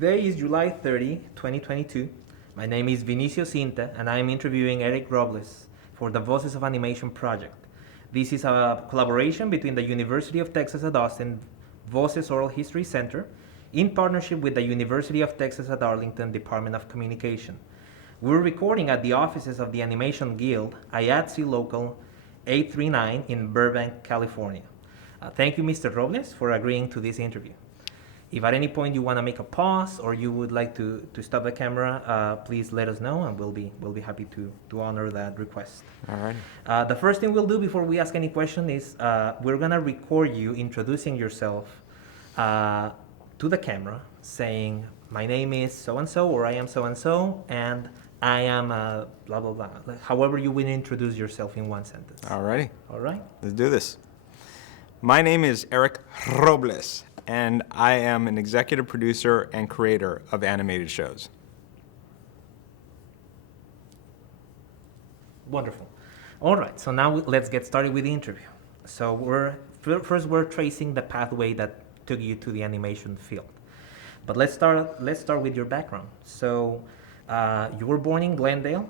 Today is July 30, 2022. My name is Vinicio Cinta, and I am interviewing Eric Robles for the Voces of Animation project. This is a collaboration between the University of Texas at Austin Voces Oral History Center in partnership with the University of Texas at Arlington Department of Communication. We're recording at the offices of the Animation Guild, IATSE Local 839 in Burbank, California. Thank you, Mr. Robles, for agreeing to this interview. If at any point you want to make a pause or you would like to stop the camera, please let us know, and we'll be happy to honor that request. All right. The first thing we'll do before we ask any question is we're gonna record you introducing yourself to the camera, saying, "My name is so and so," or "I am so and so," and "I am blah blah blah." However you will introduce yourself in one sentence. All righty. All right. Let's do this. My name is Eric Robles, and I am an executive producer and creator of animated shows. Wonderful. All right, so now let's get started with the interview. So we're tracing the pathway that took you to the animation field. But let's start with your background. So you were born in Glendale.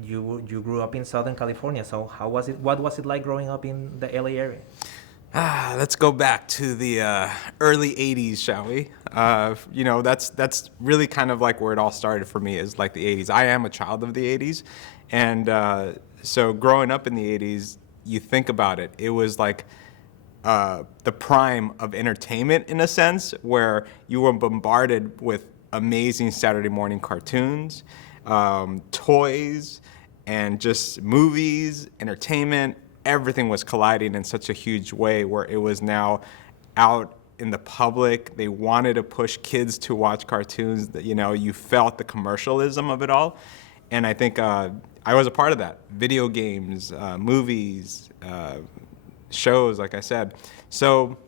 You grew up in Southern California. So what was it like growing up in the LA area? Let's go back to the early 80s, shall we? That's really kind of like where it all started for me, is like the 80s. I am a child of the 80s. And so growing up in the 80s, you think about it, it was like the prime of entertainment in a sense, where you were bombarded with amazing Saturday morning cartoons, toys, and just movies, entertainment. Everything was colliding in such a huge way where it was now out in the public. They wanted to push kids to watch cartoons. That, you felt the commercialism of it all. And I think I was a part of that. Video games, movies, shows, like I said. So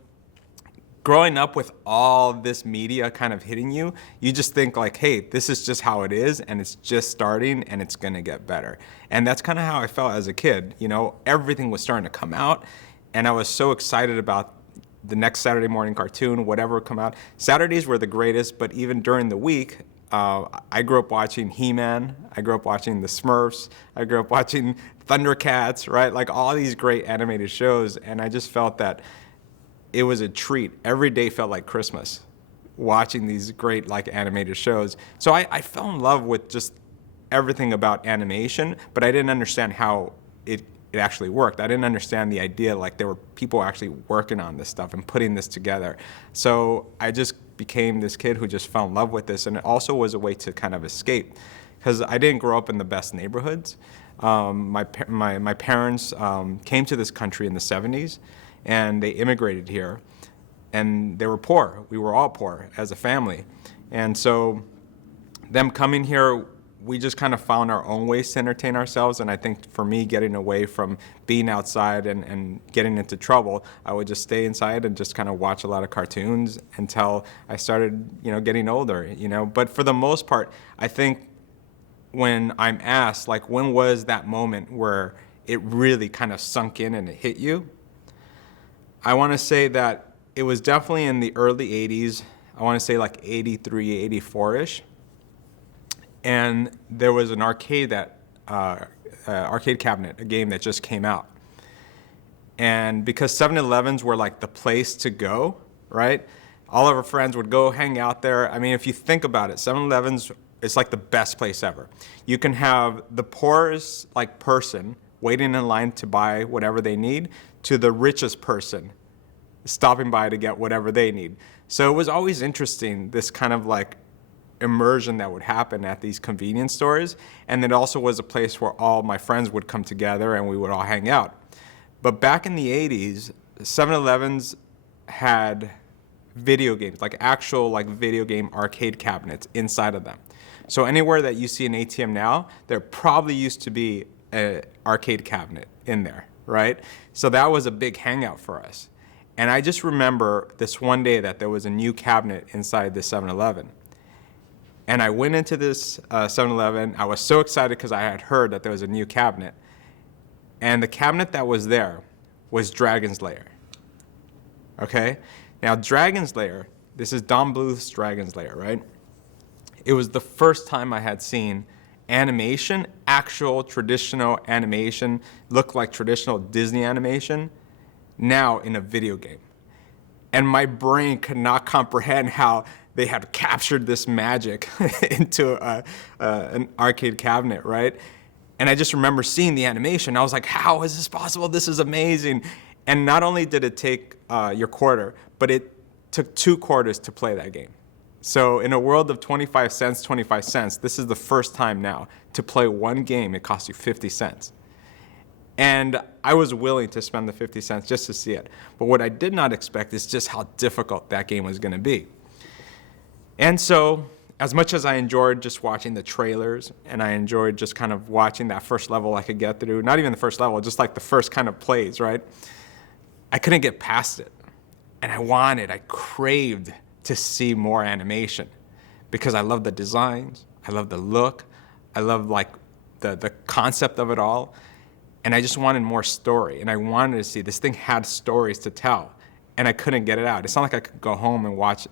growing up with all this media kind of hitting you, you just think like, hey, this is just how it is, and it's just starting, and it's gonna get better. And that's kind of how I felt as a kid. Everything was starting to come out, and I was so excited about the next Saturday morning cartoon, whatever would come out. Saturdays were the greatest, but even during the week, I grew up watching He-Man, I grew up watching the Smurfs, I grew up watching Thundercats, right? Like all these great animated shows, and I just felt that it was a treat. Every day felt like Christmas, watching these great animated shows. So I fell in love with just everything about animation, but I didn't understand how it actually worked. I didn't understand the idea, like there were people actually working on this stuff and putting this together. So I just became this kid who just fell in love with this, and it also was a way to kind of escape, because I didn't grow up in the best neighborhoods. My parents came to this country in the 70s, and they immigrated here, and they were poor. We were all poor as a family. And so them coming here, we just kind of found our own ways to entertain ourselves. And I think for me, getting away from being outside and getting into trouble, I would just stay inside and just kind of watch a lot of cartoons until I started, getting older, But for the most part, I think when I'm asked, like, when was that moment where it really kind of sunk in and it hit you? I want to say that it was definitely in the early 80s. I want to say like 83, 84-ish. And there was an arcade cabinet, a game that just came out. And because 7-Elevens were like the place to go, right? All of our friends would go hang out there. I mean, if you think about it, 7-Elevens is like the best place ever. You can have the poorest person waiting in line to buy whatever they need, to the richest person stopping by to get whatever they need. So it was always interesting, this kind of immersion that would happen at these convenience stores. And it also was a place where all my friends would come together and we would all hang out. But back in the 80s, 7-Elevens had video games, actual video game arcade cabinets inside of them. So anywhere that you see an ATM now, there probably used to be an arcade cabinet in there, right? So that was a big hangout for us. And I just remember this one day that there was a new cabinet inside the 7-Eleven. And I went into this 7-Eleven. I was so excited because I had heard that there was a new cabinet. And the cabinet that was there was Dragon's Lair. Okay? Now, Dragon's Lair, this is Don Bluth's Dragon's Lair, right? It was the first time I had seen animation, actual traditional animation, look like traditional Disney animation, now in a video game. And my brain could not comprehend how they had captured this magic into an arcade cabinet, right? And I just remember seeing the animation. I was like, how is this possible? This is amazing. And not only did it take your quarter, but it took 2 quarters to play that game. So in a world of 25 cents, this is the first time now to play one game, it costs you 50 cents. And I was willing to spend the 50 cents just to see it. But what I did not expect is just how difficult that game was going to be. And so, as much as I enjoyed just watching the trailers, and I enjoyed just kind of watching that first level I could get through, not even the first level, just like the first kind of plays, right? I couldn't get past it. And I craved to see more animation because I love the designs, I love the look, I love like the concept of it all. And I just wanted more story, and I wanted to see this thing had stories to tell, and I couldn't get it out. It's not like I could go home and watch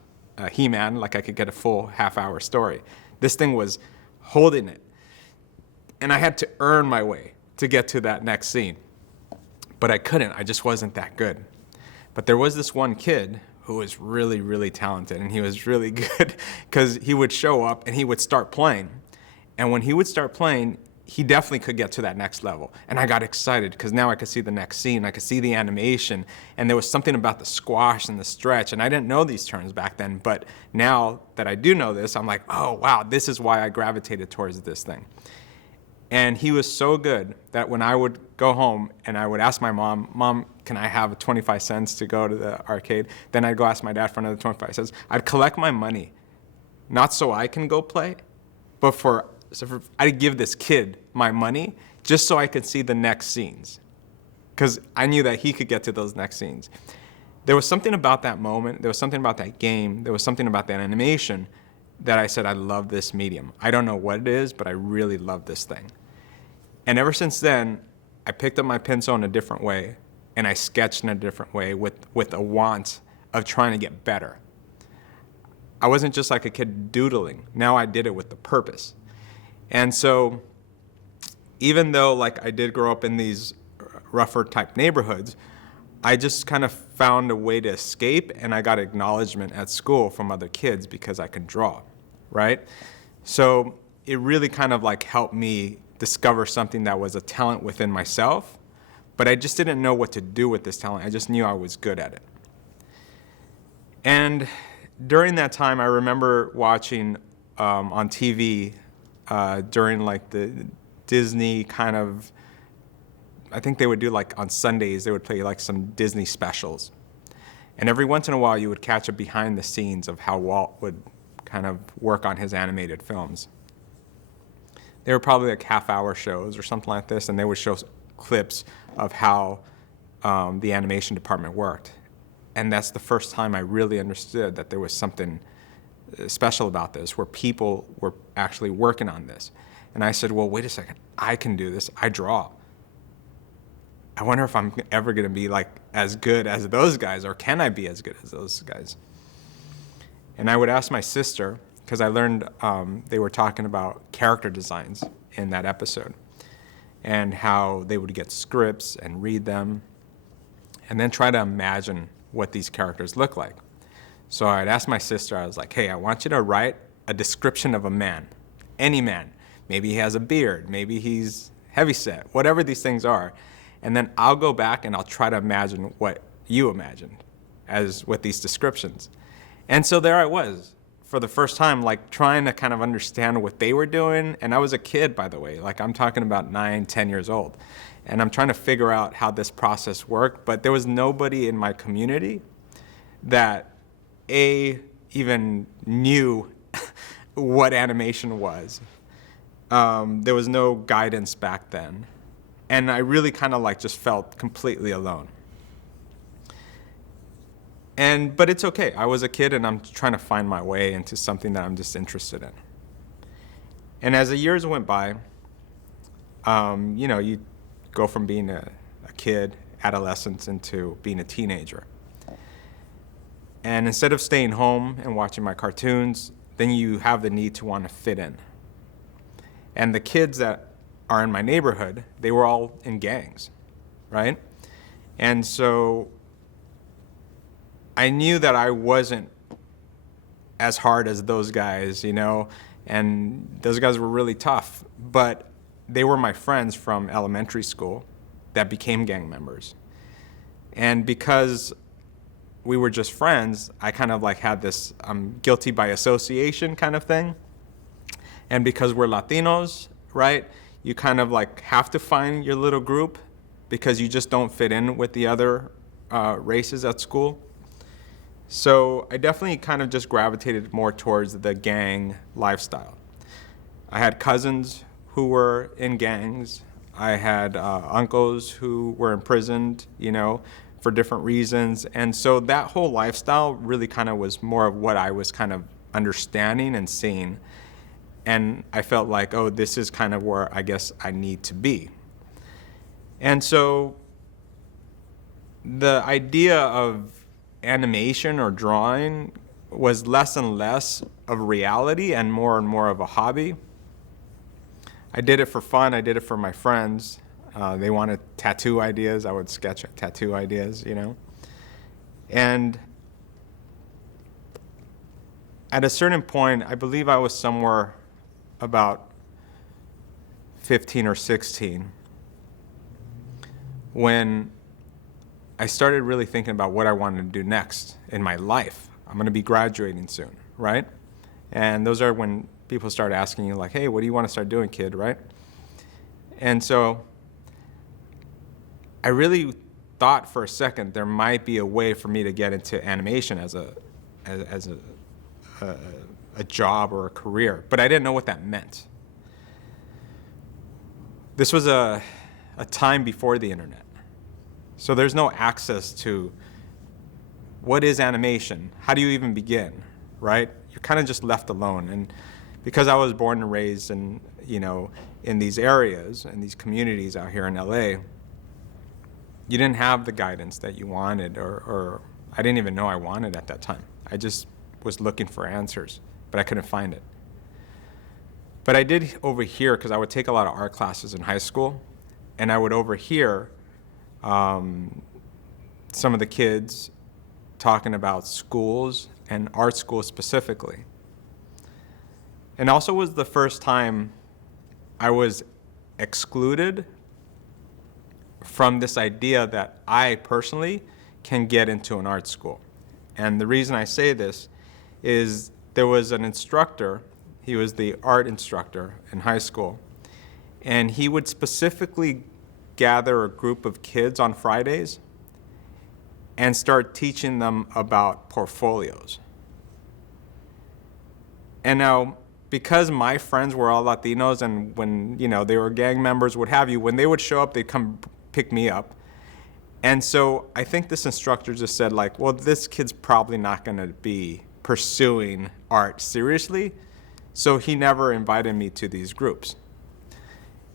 He-Man, like I could get a full half-hour story. This thing was holding it, and I had to earn my way to get to that next scene. But I couldn't, I just wasn't that good. But there was this one kid who was really, really talented, and he was really good because he would show up and he would start playing. And when he would start playing, he definitely could get to that next level. And I got excited because now I could see the next scene, I could see the animation, and there was something about the squash and the stretch, and I didn't know these terms back then, but now that I do know this, I'm like, oh wow, this is why I gravitated towards this thing. And he was so good that when I would go home and I would ask my mom, Mom, can I have 25 cents to go to the arcade? Then I'd go ask my dad for another 25 cents. I'd collect my money, not so I can go play, but I'd give this kid my money just so I could see the next scenes, because I knew that he could get to those next scenes. There was something about that moment, there was something about that game, there was something about that animation that I said, I love this medium. I don't know what it is, but I really love this thing. And ever since then, I picked up my pencil in a different way, and I sketched in a different way with a want of trying to get better. I wasn't just like a kid doodling. Now I did it with the purpose. And so even though like I did grow up in these rougher type neighborhoods, I just kind of found a way to escape, and I got acknowledgement at school from other kids because I could draw, right? So it really kind of like helped me discover something that was a talent within myself, but I just didn't know what to do with this talent. I just knew I was good at it. And during that time, I remember watching on TV during like the Disney kind of, I think they would do like on Sundays, they would play like some Disney specials. And every once in a while you would catch a behind the scenes of how Walt would kind of work on his animated films. They were probably like half-hour shows or something like this, and they would show clips of how the animation department worked. And that's the first time I really understood that there was something special about this, where people were actually working on this. And I said, well, wait a second, I can do this, I draw. I wonder if I'm ever gonna be like as good as those guys, or can I be as good as those guys? And I would ask my sister, because I learned they were talking about character designs in that episode, and how they would get scripts and read them, and then try to imagine what these characters look like. So I'd ask my sister, I was like, hey, I want you to write a description of a man, any man. Maybe he has a beard, maybe he's heavyset, whatever these things are. And then I'll go back and I'll try to imagine what you imagined as with these descriptions. And so there I was, for the first time, like trying to kind of understand what they were doing. And I was a kid, by the way, like I'm talking about 9, 10 years old. And I'm trying to figure out how this process worked, but there was nobody in my community that even knew what animation was. There was no guidance back then. And I really kind of like just felt completely alone. But it's okay. I was a kid and I'm trying to find my way into something that I'm just interested in. And as the years went by, you go from being a kid, adolescence, into being a teenager. And instead of staying home and watching my cartoons, then you have the need to want to fit in. And the kids that are in my neighborhood, they were all in gangs, right? And so I knew that I wasn't as hard as those guys, you know, and those guys were really tough. But they were my friends from elementary school that became gang members. And because we were just friends, I kind of like had this guilty by association kind of thing. And because we're Latinos, right, you kind of like have to find your little group because you just don't fit in with the other races at school. So I definitely kind of just gravitated more towards the gang lifestyle. I had cousins who were in gangs. I had uncles who were imprisoned, you know, for different reasons. And so that whole lifestyle really kind of was more of what I was kind of understanding and seeing. And I felt like, oh, this is kind of where I guess I need to be. And so the idea of animation or drawing was less and less of reality and more of a hobby. I did it for fun. I did it for my friends. They wanted tattoo ideas. I would sketch tattoo ideas, you know. And at a certain point, I believe I was somewhere about 15 or 16 when I started really thinking about what I wanted to do next in my life. I'm going to be graduating soon, right? And those are when people start asking you like, hey, what do you want to start doing, kid, right? And so I really thought for a second there might be a way for me to get into animation as a job or a career, but I didn't know what that meant. This was a time before the internet. So there's no access to what is animation? How do you even begin, right? You're kind of just left alone. And because I was born and raised in, you know, in these areas and these communities out here in LA, you didn't have the guidance that you wanted, or I didn't even know I wanted at that time. I just was looking for answers, but I couldn't find it. But I did overhear, because I would take a lot of art classes in high school, and I would overhear some of the kids talking about schools and art schools specifically. And also was the first time I was excluded from this idea that I personally can get into an art school. And the reason I say this is there was an instructor, he was the art instructor in high school, and he would specifically gather a group of kids on Fridays and start teaching them about portfolios. And now, because my friends were all Latinos, and when, you know, they were gang members, what have you, when they would show up, they'd come pick me up. And so I think this instructor just said like, well, this kid's probably not gonna be pursuing art seriously, so he never invited me to these groups.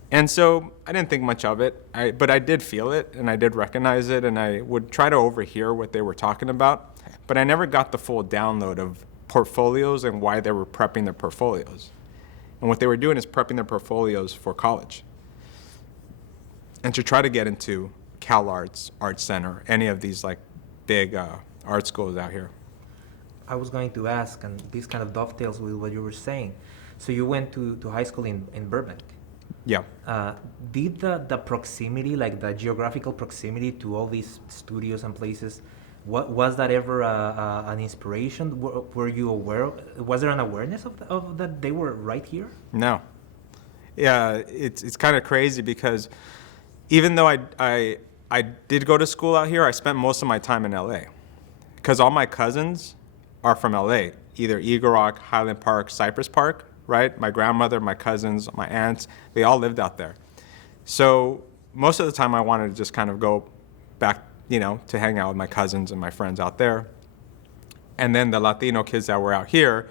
And so I didn't think much of it, but I did feel it, and I did recognize it, and I would try to overhear what they were talking about, but I never got the full download of portfolios and why they were prepping their portfolios. And what they were doing is prepping their portfolios for college and to try to get into Cal Arts, Art Center, any of these like big art schools out here. I was going to ask, and this kind of dovetails with what you were saying. So you went to high school in Burbank. Yeah. Did the proximity, like the geographical proximity to all these studios and places, was that ever an inspiration? Were you aware? Was there an awareness of that they were right here? No. Yeah, it's kind of crazy because even though I did go to school out here, I spent most of my time in LA because all my cousins are from LA, either Eagle Rock, Highland Park, Cypress Park, right? My grandmother, my cousins, my aunts, they all lived out there. So most of the time I wanted to just kind of go back, you know, to hang out with my cousins and my friends out there. And then the Latino kids that were out here,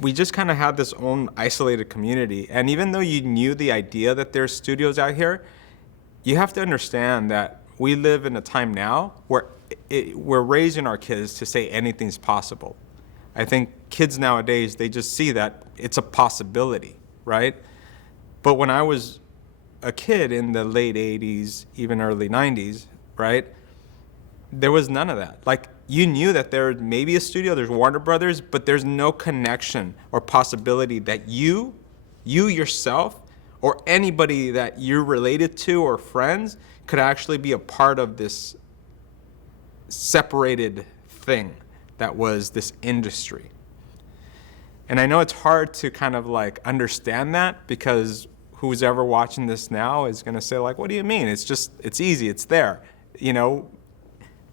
we just kind of had this own isolated community. And even though you knew the idea that there's studios out here, you have to understand that we live in a time now where we're raising our kids to say anything's possible. I think kids nowadays, they just see that it's a possibility, right? But when I was a kid in the late 80s, even early 90s, right, there was none of that. Like, you knew that there may be a studio, there's Warner Brothers, but there's no connection or possibility that you yourself, or anybody that you're related to or friends could actually be a part of this separated thing that was this industry. And I know it's hard to kind of like understand that, because who's ever watching this now is going to say like, what do you mean? It's easy, it's there, you know?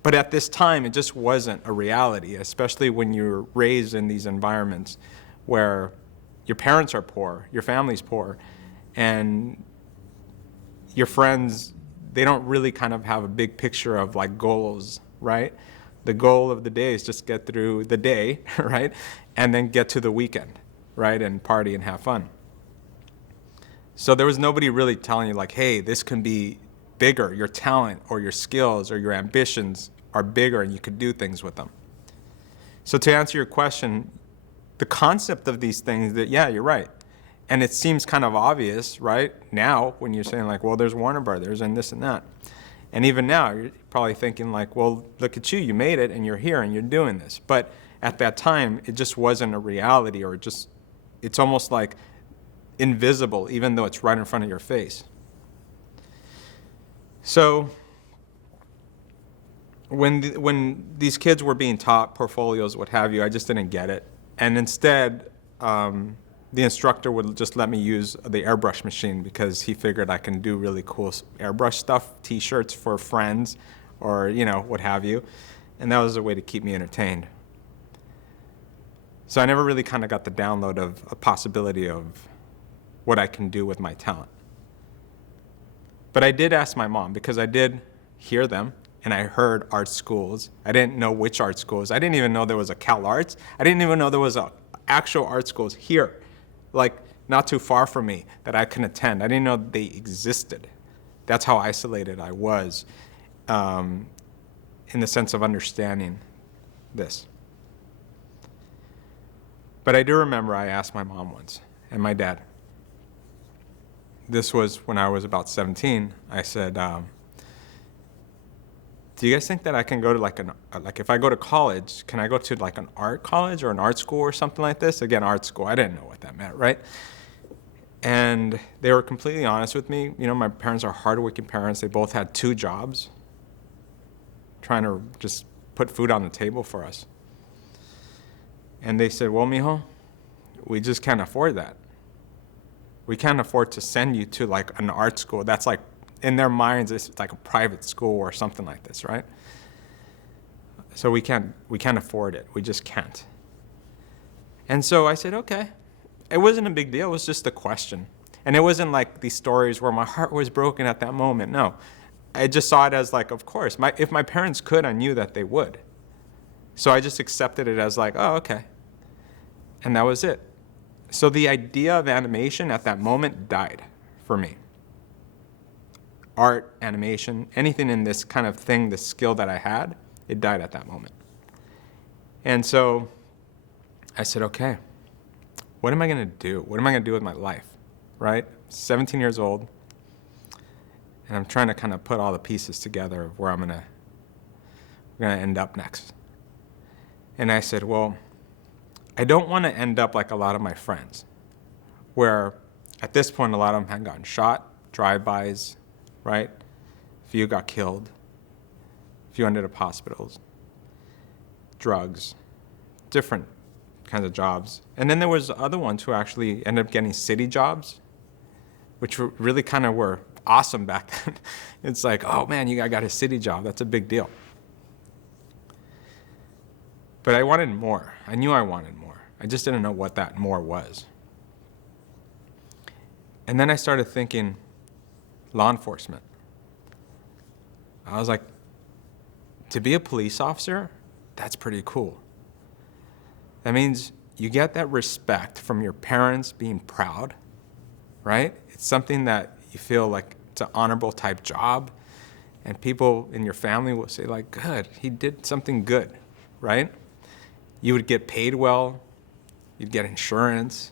But at this time, it just wasn't a reality, especially when you're raised in these environments where your parents are poor, your family's poor, and your friends, they don't really kind of have a big picture of like goals, right? The goal of the day is just get through the day, right? And then get to the weekend, right? And party and have fun. So there was nobody really telling you like, hey, this can be bigger. Your talent or your skills or your ambitions are bigger and you could do things with them. So to answer your question, the concept of these things, that yeah, you're right. And it seems kind of obvious, right? Now, when you're saying like, well, there's Warner Brothers and this and that. And even now, you're probably thinking like, well, look at you, you made it and you're here and you're doing this. But at that time, it just wasn't a reality, or it's almost like invisible, even though it's right in front of your face. So when these kids were being taught portfolios, what have you, I just didn't get it. And instead, the instructor would just let me use the airbrush machine, because he figured I can do really cool airbrush stuff, t-shirts for friends, or, you know, what have you. And that was a way to keep me entertained. So I never really kind of got the download of a possibility of what I can do with my talent. But I did ask my mom, because I did hear them, and I heard art schools. I didn't know which art schools. I didn't even know there was a Cal Arts. I didn't even know there was a actual art schools here, like not too far from me, that I can attend. I didn't know they existed. That's how isolated I was in the sense of understanding this. But I do remember I asked my mom once, and my dad. This was when I was about 17. I said, do you guys think that I can go to like if I go to college, can I go to like an art college or an art school or something like this? Again, art school, I didn't know what that meant, right? And they were completely honest with me. You know, my parents are hardworking parents. They both had 2 jobs, trying to just put food on the table for us. And they said, well, mijo, we just can't afford that. We can't afford to send you to like an art school. That's like, in their minds, it's like a private school or something like this, right? So we can't afford it. We just can't. And so I said, okay. It wasn't a big deal. It was just a question. And it wasn't like these stories where my heart was broken at that moment. No. I just saw it as like, of course, if my parents could, I knew that they would. So I just accepted it as like, oh, okay. And that was it. So the idea of animation at that moment died for me. Art, animation, anything in this kind of thing, this skill that I had, it died at that moment. And so I said, okay, what am I going to do? What am I going to do with my life, right? 17 years old, and I'm trying to kind of put all the pieces together of where we're going to end up next. And I said, well, I don't want to end up like a lot of my friends, where at this point a lot of them had gotten shot, drive-bys, right? A few got killed, a few ended up hospitals, drugs, different kinds of jobs. And then there was other ones who actually ended up getting city jobs, which really kind of were awesome back then. It's like, oh man, you got a city job. That's a big deal. But I wanted more. I knew I wanted more. I just didn't know what that more was. And then I started thinking, law enforcement. I was like, to be a police officer, that's pretty cool. That means you get that respect from your parents being proud, right? It's something that you feel like it's an honorable type job, and people in your family will say like, good, he did something good, right? You would get paid well, you'd get insurance,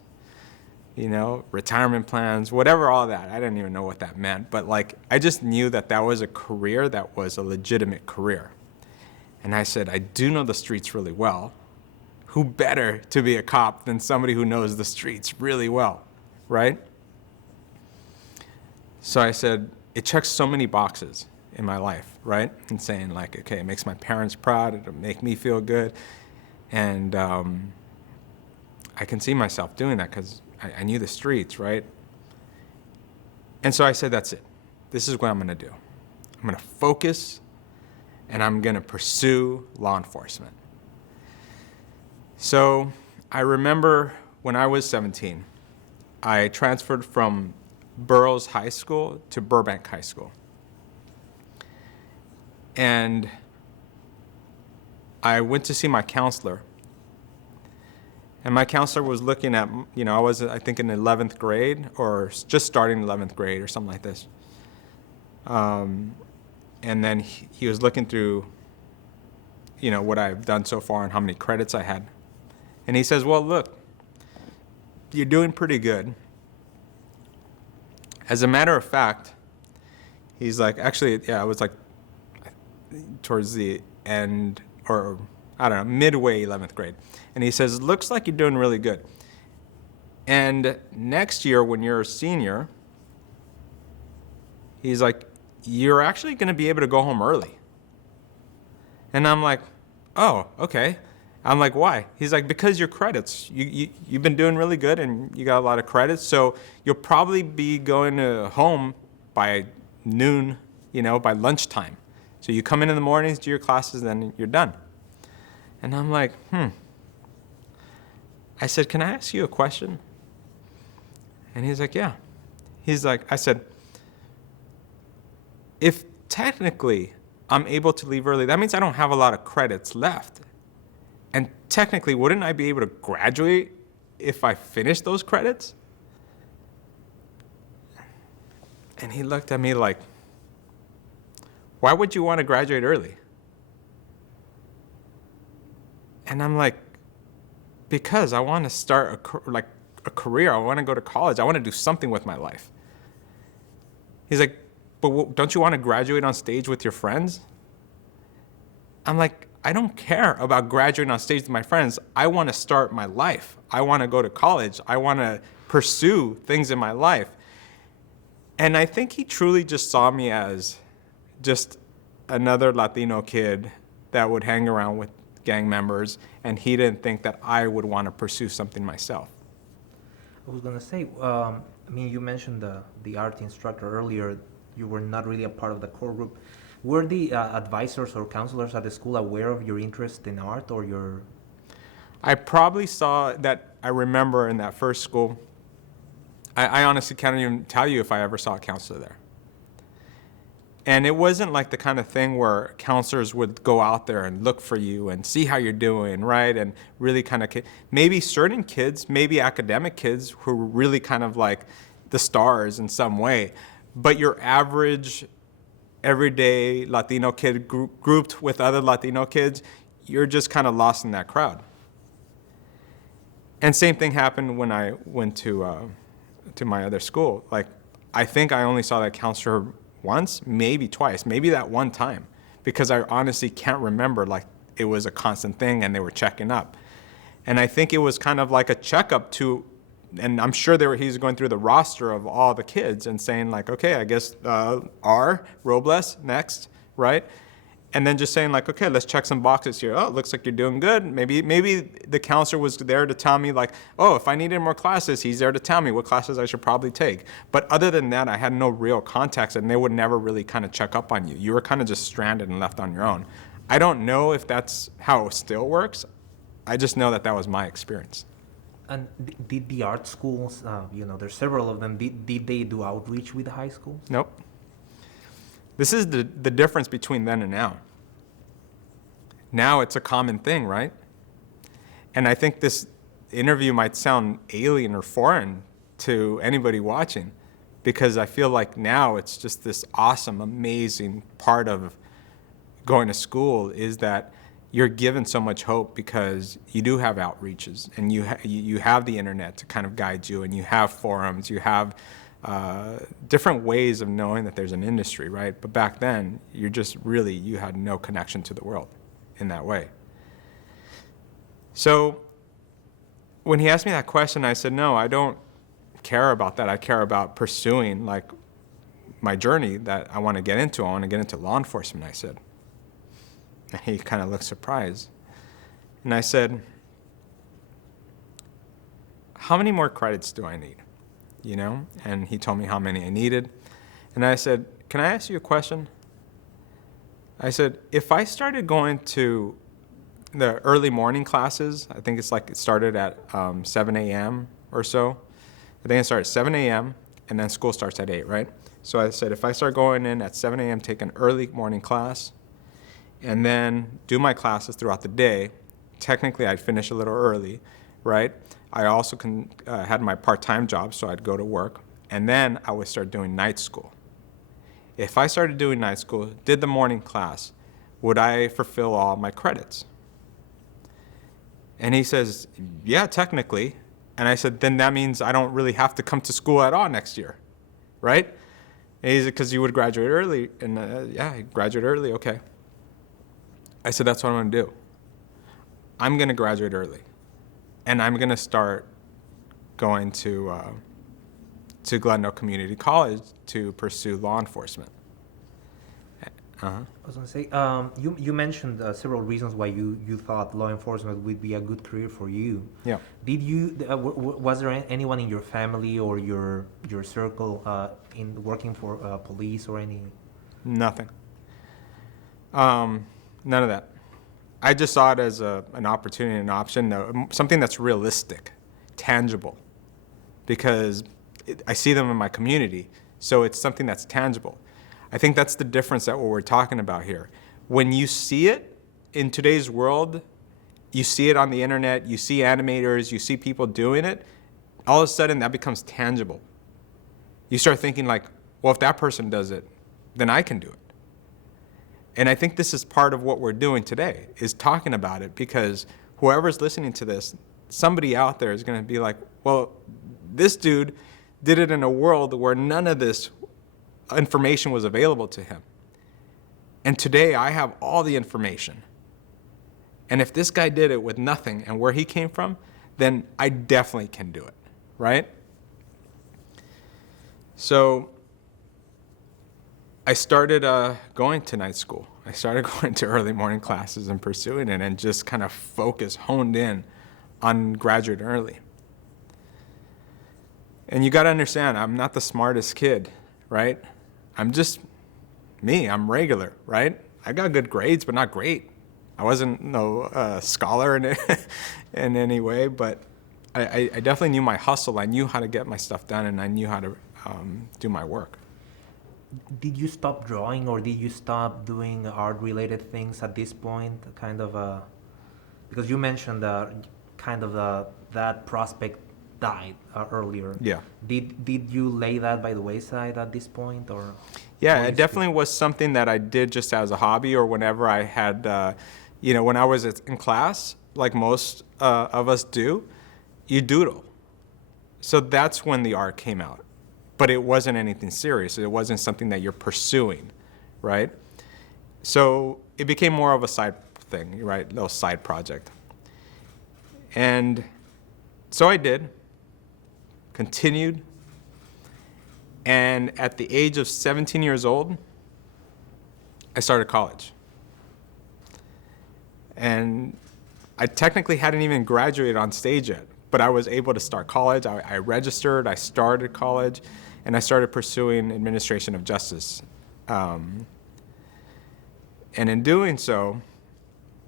retirement plans, whatever, all that. I didn't even know what that meant. But I just knew that that was a career that was a legitimate career. And I said, I do know the streets really well. Who better to be a cop than somebody who knows the streets really well, right? So I said, it checks so many boxes in my life, right? And saying okay, it makes my parents proud, it'll make me feel good. And I can see myself doing that because I knew the streets, right? And so I said, that's it. This is what I'm gonna do. I'm gonna focus and I'm gonna pursue law enforcement. So I remember when I was 17, I transferred from Burroughs High School to Burbank High School. And I went to see my counselor. And my counselor was looking at, I was, I think, in 11th grade or just starting 11th grade or something like this. And then he was looking through, what I've done so far and how many credits I had. And he says, well, look, you're doing pretty good. As a matter of fact, he's like, actually, yeah, it was towards the end, or I don't know, midway 11th grade. And he says, looks like you're doing really good. And next year, when you're a senior, he's like, you're actually going to be able to go home early. And I'm like, oh, okay. I'm like, why? He's like, because your credits, you've been doing really good and you got a lot of credits, so you'll probably be going home by noon, by lunchtime. So you come in the mornings, do your classes, then you're done. And I'm like, I said, can I ask you a question? And he's like, yeah. He's like, I said, if technically I'm able to leave early, that means I don't have a lot of credits left. And technically, wouldn't I be able to graduate if I finished those credits? And he looked at me like, why would you want to graduate early? And I'm like, because I want to start a career. I want to go to college. I want to do something with my life. He's like, but don't you want to graduate on stage with your friends? I'm like, I don't care about graduating on stage with my friends. I want to start my life. I want to go to college. I want to pursue things in my life. And I think he truly just saw me as just another Latino kid that would hang around with gang members, and he didn't think that I would want to pursue something myself. I was gonna say, you mentioned the art instructor earlier. You were not really a part of the core group. Were the advisors or counselors at the school aware of your interest in art or your? I probably saw that. I remember in that first school, I honestly can't even tell you if I ever saw a counselor there. And it wasn't like the kind of thing where counselors would go out there and look for you and see how you're doing, right? And really kind of, maybe certain kids, maybe academic kids who were really kind of like the stars in some way. But your average, everyday Latino kid grouped with other Latino kids, you're just kind of lost in that crowd. And same thing happened when I went to my other school. I think I only saw that counselor once, maybe twice, maybe that one time, because I honestly can't remember it was a constant thing and they were checking up. And I think it was kind of like a checkup to, and I'm sure he's going through the roster of all the kids and saying okay, I guess R, Robles, next, right? And then just saying okay, let's check some boxes here. Oh, it looks like you're doing good. Maybe the counselor was there to tell me oh, if I needed more classes, he's there to tell me what classes I should probably take. But other than that, I had no real contacts, and they would never really kind of check up on you. You were kind of just stranded and left on your own. I don't know if that's how it still works. I just know that was my experience. And did the art schools, there's several of them, did they do outreach with the high schools? Nope. This is the difference between then and now. Now it's a common thing, right? And I think this interview might sound alien or foreign to anybody watching, because I feel like now it's just this awesome, amazing part of going to school is that, you're given so much hope because you do have outreaches, and you have the internet to kind of guide you, and you have forums, you have different ways of knowing that there's an industry, right? But back then, you had no connection to the world in that way. So when he asked me that question, I said, no, I don't care about that. I care about pursuing like my journey that I want to get into. I want to get into law enforcement, I said. And he kind of looked surprised. And I said, how many more credits do I need? You know? And he told me how many I needed. And I said, can I ask you a question? I said, if I started going to the early morning classes, I think it's like it started at 7 a.m. or so. I think it started at 7 a.m. and then school starts at 8, right? So I said, if I start going in at 7 a.m., take an early morning class, and then do my classes throughout the day, technically I'd finish a little early, right? I also had my part-time job, so I'd go to work, and then I would start doing night school. If I started doing night school, did the morning class, would I fulfill all my credits? And he says, yeah, technically. And I said, then that means I don't really have to come to school at all next year, right? And he said, because you would graduate early. And yeah, I graduate early, okay. I said, that's what I'm going to do. I'm going to graduate early. And I'm going to start going to Glendale Community College to pursue law enforcement. I was going to say, you mentioned several reasons why you thought law enforcement would be a good career for you. Yeah. Did you, was there anyone in your family or your circle in working for police or any? Nothing. None of that. I just saw it as an opportunity, an option, something that's realistic, tangible, because I see them in my community, so it's something that's tangible. I think that's the difference that what we're talking about here. When you see it in today's world, you see it on the internet, you see animators, you see people doing it, all of a sudden that becomes tangible. You start thinking like, well, if that person does it, then I can do it. And I think this is part of what we're doing today, is talking about it, because whoever's listening to this, somebody out there is going to be like, well, this dude did it in a world where none of this information was available to him. And today I have all the information. And if this guy did it with nothing and where he came from, then I definitely can do it, right? So I started going to night school. I started going to early morning classes and pursuing it, and just kind of honed in on graduate early. And you got to understand, I'm not the smartest kid, right? I'm just me. I'm regular, right? I got good grades, but not great. I wasn't no scholar in any way, but I definitely knew my hustle. I knew how to get my stuff done, and I knew how to do my work. Did you stop drawing, or did you stop doing art-related things at this point? Kind of, because you mentioned that prospect died earlier. Yeah. Did you lay that by the wayside at this point, or? Yeah, it definitely was something that I did just as a hobby, or whenever I had, when I was in class, like most of us do, you doodle. So that's when the art came out. But it wasn't anything serious. It wasn't something that you're pursuing, right? So it became more of a side thing, right? Little side project. And so I did, continued, and at the age of 17 years old, I started college. And I technically hadn't even graduated on stage yet, but I was able to start college. I registered, I started college, and I started pursuing administration of justice. And in doing so,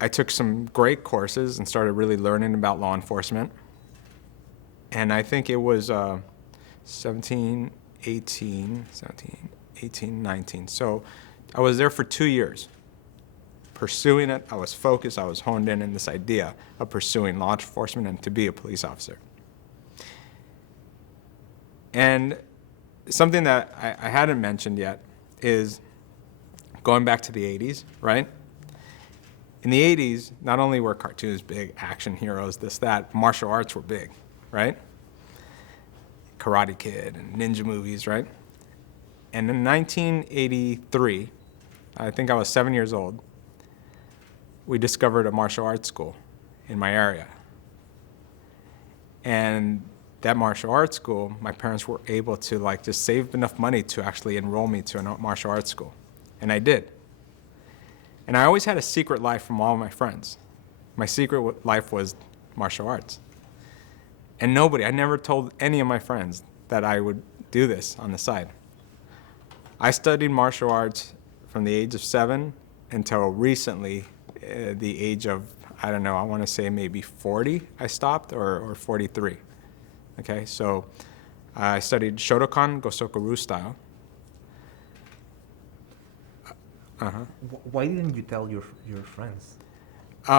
I took some great courses and started really learning about law enforcement. And I think it was 17, 18, 19. So I was there for 2 years, pursuing it. I was focused, I was honed in this idea of pursuing law enforcement and to be a police officer. And something that I hadn't mentioned yet is going back to the 80s, right? In the 80s, not only were cartoons big, action heroes, this, that, martial arts were big, right? Karate Kid and ninja movies, right? And in 1983, I think I was 7 years old, we discovered a martial arts school in my area. And that martial arts school, my parents were able to like just save enough money to actually enroll me to a martial arts school. And I did. And I always had a secret life from all of my friends. My secret life was martial arts. And I never told any of my friends that I would do this on the side. I studied martial arts from the age of 7 until recently, the age of, I don't know, I want to say maybe 40 I stopped, or 43. Okay, so I studied Shotokan Gosoku-Ryu style. Why didn't you tell your friends?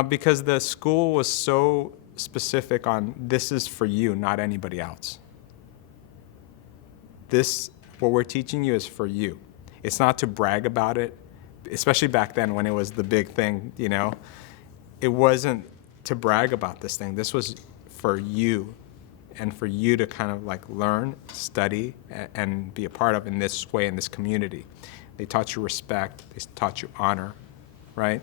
Because the school was so specific on this is for you, not anybody else. What we're teaching you is for you. It's not to brag about it, especially back then when it was the big thing, you know. It wasn't to brag about this thing. This was for you, and for you to kind of like learn, study, and be a part of in this way, in this community. They taught you respect, they taught you honor, right?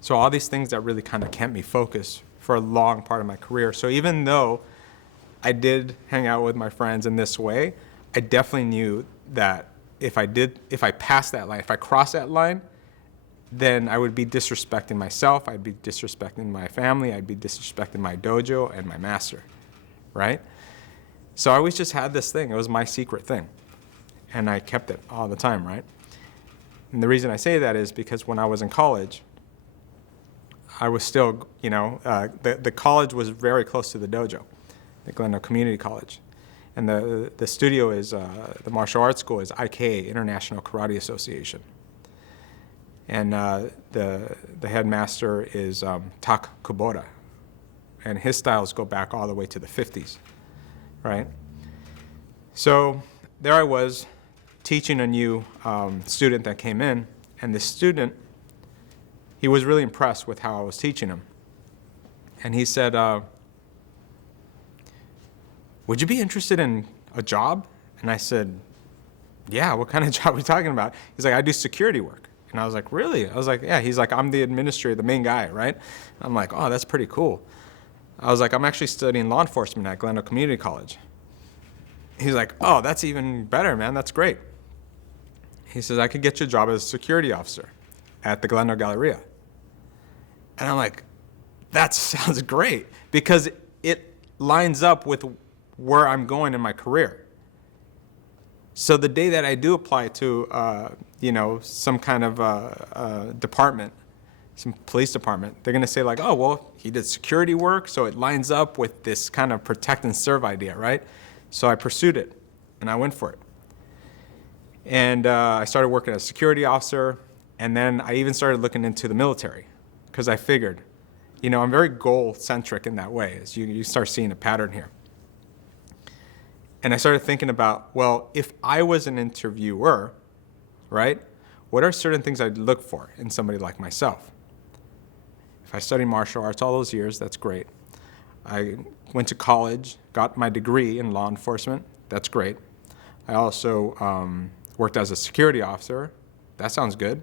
So all these things that really kind of kept me focused for a long part of my career. So even though I did hang out with my friends in this way, I definitely knew that if I passed that line, if I crossed that line, then I would be disrespecting myself, I'd be disrespecting my family, I'd be disrespecting my dojo and my master, right? So I always just had this thing, it was my secret thing. And I kept it all the time, right? And the reason I say that is because when I was in college, I was still, you know, the college was very close to the dojo, the Glendale Community College. And the studio is, the martial arts school is IKA, International Karate Association. And the headmaster is Tak Kubota. And his styles go back all the way to the 50s, right? So there I was, teaching a new student that came in, and the student, he was really impressed with how I was teaching him. And he said, would you be interested in a job? And I said, yeah, what kind of job are we talking about? He's like, I do security work. And I was like, really? I was like, yeah. He's like, I'm the administrator, the main guy, right? I'm like, oh, that's pretty cool. I was like, I'm actually studying law enforcement at Glendale Community College. He's like, oh, that's even better, man. That's great. He says, I could get you a job as a security officer at the Glendale Galleria. And I'm like, that sounds great, because it lines up with where I'm going in my career. So the day that I do apply to, you know, some kind of department, some police department, they're going to say like, oh, well, he did security work, so it lines up with this kind of protect and serve idea, right? So I pursued it, and I went for it. And I started working as a security officer, and then I even started looking into the military, because I figured, you know, I'm very goal-centric in that way, as you start seeing a pattern here. And I started thinking about, well, if I was an interviewer, right, what are certain things I'd look for in somebody like myself? If I studied martial arts all those years, that's great. I went to college, got my degree in law enforcement, that's great. I also worked as a security officer, that sounds good.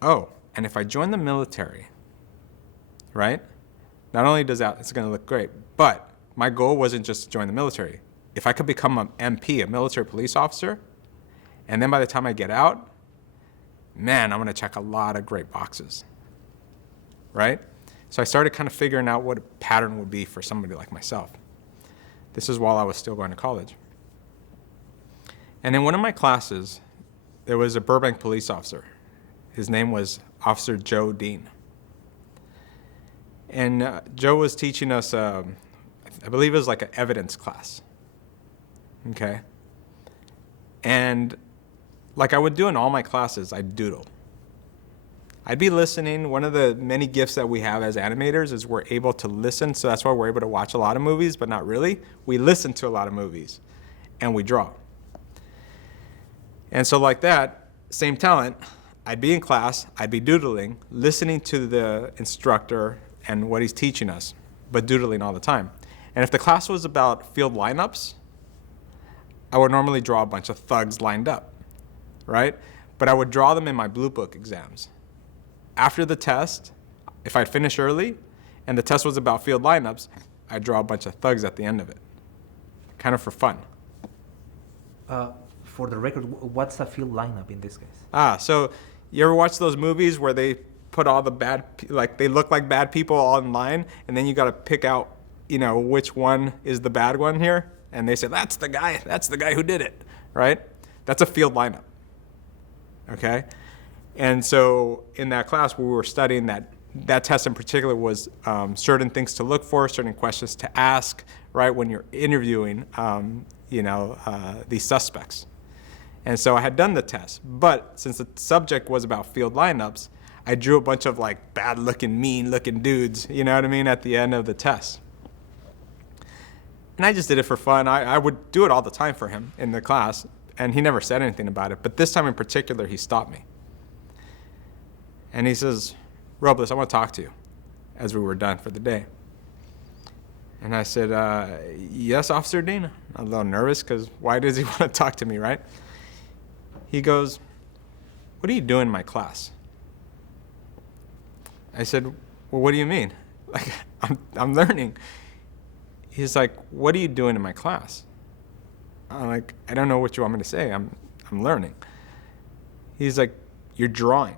Oh, and if I join the military, right, not only does that, it's gonna look great, but my goal wasn't just to join the military. If I could become an MP, a military police officer, and then by the time I get out, man, I'm gonna check a lot of great boxes, right? So I started kind of figuring out what a pattern would be for somebody like myself. This is while I was still going to college. And in one of my classes, there was a Burbank police officer. His name was Officer Joe Dean. And Joe was teaching us, I believe it was like an evidence class. Okay? And like I would do in all my classes, I'd doodle. I'd be listening. One of the many gifts that we have as animators is we're able to listen, so that's why we're able to watch a lot of movies, but not really. We listen to a lot of movies, and we draw. And so like that, same talent, I'd be in class, I'd be doodling, listening to the instructor and what he's teaching us, but doodling all the time. And if the class was about field lineups, I would normally draw a bunch of thugs lined up, right? But I would draw them in my blue book exams. After the test, if I'd finish early and the test was about field lineups, I'd draw a bunch of thugs at the end of it, kind of for fun. For the record, what's a field lineup in this case? So you ever watch those movies where they put all the bad, like they look like bad people all in line, and then you got to pick out, which one is the bad one here? And they say, that's the guy who did it, right? That's a field lineup, okay? And so in that class, we were studying that test in particular was certain things to look for, certain questions to ask, right, when you're interviewing, these suspects. And so I had done the test, but since the subject was about field lineups, I drew a bunch of like bad-looking, mean-looking dudes, you know what I mean, at the end of the test. And I just did it for fun. I would do it all the time for him in the class, and he never said anything about it. But this time in particular, he stopped me. And he says, Robles, I want to talk to you, as we were done for the day. And I said, yes, Officer Dean. I'm a little nervous, because why does he want to talk to me, right? He goes, what are you doing in my class? I said, well, what do you mean? Like, I'm learning. He's like, what are you doing in my class? I'm like, I don't know what you want me to say. I'm learning. He's like, you're drawing.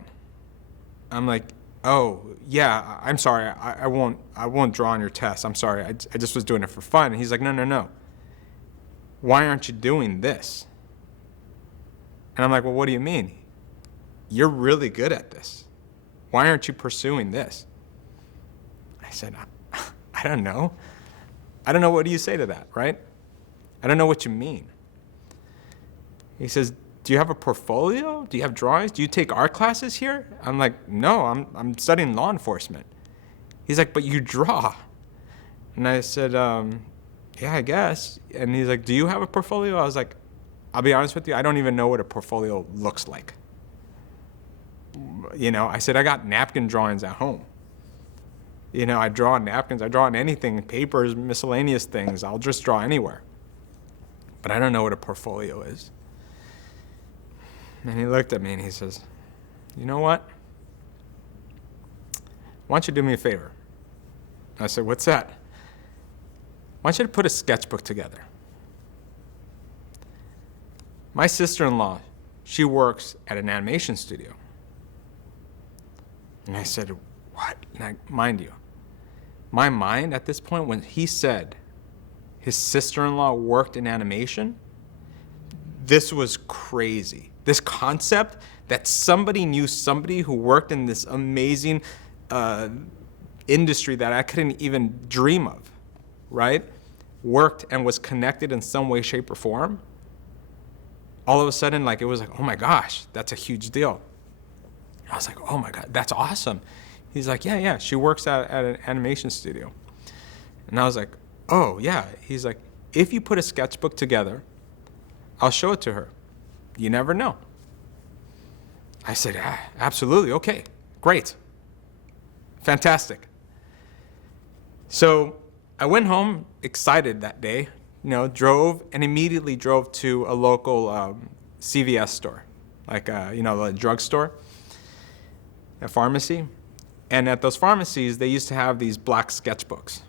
I'm like, oh, yeah, I'm sorry. I won't draw on your test. I'm sorry. I just was doing it for fun. And he's like, no. Why aren't you doing this? And I'm like, well, what do you mean? You're really good at this. Why aren't you pursuing this? I said, I don't know. I don't know, what do you say to that, right? I don't know what you mean. He says, do you have a portfolio? Do you have drawings? Do you take art classes here? I'm like, no, I'm studying law enforcement. He's like, but you draw. And I said, yeah, I guess. And he's like, do you have a portfolio? I was like, I'll be honest with you, I don't even know what a portfolio looks like. I said, I got napkin drawings at home. I draw on napkins, I draw on anything, papers, miscellaneous things. I'll just draw anywhere. But I don't know what a portfolio is. And he looked at me and he says, you know what? Why don't you do me a favor? I said, what's that? Why don't you put a sketchbook together? My sister-in-law, she works at an animation studio. And I said, what? Now, mind you, my mind at this point, when he said his sister-in-law worked in animation, this was crazy. This concept that somebody knew somebody who worked in this amazing industry that I couldn't even dream of, right? Worked and was connected in some way, shape, or form. All of a sudden, it was like, oh my gosh, that's a huge deal. I was like, oh my God, that's awesome. He's like, yeah, she works at an animation studio. And I was like, oh yeah. He's like, if you put a sketchbook together, I'll show it to her. You never know. I said, absolutely, okay, great, fantastic. So I went home excited that day, drove and immediately drove to a local CVS store, a drugstore, a pharmacy. And at those pharmacies, they used to have these black sketchbooks,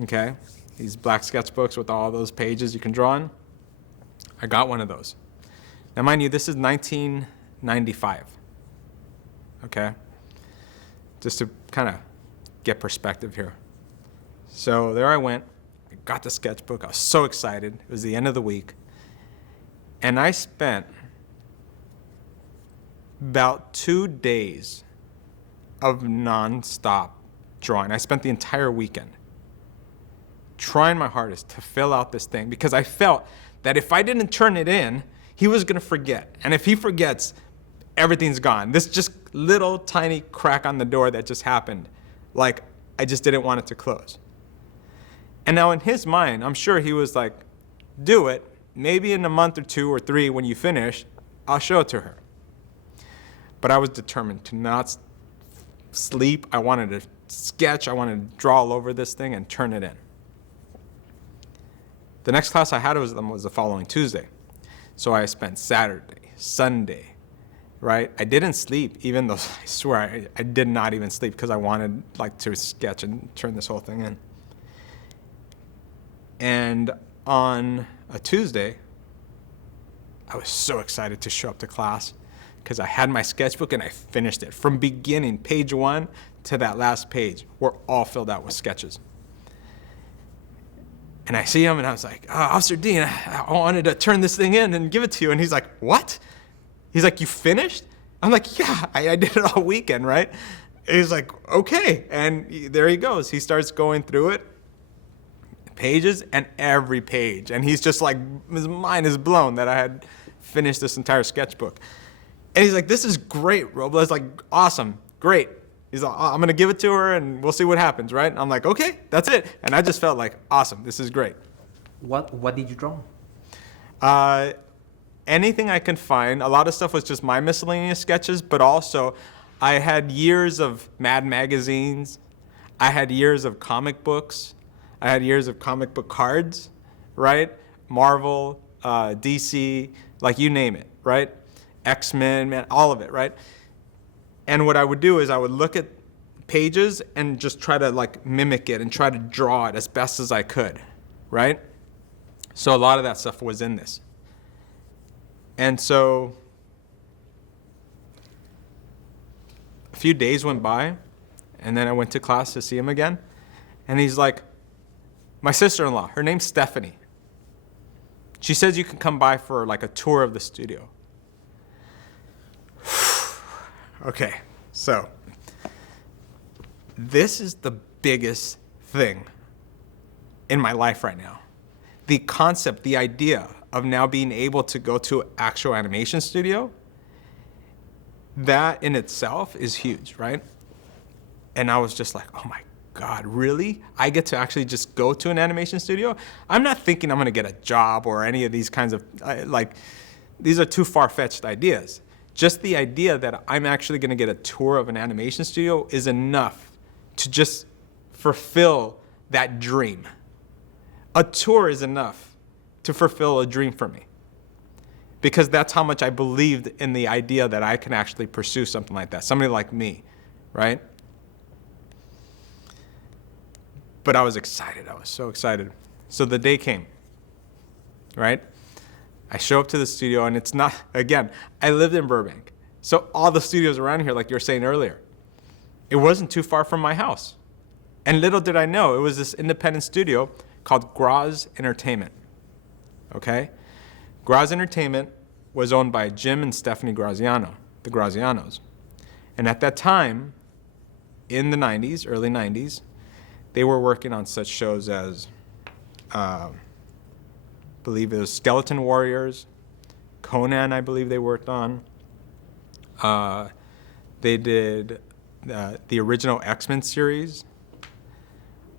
okay? These black sketchbooks with all those pages you can draw on. I got one of those. Now, mind you, this is 1995, okay? Just to kind of get perspective here. So there I went. I got the sketchbook. I was so excited. It was the end of the week. And I spent about 2 days of nonstop drawing. I spent the entire weekend trying my hardest to fill out this thing because I felt that if I didn't turn it in, he was going to forget. And if he forgets, everything's gone. This just little tiny crack on the door that just happened, I just didn't want it to close. And now in his mind, I'm sure he was like, do it. Maybe in a month or 2 or 3 when you finish, I'll show it to her. But I was determined to not sleep. I wanted to sketch. I wanted to draw all over this thing and turn it in. The next class I had was the following Tuesday. So I spent Saturday, Sunday, right? I didn't sleep, even though I swear I did not even sleep because I wanted like to sketch and turn this whole thing in. And on a Tuesday, I was so excited to show up to class because I had my sketchbook and I finished it. From beginning, page 1 to that last page, were all filled out with sketches. And I see him and I was like, Officer Dean, I wanted to turn this thing in and give it to you. And he's like, what? He's like, you finished? I'm like, yeah, I did it all weekend, right? And he's like, okay. And there he goes. He starts going through it, pages and every page. And he's just like, his mind is blown that I had finished this entire sketchbook. And he's like, this is great, Robles. Like, awesome, great. He's like, I'm going to give it to her and we'll see what happens, right? I'm like, okay, that's it. And I just felt like, awesome, this is great. What did you draw? Anything I can find. A lot of stuff was just my miscellaneous sketches, but also I had years of Mad magazines. I had years of comic books. I had years of comic book cards, right? Marvel, DC, like you name it, right? X-Men, man, all of it, right? And what I would do is I would look at pages and just try to like mimic it and try to draw it as best as I could, right? So a lot of that stuff was in this. And so a few days went by, and then I went to class to see him again. And he's like, my sister-in-law, her name's Stephanie. She says you can come by for like a tour of the studio. Okay, so this is the biggest thing in my life right now. The concept, the idea of now being able to go to an actual animation studio, that in itself is huge, right? And I was just like, oh my God, really? I get to actually just go to an animation studio? I'm not thinking I'm gonna get a job or any of these kinds of, these are too far-fetched ideas. Just the idea that I'm actually gonna get a tour of an animation studio is enough to just fulfill that dream. A tour is enough to fulfill a dream for me, because that's how much I believed in the idea that I can actually pursue something like that, somebody like me, right? But I was excited. I was so excited. So the day came, right? I show up to the studio, and it's not, again, I lived in Burbank. So all the studios around here, like you were saying earlier, it wasn't too far from my house. And little did I know, it was this independent studio called Garza Entertainment, okay? Garza Entertainment was owned by Jim and Stephanie Graziano, the Grazianos. And at that time, in the 90s, early 90s, they were working on such shows as, I believe it was Skeleton Warriors, Conan, I believe they worked on. They did the original X-Men series,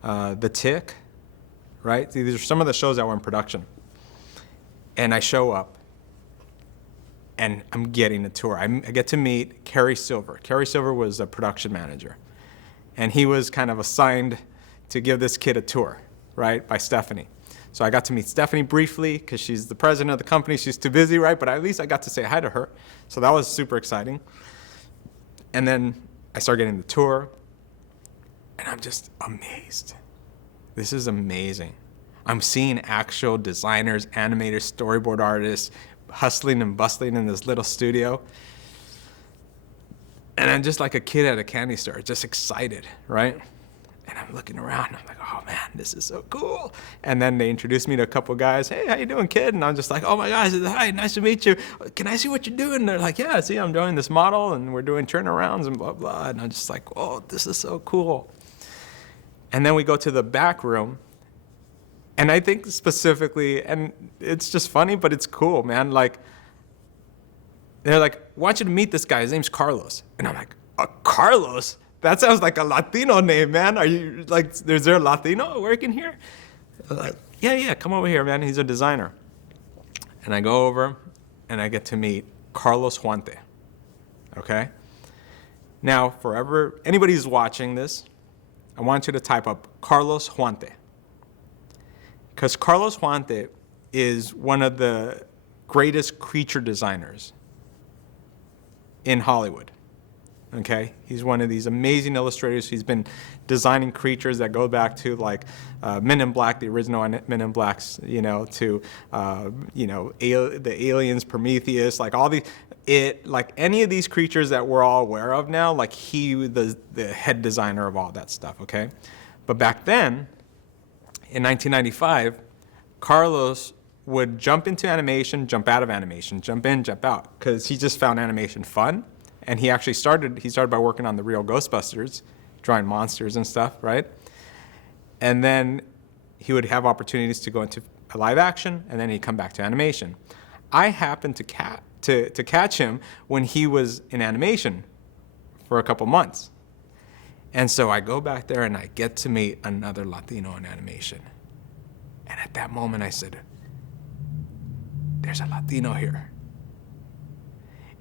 The Tick, right? These are some of the shows that were in production. And I show up, and I'm getting a tour. I get to meet Carrie Silver. Carrie Silver was a production manager. And he was kind of assigned to give this kid a tour, right, by Stephanie. So I got to meet Stephanie briefly because she's the president of the company. She's too busy, right? But at least I got to say hi to her. So that was super exciting. And then I start getting the tour, and I'm just amazed. This is amazing. I'm seeing actual designers, animators, storyboard artists hustling and bustling in this little studio. And I'm just like a kid at a candy store, just excited, right? And I'm looking around, and I'm like, oh man, this is so cool. And then they introduced me to a couple guys. Hey, how you doing, kid? And I'm just like, oh my gosh, hi, nice to meet you. Can I see what you're doing? And they're like, yeah, see, I'm doing this model, and we're doing turnarounds and blah, blah. And I'm just like, oh, this is so cool. And then we go to the back room, and I think specifically, and it's just funny, but it's cool, man. Like, they're like, I want you to meet this guy. His name's Carlos. And I'm like, Carlos? That sounds like a Latino name, man. Are you, like, is there a Latino working here? Like, yeah, come over here, man. He's a designer. And I go over, and I get to meet Carlos Huante. okay? Now, anybody who's watching this, I want you to type up Carlos Huante. Because Carlos Huante is one of the greatest creature designers in Hollywood. Okay, he's one of these amazing illustrators. He's been designing creatures that go back to like Men in Black, the original Men in Blacks, to the aliens, Prometheus, like all like any of these creatures that we're all aware of now. Like the head designer of all that stuff. Okay, but back then, in 1995, Carlos would jump into animation, jump out of animation, jump in, jump out, because he just found animation fun. And he actually started by working on the real Ghostbusters, drawing monsters and stuff, right? And then he would have opportunities to go into a live action, and then he'd come back to animation. I happened to catch him when he was in animation for a couple months. And so I go back there and I get to meet another Latino in animation. And at that moment I said, there's a Latino here.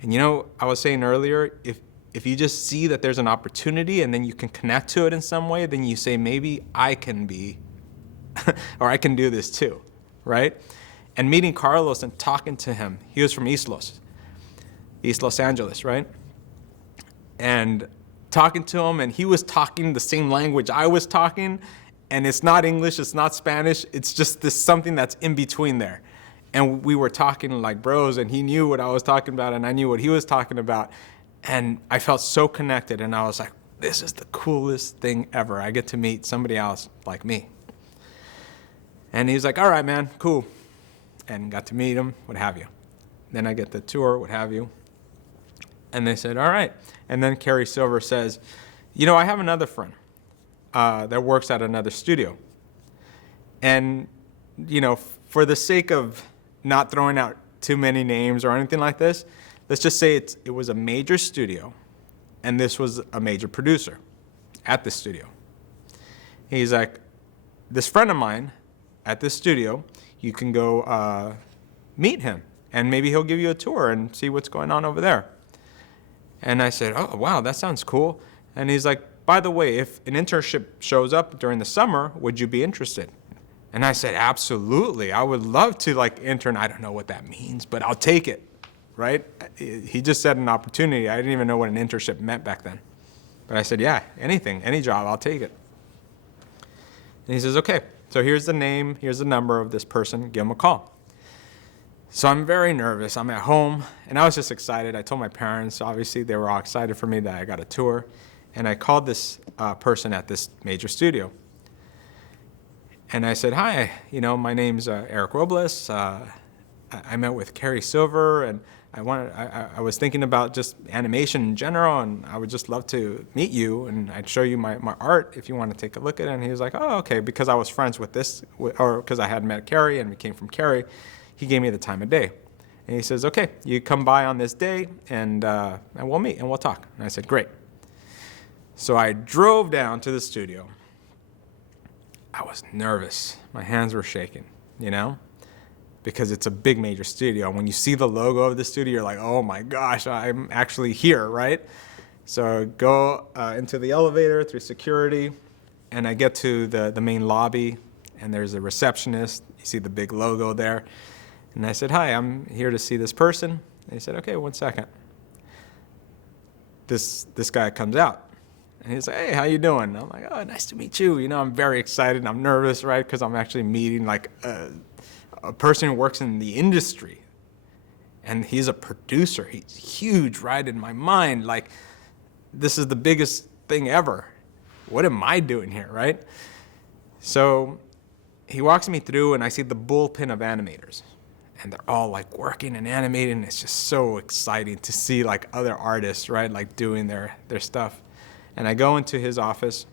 And I was saying earlier, if you just see that there's an opportunity and then you can connect to it in some way, then you say, maybe I can be, or I can do this too, right? And meeting Carlos and talking to him, he was from East Los Angeles, right? And talking to him, and he was talking the same language I was talking, and it's not English, it's not Spanish, it's just something that's in between there. And we were talking like bros, and he knew what I was talking about, and I knew what he was talking about. And I felt so connected, and I was like, this is the coolest thing ever. I get to meet somebody else like me. And he was like, all right, man, cool. And got to meet him, what have you. Then I get the tour, what have you. And they said, all right. And then Carrie Silver says, I have another friend that works at another studio. And, for the sake of not throwing out too many names or anything like this, let's just say it was a major studio, and this was a major producer at the studio. He's like, this friend of mine at this studio, you can go meet him, and maybe he'll give you a tour and see what's going on over there. And I said, oh, wow, that sounds cool. And he's like, by the way, if an internship shows up during the summer, would you be interested? And I said, absolutely. I would love to intern. I don't know what that means, but I'll take it, right? He just said an opportunity. I didn't even know what an internship meant back then. But I said, yeah, anything, any job, I'll take it. And he says, okay, so here's the name, here's the number of this person, give him a call. So I'm very nervous. I'm at home, and I was just excited. I told my parents, obviously, they were all excited for me that I got a tour. And I called this person at this major studio. And I said, hi, my name's Eric Robles. I met with Carrie Silver, and I was thinking about just animation in general, and I would just love to meet you, and I'd show you my art if you want to take a look at it. And he was like, oh, okay, because I was friends with or because I had met Carrie and we came from Carrie, he gave me the time of day. And he says, okay, you come by on this day, and we'll meet, and we'll talk. And I said, great. So I drove down to the studio. I was nervous. My hands were shaking, because it's a big major studio. When you see the logo of the studio, you're like, oh my gosh, I'm actually here, right? So I go into the elevator through security, and I get to the main lobby, and there's a receptionist. You see the big logo there. And I said, hi, I'm here to see this person. And he said, okay, 1 second. This guy comes out. And he's like, hey, how you doing? And I'm like, oh, nice to meet you. I'm very excited. I'm nervous, right? Because I'm actually meeting a person who works in the industry. And he's a producer. He's huge, right? In my mind, this is the biggest thing ever. What am I doing here, right? So he walks me through, and I see the bullpen of animators. And they're all working and animating. It's just so exciting to see other artists, right? Doing their stuff. And I go into his office,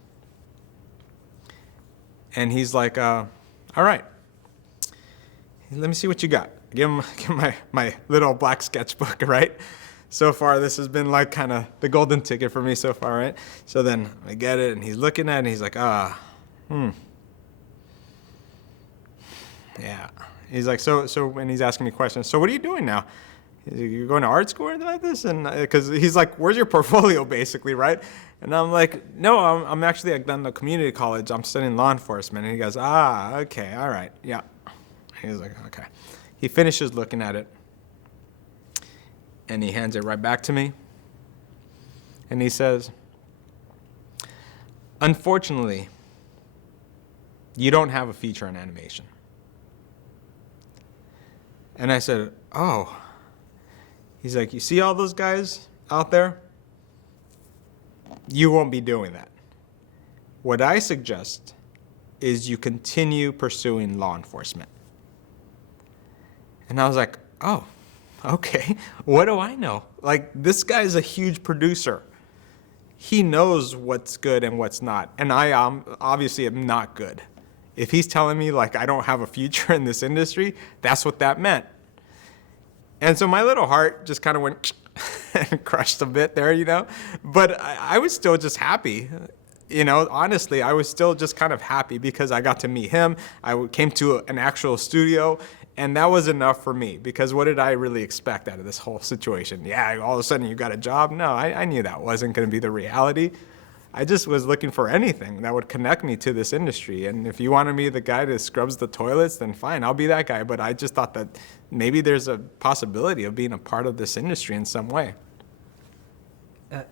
and he's like, all right, let me see what you got. Give him my little black sketchbook, right? So far, this has been kind of the golden ticket for me so far, right? So then I get it, and he's looking at it, and he's like, yeah. He's like, so when he's asking me questions, so what are you doing now? He's like, you're going to art school or anything like this? And because he's like, where's your portfolio, basically, right? And I'm like, no, I'm actually at Glendale Community College. I'm studying law enforcement. And he goes, okay, all right, yeah. He's like, okay. He finishes looking at it, and he hands it right back to me. And he says, unfortunately, you don't have a feature in animation. And I said, oh. He's like, you see all those guys out there? You won't be doing that. What I suggest is you continue pursuing law enforcement. And I was like, oh, okay. What do I know? Like, this guy's a huge producer. He knows what's good and what's not. And I obviously am not good. If he's telling me, like, I don't have a future in this industry, that's what that meant. And so my little heart just kind of went and crushed a bit there, you know. But I was still just happy. You know, honestly, I was still just kind of happy because I got to meet him. I came to an actual studio, and that was enough for me. Because what did I really expect out of this whole situation? Yeah, all of a sudden you got a job? No, I knew that wasn't going to be the reality. I just was looking for anything that would connect me to this industry. And if you want to be the guy that scrubs the toilets, then fine, I'll be that guy. But I just thought that maybe there's a possibility of being a part of this industry in some way.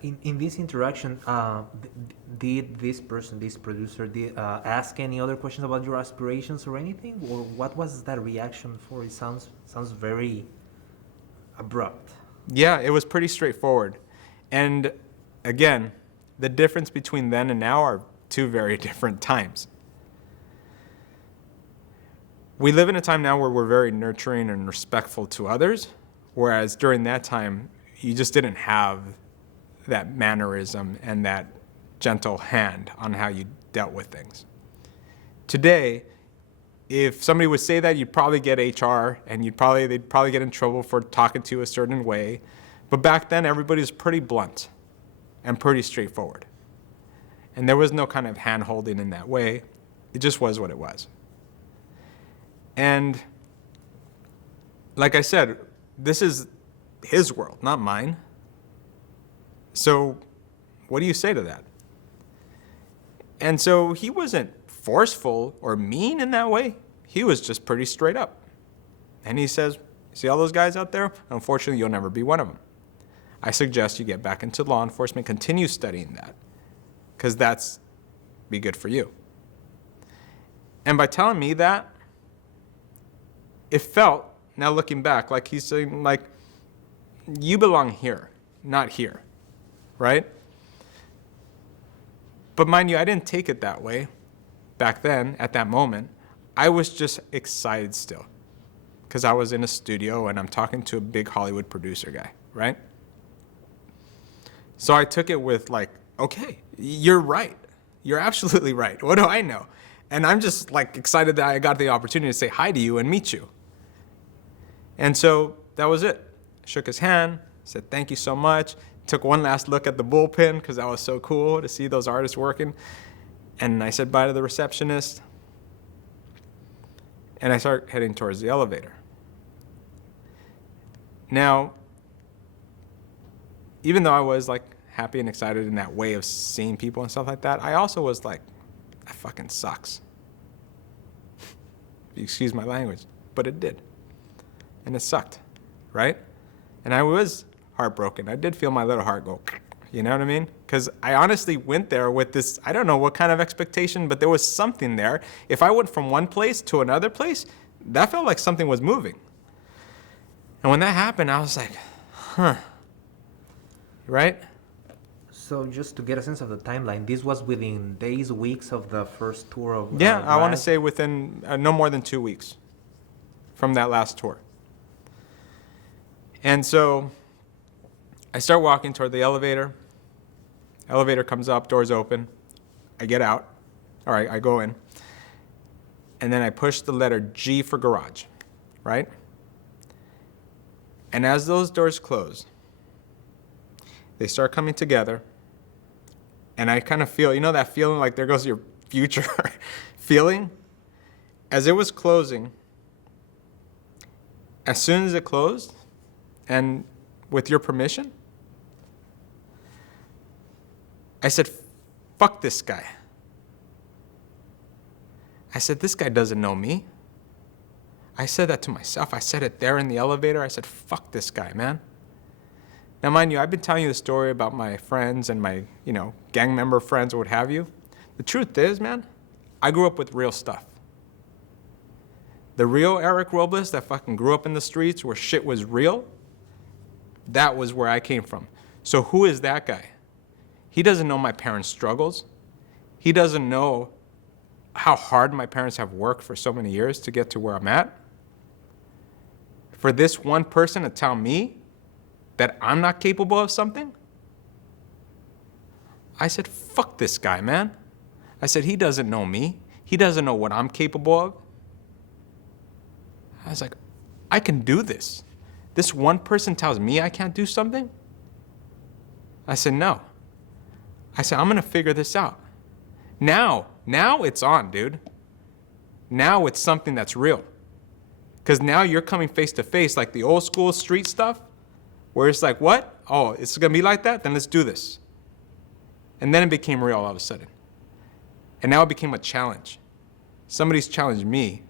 In this interaction, did this person, this producer, ask any other questions about your aspirations or anything? Or what was that reaction for? It sounds very abrupt. Yeah, it was pretty straightforward. And again, the difference between then and now are two very different times. We live in a time now where we're very nurturing and respectful to others, whereas during that time, you just didn't have that mannerism and that gentle hand on how you dealt with things. Today, if somebody would say that, you'd probably get HR, and they'd probably get in trouble for talking to you a certain way. But back then, everybody was pretty blunt and pretty straightforward. And there was no kind of hand-holding in that way. It just was what it was. And like I said, this is his world, not mine. So what do you say to that? And so he wasn't forceful or mean in that way. He was just pretty straight up. And he says, see all those guys out there? Unfortunately, you'll never be one of them. I suggest you get back into law enforcement, continue studying that, because that's be good for you. And by telling me that, it felt, now looking back, like he's saying, like, you belong here, not here, right? But mind you, I didn't take it that way back then, at that moment. I was just excited still, because I was in a studio and I'm talking to a big Hollywood producer guy, right? So I took it with like, okay, you're right. You're absolutely right. What do I know? And I'm just like excited that I got the opportunity to say hi to you and meet you. And so that was it. I shook his hand, said thank you so much. Took one last look at the bullpen because that was so cool to see those artists working. And I said bye to the receptionist. And I started heading towards the elevator. Now, even though I was like happy and excited in that way of seeing people and stuff like that, I also was like, that fucking sucks. Excuse my language, but it did. And it sucked, right? And I was heartbroken. I did feel my little heart go, you know what I mean? Because I honestly went there with this, I don't know what kind of expectation, but there was something there. If I went from one place to another place, that felt like something was moving. And when that happened, I was like, huh. Right? So just to get a sense of the timeline, this was within days, weeks of the first tour of Yeah, I want to Glad? say within no more than 2 weeks from that last tour. And so I start walking toward the elevator. Elevator comes up, doors open. I get out. All right, I go in. And then I push the letter G for garage, right? And as those doors close, they start coming together. And I kind of feel, you know that feeling like there goes your future feeling? As it was closing, as soon as it closed, And with your permission, I said, fuck this guy. I said, this guy doesn't know me. I said that to myself. I said it there in the elevator. I said, fuck this guy, man. Now, mind you, I've been telling you the story about my friends and my, gang member friends or what have you. The truth is, man, I grew up with real stuff. The real Eric Robles that fucking grew up in the streets where shit was real, that was where I came from. So who is that guy? He doesn't know my parents' struggles. He doesn't know how hard my parents have worked for so many years to get to where I'm at. For this one person to tell me that I'm not capable of something? I said, fuck this guy, man. I said, he doesn't know me. He doesn't know what I'm capable of. I was like, I can do this. This one person tells me I can't do something? I said, no. I said, I'm gonna figure this out. Now it's on, dude. Now it's something that's real. Because now you're coming face to face like the old school street stuff, where it's like, what? Oh, it's gonna be like that? Then let's do this. And then it became real all of a sudden. And now it became a challenge. Somebody's challenged me,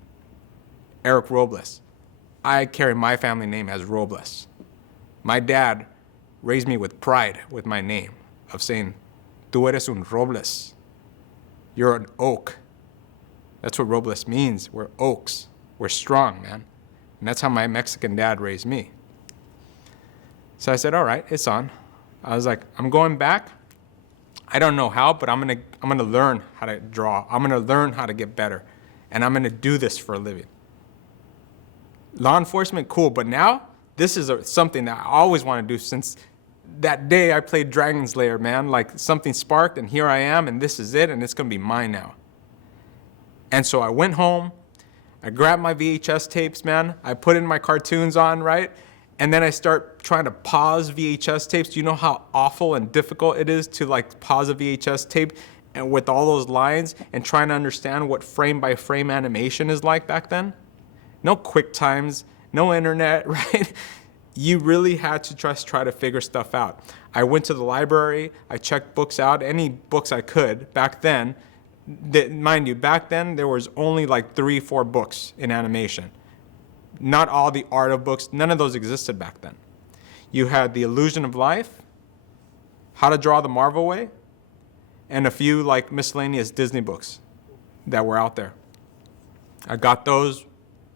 Eric Robles. I carry my family name as Robles. My dad raised me with pride with my name of saying, tú eres un Robles. You're an oak. That's what Robles means. We're oaks. We're strong, man. And that's how my Mexican dad raised me. So I said, all right, it's on. I was like, I'm going back. I don't know how, but I'm gonna learn how to draw. I'm gonna learn how to get better. And I'm gonna do this for a living. Law enforcement, cool, but now this is something that I always want to do since that day I played Dragon's Lair, man. Like something sparked and here I am and this is it and it's gonna be mine now. And so I went home, I grabbed my VHS tapes, man. I put in my cartoons on, right? And then I start trying to pause VHS tapes. Do you know how awful and difficult it is to like pause a VHS tape and with all those lines and trying to understand what frame by frame animation is like back then? No quick times, no internet, right? You really had to just try to figure stuff out. I went to the library, I checked books out, any books I could back then. Mind you, back then there was only like 3-4 books in animation. Not all the art of books, none of those existed back then. You had The Illusion of Life, How to Draw the Marvel Way, and a few like miscellaneous Disney books that were out there. I got those,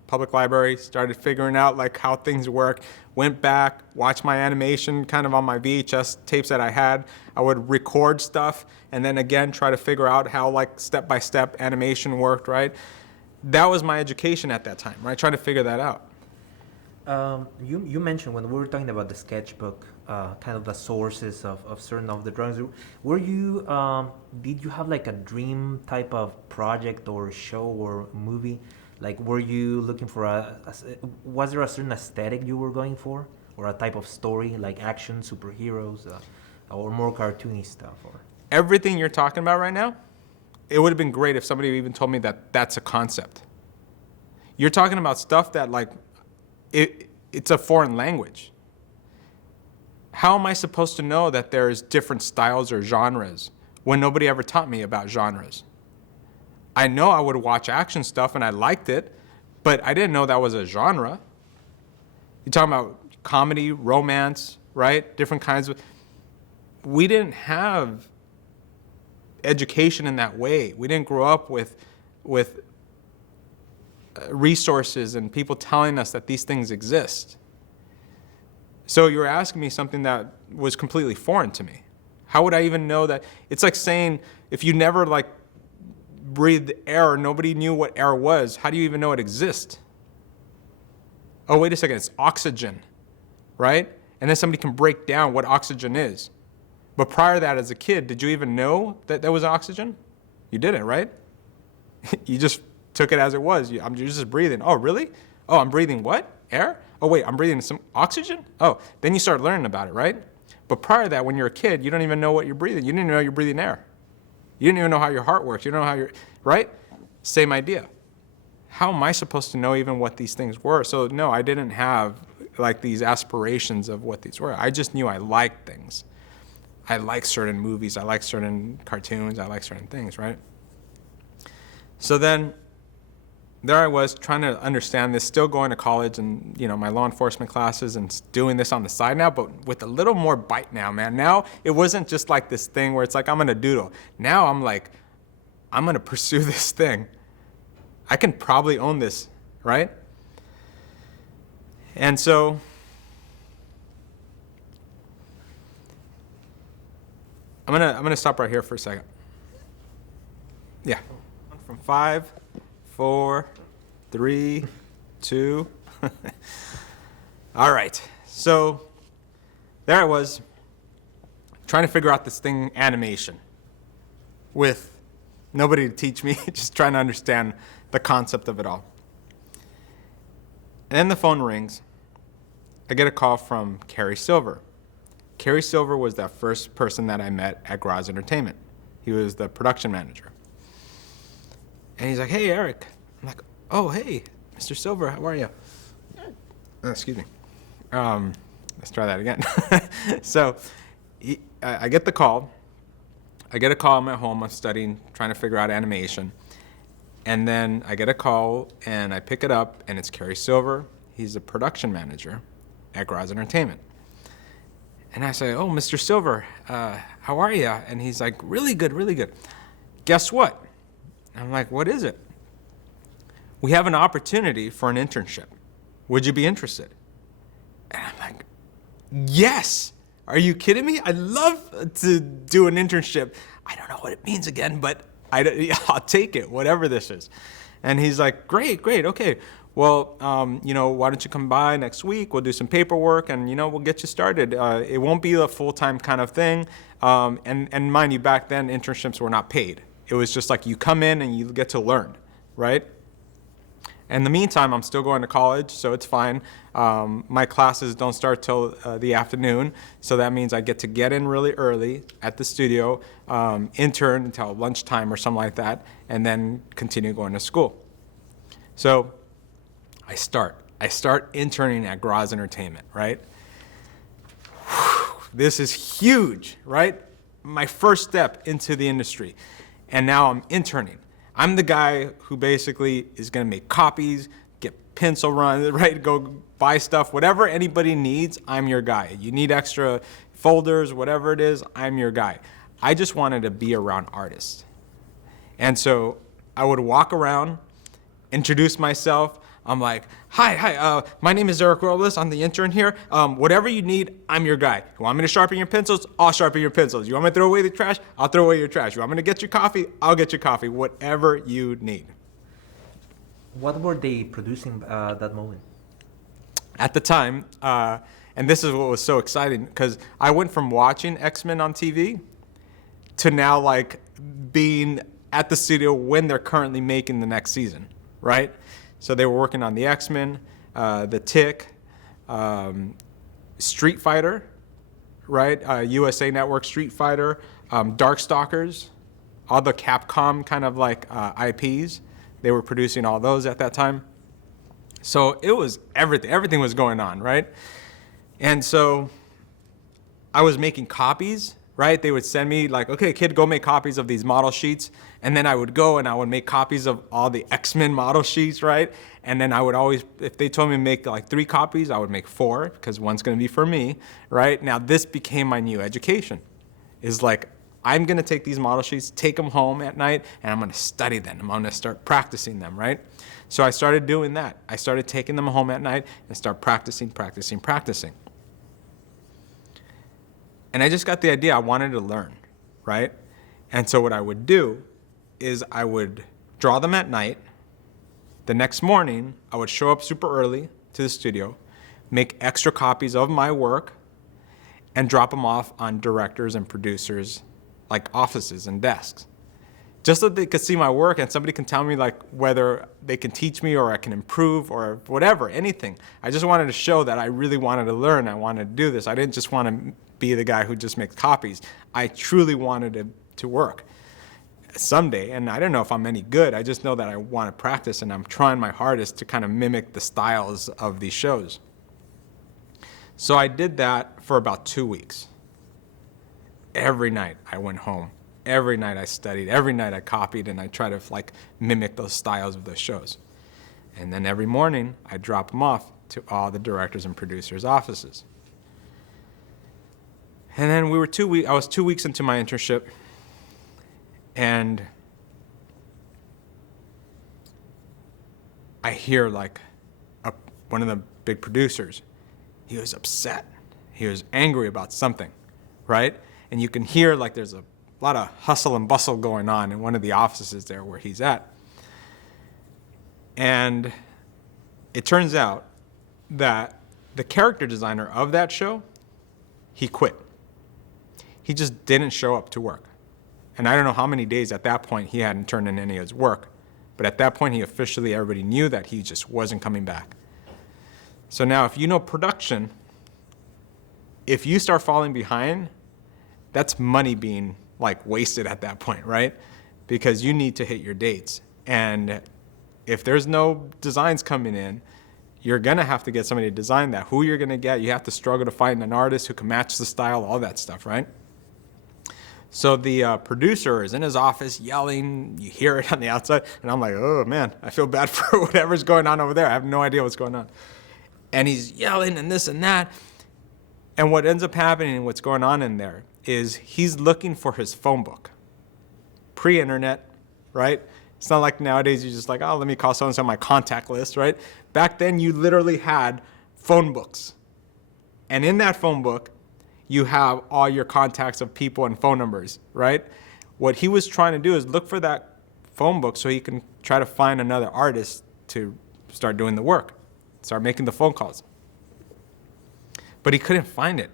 public library, started figuring out like how things work, went back, watched my animation kind of on my VHS tapes that I had. I would record stuff and then again try to figure out how like step-by-step animation worked, right? That was my education at that time, right? Trying to figure that out. You mentioned when we were talking about the sketchbook, kind of the sources of certain of the drawings. Were you, did you have like a dream type of project or show or movie? Like, were you looking for was there a certain aesthetic you were going for? Or a type of story, like action, superheroes, or more cartoony stuff? Or everything you're talking about right now, it would have been great if somebody even told me that that's a concept. You're talking about stuff that like, it's a foreign language. How am I supposed to know that there's different styles or genres when nobody ever taught me about genres? I know I would watch action stuff and I liked it, but I didn't know that was a genre. You're talking about comedy, romance, right? Different kinds of... We didn't have education in that way. We didn't grow up with resources and people telling us that these things exist. So you're asking me something that was completely foreign to me. How would I even know that? It's like saying if you never like breathed air, nobody knew what air was, how do you even know it exists? Oh, wait a second, it's oxygen, right? And then somebody can break down what oxygen is. But prior to that, as a kid, did you even know that there was oxygen? You didn't, right? You just took it as it was. You're just breathing. Oh, really? Oh, I'm breathing what? Air? Oh, wait, I'm breathing some oxygen? Oh, then you start learning about it, right? But prior to that, when you're a kid, you don't even know what you're breathing. You didn't even know you're breathing air. You didn't even know how your heart works. You don't know how you're, right? Same idea. How am I supposed to know even what these things were? So no, I didn't have like these aspirations of what these were. I just knew I liked things. I like certain movies, I like certain cartoons, I like certain things, right? So then there I was trying to understand this, still going to college and, my law enforcement classes and doing this on the side now, but with a little more bite now, man. Now it wasn't just like this thing where it's like, I'm going to doodle. Now I'm like, I'm going to pursue this thing. I can probably own this, right? And so I'm gonna stop right here for a second. Yeah. From 5, 4, 3, 2. All right. So there I was trying to figure out this thing, animation, with nobody to teach me, just trying to understand the concept of it all. And then the phone rings. I get a call from Carrie Silver. Carrie Silver was that first person that I met at Garza Entertainment. He was the production manager. And he's like, "Hey, Eric." I'm like, "Oh, hey, Mr. Silver, how are you?" Excuse me. Let's try that again. So I get the call. I get a call. I'm at home. I'm studying, trying to figure out animation. And then I get a call, and I pick it up, and it's Carrie Silver. He's the production manager at Garza Entertainment. And I say, "Oh, Mr. Silver, how are you?" And he's like, "Really good, really good. Guess what?" I'm like, "What is it?" "We have an opportunity for an internship. Would you be interested?" And I'm like, "Yes! Are you kidding me? I'd love to do an internship. I don't know what it means again, but I'll take it, whatever this is." And he's like, great, okay. Well, why don't you come by next week? We'll do some paperwork and, we'll get you started. It won't be a full-time kind of thing. And mind you, back then, internships were not paid. It was just like you come in and you get to learn, right? In the meantime, I'm still going to college, so it's fine. My classes don't start till the afternoon, so that means I get to get in really early at the studio, intern until lunchtime or something like that, and then continue going to school. So I start interning at Garza Entertainment, right? This is huge, right? My first step into the industry, and now I'm interning. I'm the guy who basically is going to make copies, get pencil runs, right? Go buy stuff, whatever anybody needs, I'm your guy. You need extra folders, whatever it is, I'm your guy. I just wanted to be around artists. And so I would walk around, introduce myself. I'm like, hi, my name is Eric Robles. I'm the intern here. Whatever you need, I'm your guy. You want me to sharpen your pencils? I'll sharpen your pencils. You want me to throw away the trash? I'll throw away your trash. You want me to get your coffee? I'll get your coffee. Whatever you need. What were they producing at that moment? At the time, and this is what was so exciting, because I went from watching X-Men on TV to now like being at the studio when they're currently making the next season, right? So they were working on the X-Men, the Tick, Street Fighter, right? USA Network Street Fighter, Darkstalkers, all the Capcom kind of like IPs. They were producing all those at that time. So it was everything was going on, right? And so I was making copies, right? They would send me like, "Okay, kid, go make copies of these model sheets." And then I would go and I would make copies of all the X-Men model sheets, right? And then I would always, if they told me to make like 3 copies, I would make 4 because one's going to be for me, right? Now this became my new education. Is like, I'm going to take these model sheets, take them home at night, and I'm going to study them. I'm going to start practicing them, right? So I started doing that. I started taking them home at night and start practicing. And I just got the idea I wanted to learn, right? And so what I would do is I would draw them at night. The next morning, I would show up super early to the studio, make extra copies of my work, and drop them off on directors and producers, like offices and desks. Just so they could see my work and somebody can tell me like whether they can teach me or I can improve or whatever, anything. I just wanted to show that I really wanted to learn. I wanted to do this. I didn't just want to be the guy who just makes copies. I truly wanted to work someday, and I don't know if I'm any good. I just know that I want to practice, and I'm trying my hardest to kind of mimic the styles of these shows. So I did that for about 2 weeks. Every night I went home. Every night I studied. Every night I copied, and I tried to like mimic those styles of those shows. And then every morning I drop them off to all the directors and producers' offices. And then I was 2 weeks into my internship, and I hear like one of the big producers, he was upset. He was angry about something, right? And you can hear like there's a lot of hustle and bustle going on in one of the offices there where he's at. And it turns out that the character designer of that show, he quit. He just didn't show up to work. And I don't know how many days at that point he hadn't turned in any of his work. But at that point, everybody knew that he just wasn't coming back. So now if you know production, if you start falling behind, that's money being like wasted at that point, right? Because you need to hit your dates. And if there's no designs coming in, you're gonna have to get somebody to design that. Who you're gonna get, you have to struggle to find an artist who can match the style, all that stuff, right? So the producer is in his office yelling, you hear it on the outside, and I'm like, oh man, I feel bad for whatever's going on over there. I have no idea what's going on. And he's yelling and this and that. And what ends up happening and what's going on in there is he's looking for his phone book. Pre-internet, right? It's not like nowadays you're just like, oh, let me call so-and-so on my contact list, right? Back then you literally had phone books. And in that phone book, you have all your contacts of people and phone numbers, right? What he was trying to do is look for that phone book so he can try to find another artist to start doing the work, start making the phone calls. But he couldn't find it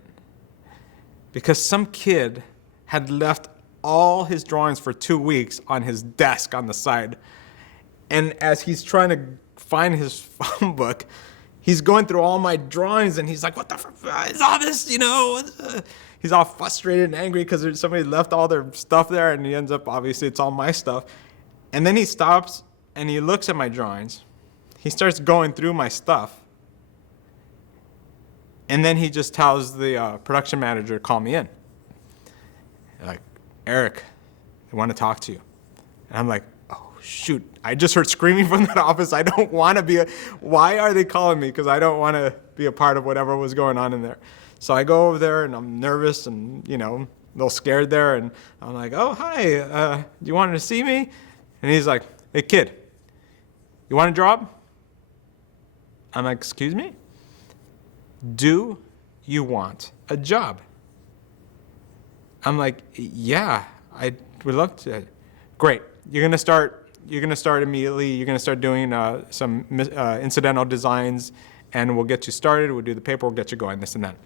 because some kid had left all his drawings for 2 weeks on his desk on the side. And as he's trying to find his phone book, he's going through all my drawings and he's like, what the fuck is all this, you know? He's all frustrated and angry because somebody left all their stuff there, and he ends up, obviously, it's all my stuff. And then he stops and he looks at my drawings. He starts going through my stuff. And then he just tells the production manager to call me in. Like, Eric, I want to talk to you. And I'm like, oh, shoot. I just heard screaming from that office. I don't want to be why are they calling me? Because I don't want to be a part of whatever was going on in there. So I go over there and I'm nervous and, you know, a little scared there. And I'm like, oh, hi, you wanted to see me? And he's like, hey, kid, you want a job? I'm like, excuse me? Do you want a job? I'm like, yeah, I would love to. Great. You're gonna start immediately. You're gonna start doing some incidental designs, and we'll get you started. We'll do the paperwork, get you going, this and that.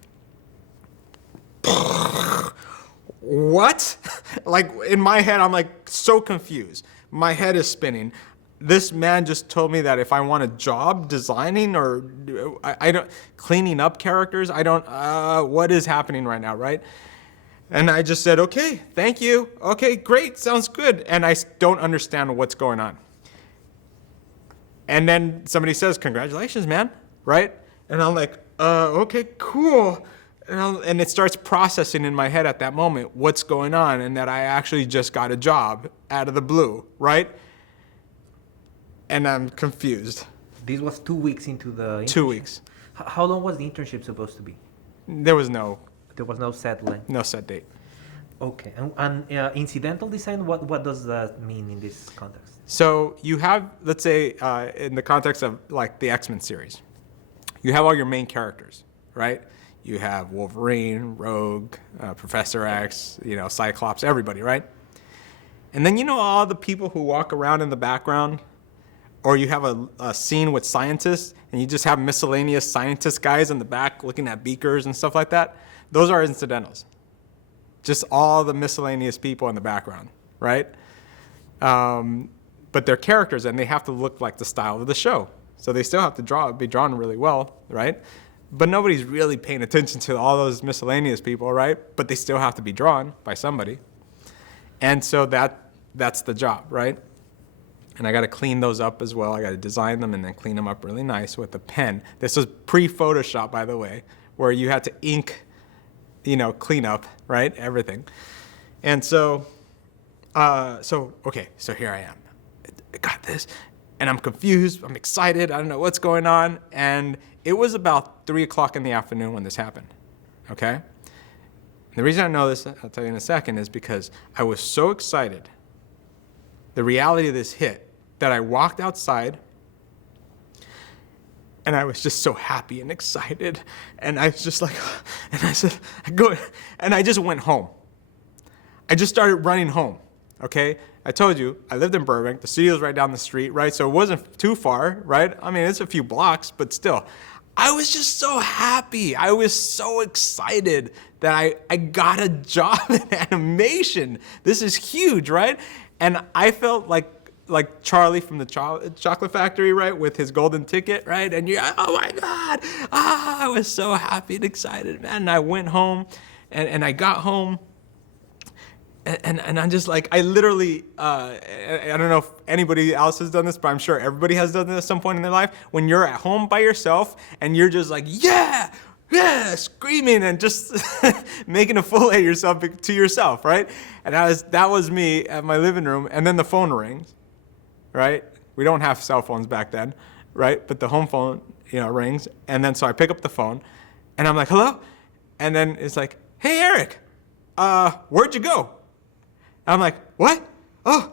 What? Like in my head, I'm like so confused. My head is spinning. This man just told me that if I want a job designing or I don't cleaning up characters, I don't. What is happening right now, right? And I just said, okay, thank you. Okay, great, sounds good. And I don't understand what's going on. And then somebody says, congratulations, man, right? And I'm like, okay, cool. And it starts processing in my head at that moment what's going on and that I actually just got a job out of the blue, right? And I'm confused. This was 2 weeks into the internship. 2 weeks. How long was the internship supposed to be? There was no set length. No set date. Okay, and incidental design, what does that mean in this context? So you have, let's say, in the context of like the X-Men series, you have all your main characters, right? You have Wolverine, Rogue, Professor X, you know, Cyclops, everybody, right? And then you know all the people who walk around in the background, or you have a scene with scientists, and you just have miscellaneous scientist guys in the back looking at beakers and stuff like that. Those are incidentals. Just all the miscellaneous people in the background, right? But they're characters, and they have to look like the style of the show. So they still have to be drawn really well, right? But nobody's really paying attention to all those miscellaneous people, right? But they still have to be drawn by somebody. And so that's the job, right? And I got to clean those up as well. I got to design them and then clean them up really nice with a pen. This was pre-Photoshop, by the way, where you had to ink, clean up, right? Everything. And so here I am. I got this, and I'm confused. I'm excited. I don't know what's going on. And it was about 3 o'clock in the afternoon when this happened, okay? And the reason I know this, I'll tell you in a second, is because I was so excited. The reality of this hit that I walked outside, and I was just so happy and excited. And I was just like, and I said, and I just went home. I just started running home, okay? I told you, I lived in Burbank. The studio's right down the street, right? So it wasn't too far, right? I mean, it's a few blocks, but still. I was just so happy. I was so excited that I got a job in animation. This is huge, right? And I felt like Charlie from the Chocolate Factory, right, with his golden ticket, right? And you're, oh my God, I was so happy and excited, man. And I went home, and I got home, and I'm just like, I literally, I don't know if anybody else has done this, but I'm sure everybody has done this at some point in their life. When you're at home by yourself and you're just like, yeah, screaming and just making a fool of yourself to yourself, right? And that was me at my living room, and then the phone rings, right? We don't have cell phones back then, right? But the home phone, rings, and then so I pick up the phone, and I'm like, hello? And then it's like, hey, Eric, where'd you go? I'm like, what? Oh,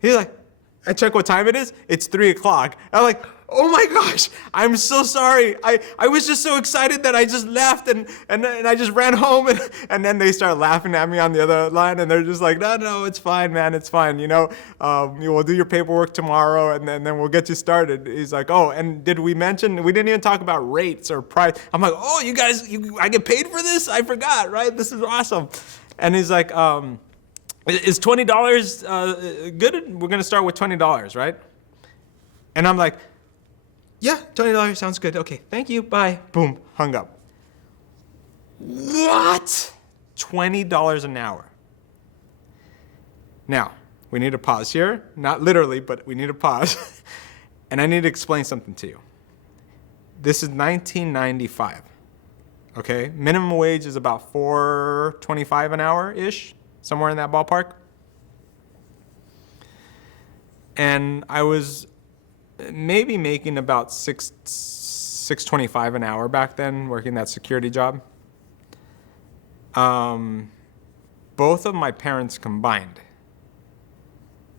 he's like, I check what time it is. It's 3 o'clock. I'm like, oh my gosh, I'm so sorry. I was just so excited that I just left and I just ran home and then they start laughing at me on the other line and they're just like, no, it's fine, man, it's fine. We'll do your paperwork tomorrow and then we'll get you started. He's like, oh, and did we mention, we didn't even talk about rates or price. I'm like, oh, you guys, I get paid for this? I forgot, right? This is awesome. And he's like, is $20 good? We're gonna start with $20, right? And I'm like, yeah, $20 sounds good. Okay, thank you, bye. Boom, hung up. What? $20 an hour. Now, we need to pause here. Not literally, but we need to pause. And I need to explain something to you. This is 1995, okay? Minimum wage is about $4.25 an hour-ish, somewhere in that ballpark. And I was maybe making about $6.25 an hour back then, working that security job. Both of my parents combined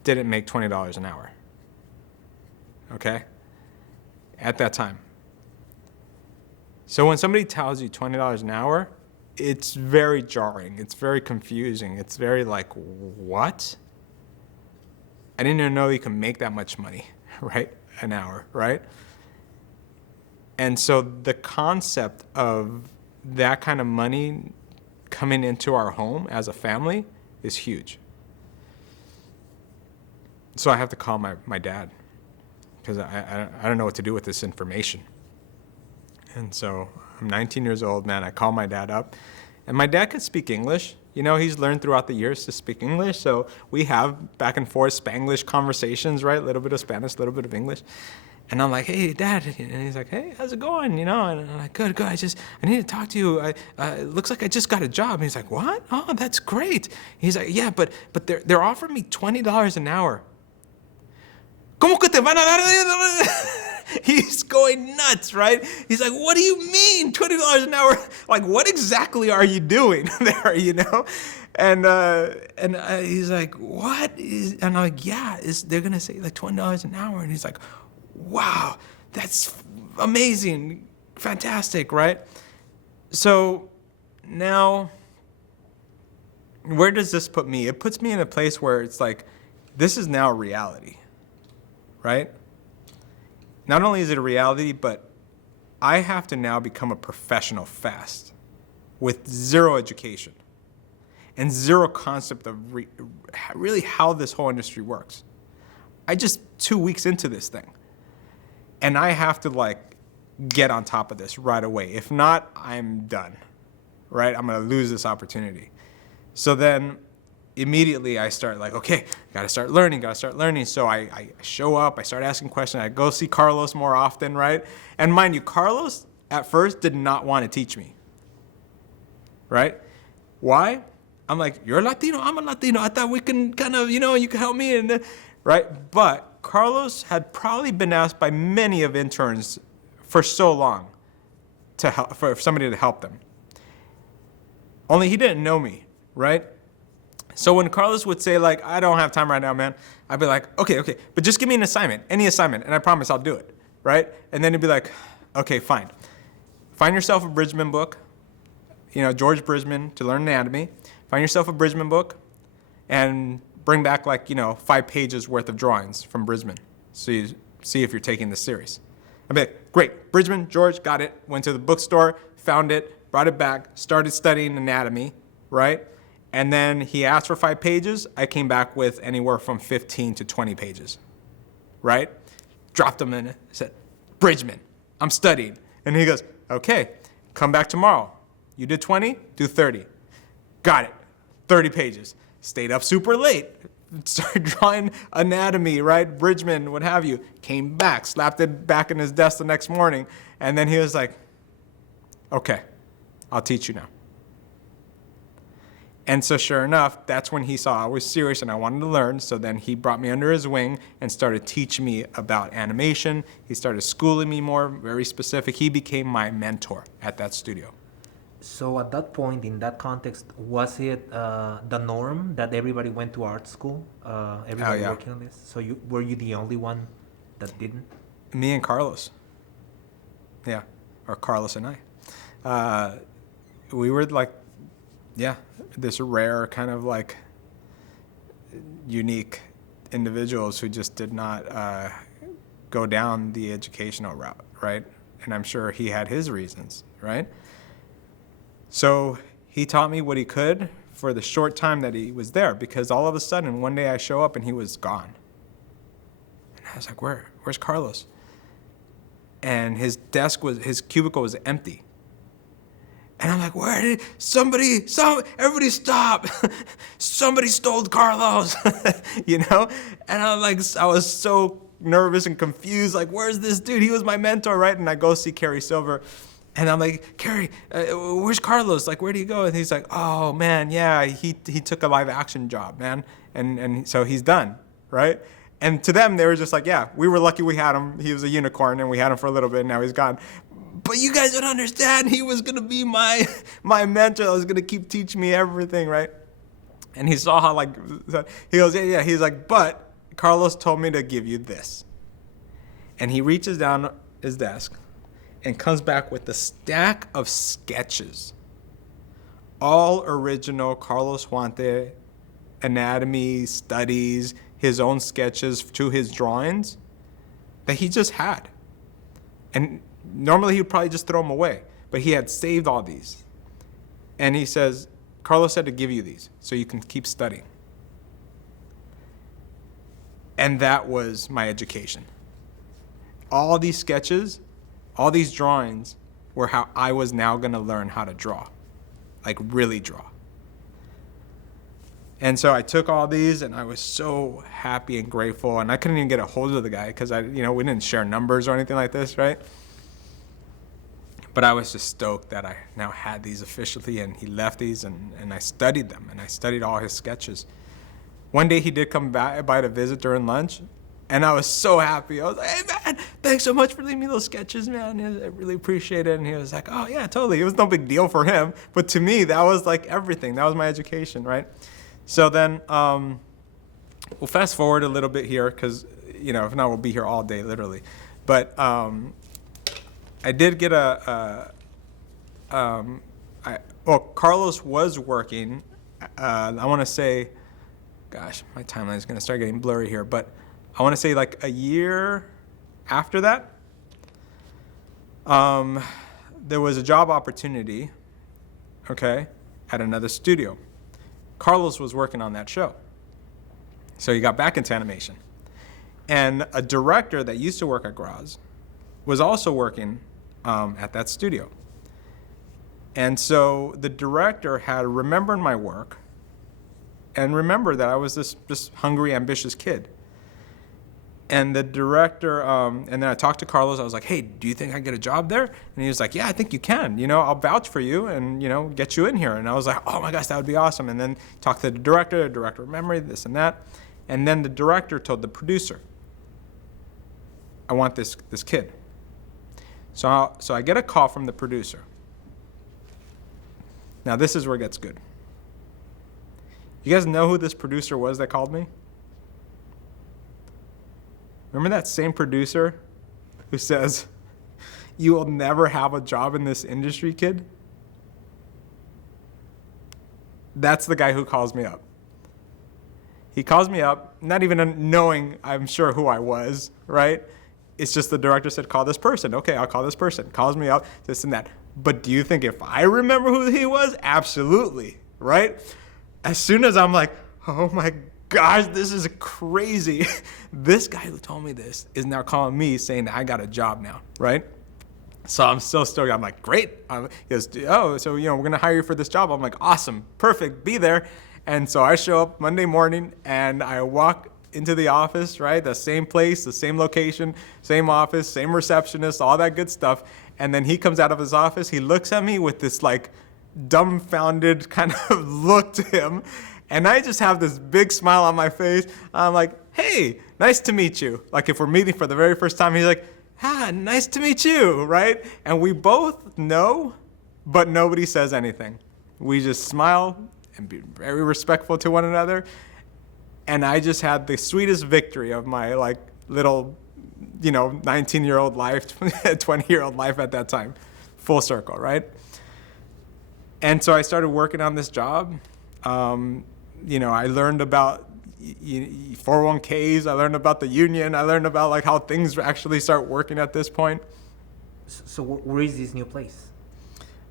didn't make $20 an hour. Okay? At that time. So when somebody tells you $20 an hour, it's very jarring. It's very confusing. It's very like, what? I didn't even know you can make that much money, right? An hour, right? And so the concept of that kind of money coming into our home as a family is huge. So I have to call my dad because I don't know what to do with this information. And so I'm 19 years old, man. I call my dad up, and my dad could speak English. He's learned throughout the years to speak English, so we have back and forth Spanglish conversations, right? A little bit of Spanish, a little bit of English. And I'm like, hey, Dad. And he's like, hey, how's it going? And I'm like, good. I need to talk to you. It looks like I just got a job. And he's like, what? Oh, that's great. He's like, yeah, but they're offering me $20 an hour. ¿Cómo que te van a dar? He's going nuts, right? He's like, what do you mean, $20 an hour? Like, what exactly are you doing there, And he's like, what is, and I'm like, yeah, they're going to say like $20 an hour. And he's like, wow, that's amazing, fantastic, right? So now, where does this put me? It puts me in a place where it's like, this is now reality, right? Not only is it a reality, but I have to now become a professional fast with zero education and zero concept of really how this whole industry works. I just 2 weeks into this thing, and I have to get on top of this right away. If not, I'm done, right? I'm gonna lose this opportunity. So then immediately I start okay, gotta start learning. So I show up, I start asking questions, I go see Carlos more often, right? And mind you, Carlos at first did not want to teach me, right? Why? I'm like, you're Latino, I'm a Latino. I thought we can kind of, you can help me, right? But Carlos had probably been asked by many of interns for so long to help, for somebody to help them. Only he didn't know me, right? So when Carlos would say like, I don't have time right now, man, I'd be like, okay, but just give me an assignment, any assignment, and I promise I'll do it, right? And then he'd be like, okay, fine. Find yourself a Bridgman book, George Bridgman, to learn anatomy. Find yourself a Bridgman book and bring back 5 pages worth of drawings from Bridgman so you see if you're taking this serious. I'd be like, great, Bridgman, George, got it. Went to the bookstore, found it, brought it back, started studying anatomy, right? And then he asked for 5 pages. I came back with anywhere from 15 to 20 pages, right? Dropped them in, said, Bridgman, I'm studying. And he goes, okay, come back tomorrow. You did 20, do 30. Got it, 30 pages. Stayed up super late, started drawing anatomy, right? Bridgman, what have you. Came back, slapped it back in his desk the next morning. And then he was like, okay, I'll teach you now. And so sure enough, that's when he saw I was serious and I wanted to learn. So then he brought me under his wing and started teaching me about animation. He started schooling me more, very specific. He became my mentor at that studio. So at that point, in that context, was it the norm that everybody went to art school? Everybody working on this? So were you the only one that didn't? Me and Carlos. Yeah, or Carlos and I. We were this rare kind of unique individuals who just did not go down the educational route, right? And I'm sure he had his reasons, right? So he taught me what he could for the short time that he was there, because all of a sudden one day I show up and he was gone. And I was like, where's Carlos? And his cubicle was empty. And I'm like, everybody stop. Somebody stole Carlos, And I was so nervous and confused, where's this dude? He was my mentor, right? And I go see Carrie Silver. And I'm like, Carrie, where's Carlos? Where'd he go? And he's like, oh, man, yeah, he took a live action job, man. And so he's done, right? And to them, they were just like, yeah, we were lucky we had him. He was a unicorn, and we had him for a little bit, and now he's gone. But you guys don't understand. He was going to be my mentor. I was going to keep teaching me everything, right? And he saw how, he goes, yeah. He's like, but Carlos told me to give you this. And he reaches down his desk and comes back with a stack of sketches. All original Carlos Huante anatomy studies, his own sketches to his drawings that he just had. And normally he would probably just throw them away, but he had saved all these. And he says, Carlos said to give you these so you can keep studying. And that was my education. All these sketches, all these drawings were how I was now going to learn how to draw, really draw. And so I took all these, and I was so happy and grateful, and I couldn't even get a hold of the guy because we didn't share numbers or anything like this, right? But I was just stoked that I now had these officially, and he left these, and I studied them, and I studied all his sketches. One day he did come by to visit during lunch, and I was so happy. I was like, hey, man, thanks so much for leaving me those sketches, man. I really appreciate it. And he was like, oh, yeah, totally. It was no big deal for him. But to me, that was everything. That was my education, right? So then we'll fast forward a little bit here because, if not, we'll be here all day, literally. But I did get Carlos was working. I want to say, gosh, my timeline is going to start getting blurry here, but I want to say a year after that, there was a job opportunity, at another studio. Carlos was working on that show. So he got back into animation. And a director that used to work at Graz was also working at that studio. And so the director had remembered my work and remembered that I was this hungry, ambitious kid. And the director, and then I talked to Carlos. I was like, hey, do you think I can get a job there? And he was like, yeah, I think you can. I'll vouch for you and, get you in here. And I was like, oh my gosh, that would be awesome. And then talked to the director of memory, this and that. And then the director told the producer, I want this kid. So I get a call from the producer. Now this is where it gets good. You guys know who this producer was that called me? Remember that same producer who says, you will never have a job in this industry, kid? That's the guy who calls me up. He calls me up, not even knowing, I'm sure, who I was, right? It's just the director said, call this person. Okay, I'll call this person. Calls me up, this and that. But do you think if I remember who he was? Absolutely, right? As soon as I'm like, oh my gosh, this is crazy. This guy who told me this is now calling me saying that I got a job now, right? So I'm so stoked. I'm like, great. He goes, oh, so, we're going to hire you for this job. I'm like, awesome, perfect, be there. And so I show up Monday morning and I walk into the office, right? The same place, the same location, same office, same receptionist, all that good stuff. And then he comes out of his office. He looks at me with this like dumbfounded kind of look to him. And I just have this big smile on my face. I'm like, hey, nice to meet you. Like if we're meeting for the very first time, he's like, nice to meet you, right? And we both know, but nobody says anything. We just smile and be very respectful to one another. And I just had the sweetest victory of my like little, 19-year-old life, 20-year-old life at that time. Full circle, right? And so I started working on this job. I learned about 401ks. I learned about the union. I learned about like how things actually start working at this point. So where is this new place?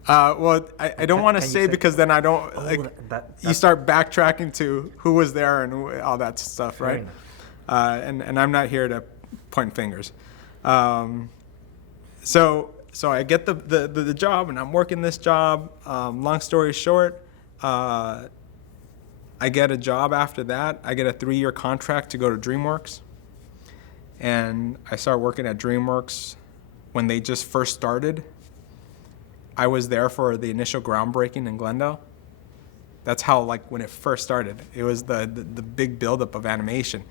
Well, I don't want to say because then I don't you start backtracking to who was there and all that stuff, right? And I'm not here to point fingers. So I get the job and I'm working this job. Long story short, I get a job after that. I get a 3-year contract to go to DreamWorks. And I started working at DreamWorks when they just first started. I was there for the initial groundbreaking in Glendale. That's how, like, when it first started, it was the big buildup of animation.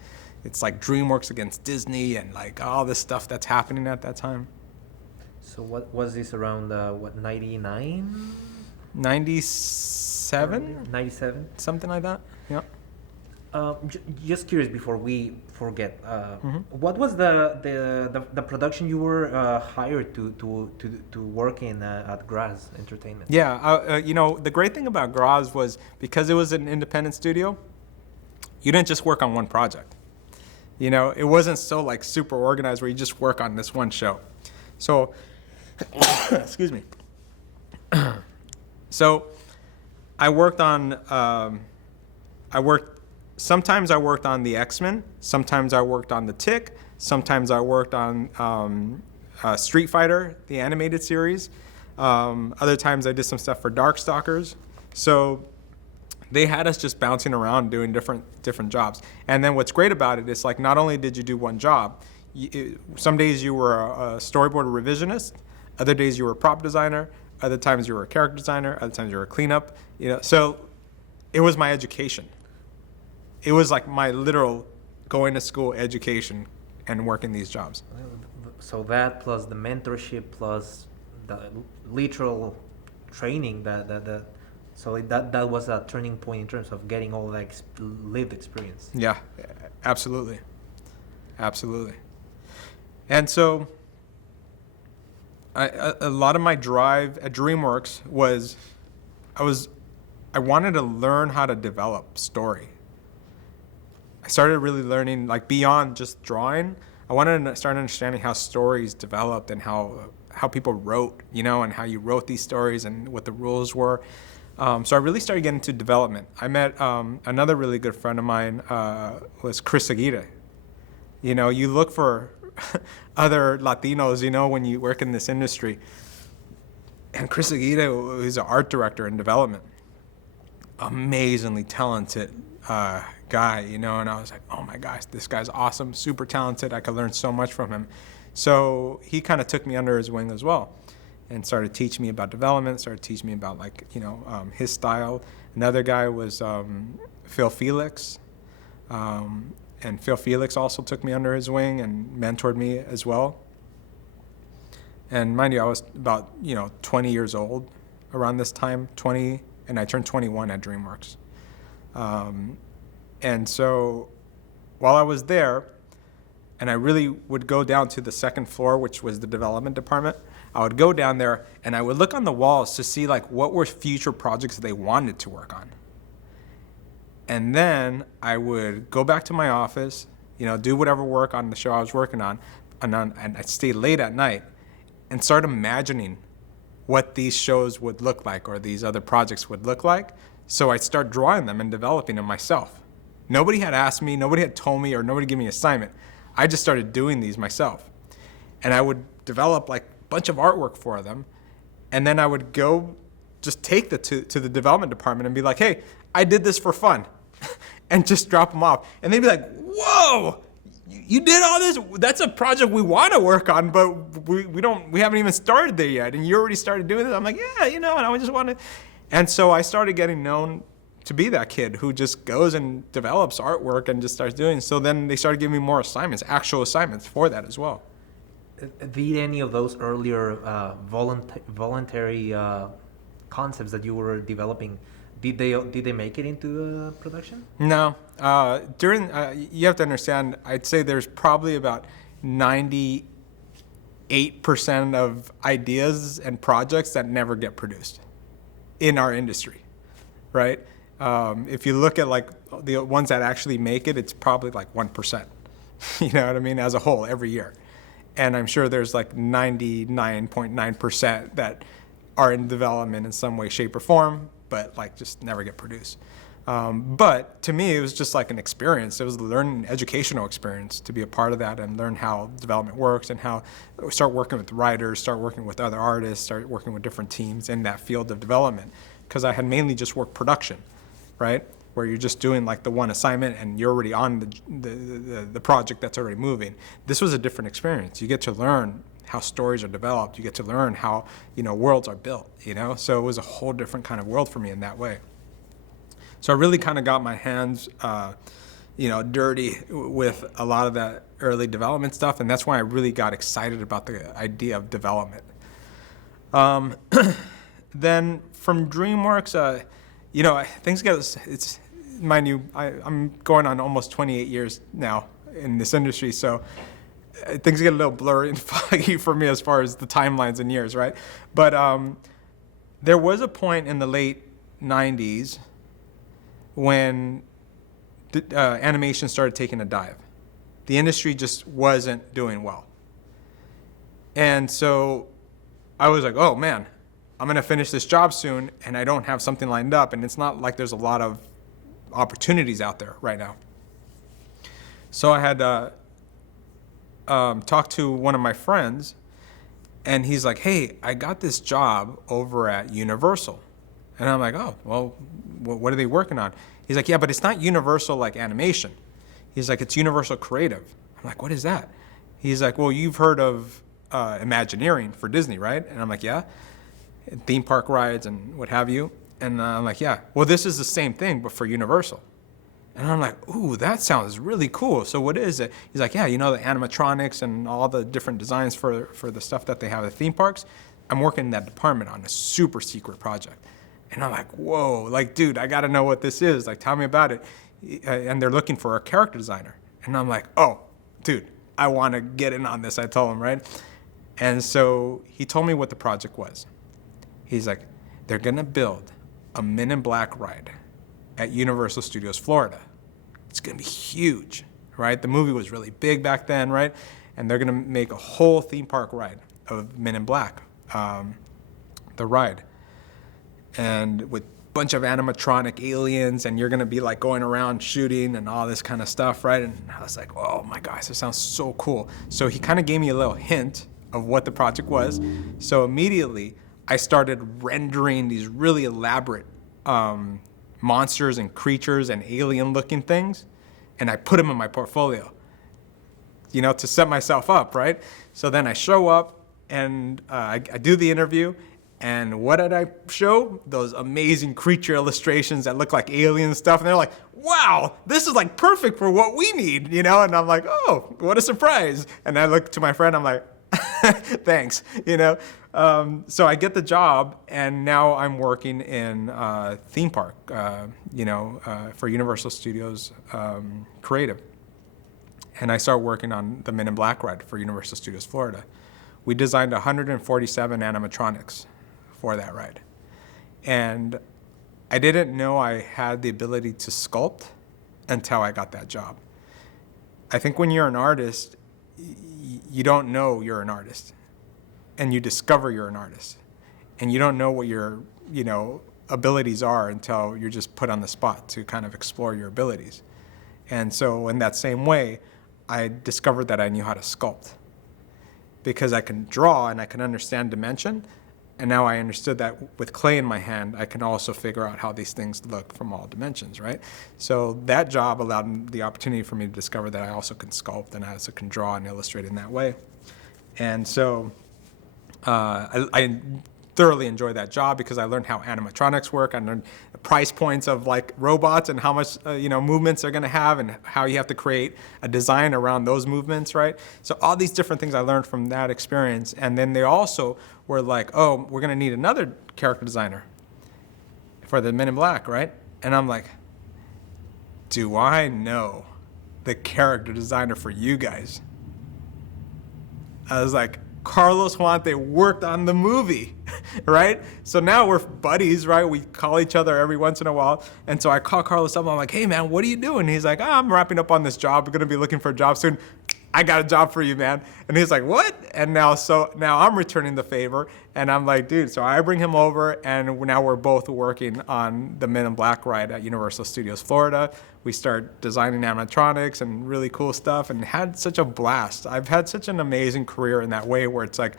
It's like DreamWorks against Disney and like all this stuff that's happening at that time. So what was this around, 99? 97? 97? Something like that, yeah. Just curious before we forget, what was the production you were hired to work in at Garza Entertainment? Yeah, the great thing about Garza was because it was an independent studio, you didn't just work on one project. It wasn't so like super organized where you just work on this one show. So, excuse me. So, I worked on, sometimes I worked on the X-Men, sometimes I worked on the Tick, sometimes I worked on Street Fighter, the animated series. Other times I did some stuff for Darkstalkers. So they had us just bouncing around doing different jobs. And then what's great about it is like not only did you do one job, some days you were a storyboard revisionist, other days you were a prop designer, other times you were a character designer, other times you were a cleanup. So it was my education. It was like my literal going to school education and working these jobs. So that plus the mentorship plus the literal training so that was a turning point in terms of getting all that lived experience. Yeah, absolutely. And so a lot of my drive at DreamWorks was I wanted to learn how to develop story. I started really learning, like beyond just drawing, I wanted to start understanding how stories developed and how people wrote, and how you wrote these stories and what the rules were. So I really started getting into development. I met another really good friend of mine was Chris Aguirre. You look for other Latinos, when you work in this industry. And Chris Aguirre is an art director in development. Amazingly talented, guy, and I was like, oh my gosh, this guy's awesome, super talented. I could learn so much from him. So he kind of took me under his wing as well and started teaching me about development, started teaching me about his style. Another guy was Phil Felix. And Phil Felix also took me under his wing and mentored me as well. And mind you, I was about 20 years old around this time, 20, and I turned 21 at DreamWorks. And so while I was there, and I really would go down to the second floor, which was the development department, I would go down there and I would look on the walls to see what were future projects they wanted to work on. And then I would go back to my office, do whatever work on the show I was working on, and I'd stay late at night and start imagining what these shows would look like or these other projects would look like. So I'd start drawing them and developing them myself. Nobody had asked me, nobody had told me, or nobody gave me an assignment. I just started doing these myself. And I would develop a bunch of artwork for them. And then I would go just take to the development department and be like, hey, I did this for fun. And just drop them off. And they'd be like, whoa, you did all this? That's a project we want to work on, but we haven't even started there yet. And you already started doing this? I'm like, yeah, and I just want to. And so I started getting known to be that kid who just goes and develops artwork and just starts doing. So then they started giving me more assignments, actual assignments for that as well. Did any of those earlier voluntary concepts that you were developing, did they make it into production? No. You have to understand, I'd say there's probably about 98% of ideas and projects that never get produced in our industry, right? If you look at the ones that actually make it, it's probably 1%. You know what I mean? As a whole, every year. And I'm sure there's 99.9% that are in development in some way, shape, or form, but just never get produced. But to me, it was just an experience. It was an educational experience to be a part of that and learn how development works and how start working with writers, start working with other artists, start working with different teams in that field of development. Because I had mainly just worked production, right? Where you're just doing the one assignment and you're already on the project that's already moving. This was a different experience. You get to learn how stories are developed. You get to learn how worlds are built. So it was a whole different kind of world for me in that way. So I really kind of got my hands, dirty with a lot of that early development stuff, and that's why I really got excited about the idea of development. Then from DreamWorks, things get mind you, I'm going on almost 28 years now in this industry, so things get a little blurry and foggy for me as far as the timelines and years, right? But there was a point in the late 90s when animation started taking a dive. The industry just wasn't doing well. And so I was like, oh man, I'm going to finish this job soon and I don't have something lined up, and it's not like there's a lot of opportunities out there right now. So I had talked to one of my friends, and he's like, hey, I got this job over at Universal. And I'm like, oh, well, what are they working on? He's like, yeah, but it's not Universal like animation. He's like, it's Universal Creative. I'm like, what is that? He's like, well, you've heard of Imagineering for Disney, right? And I'm like, yeah. Theme park rides and what have you. And I'm like, yeah. Well, this is the same thing, but for Universal. And I'm like, ooh, that sounds really cool. So what is it? He's like, yeah, the animatronics and all the different designs for the stuff that they have at theme parks. I'm working in that department on a super secret project. And I'm like, whoa, dude, I got to know what this is. Tell me about it. And they're looking for a character designer. And I'm like, oh, dude, I want to get in on this, I told him, right? And so he told me what the project was. He's like, they're going to build a Men in Black ride at Universal Studios Florida. It's going to be huge, right? The movie was really big back then, right? And they're going to make a whole theme park ride of Men in Black, the ride. And with a bunch of animatronic aliens, and you're going to be going around shooting and all this kind of stuff, right? And I was like, oh my gosh, this sounds so cool. So he kind of gave me a little hint of what the project was. So immediately I started rendering these really elaborate monsters and creatures and alien-looking things, and I put them in my portfolio, to set myself up, right? So then I show up, and I do the interview, and what did I show? Those amazing creature illustrations that look like alien stuff, and they're like, wow, this is like perfect for what we need, And I'm like, oh, what a surprise. And I look to my friend, I'm like, thanks, So I get the job, and now I'm working in theme park, for Universal Studios Creative. And I start working on the Men in Black ride for Universal Studios Florida. We designed 147 animatronics for that ride. And I didn't know I had the ability to sculpt until I got that job. I think when you're an artist, you don't know you're an artist, and you discover you're an artist, and you don't know what your abilities are until you're just put on the spot to kind of explore your abilities. And so in that same way, I discovered that I knew how to sculpt, because I can draw and I can understand dimension. And now I understood that with clay in my hand, I can also figure out how these things look from all dimensions, right? So that job allowed the opportunity for me to discover that I also can sculpt and I also can draw and illustrate in that way. And so I thoroughly enjoyed that job because I learned how animatronics work. I learned the price points of like robots and how much movements they're going to have, and how you have to create a design around those movements, right? So all these different things I learned from that experience. And then they also were like, oh, we're going to need another character designer for the Men in Black, right? And I'm like, do I know the character designer for you guys? I was like, Carlos Huante worked on the movie, right? So now we're buddies, right? We call each other every once in a while. And so I call Carlos up. I'm like, hey, man, what are you doing? He's like, I'm wrapping up on this job. We're going to be looking for a job soon. I got a job for you, man. And he's like, what? And now I'm returning the favor. And I'm like, dude, so I bring him over, and now we're both working on the Men in Black ride at Universal Studios Florida. We start designing animatronics and really cool stuff, and had such a blast. I've had such an amazing career in that way, where it's like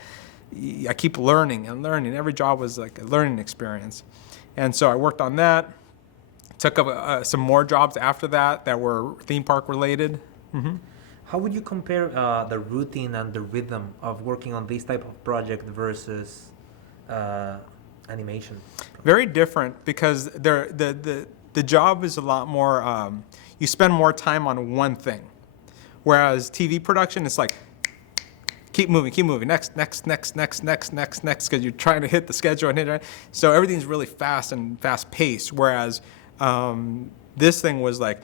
I keep learning and learning. Every job was like a learning experience. And so I worked on that. Took up some more jobs after that were theme park related. Mm-hmm. How would you compare the routine and the rhythm of working on this type of project versus animation? Very different, because the job is a lot more, you spend more time on one thing. Whereas TV production, it's like, keep moving, next, because you're trying to hit the schedule and hit it. So everything's really fast and fast paced. Whereas this thing was like,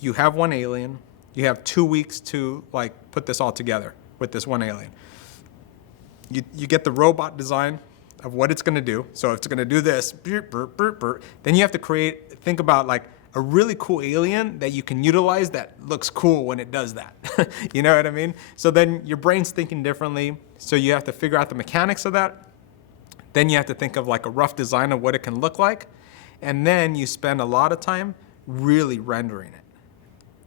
you have one alien, you have 2 weeks to like put this all together with this one alien. You get the robot design of what it's going to do. So if it's going to do this, then you have to think about like a really cool alien that you can utilize that looks cool when it does that. You know what I mean? So then your brain's thinking differently. So you have to figure out the mechanics of that. Then you have to think of like a rough design of what it can look like. And then you spend a lot of time really rendering it,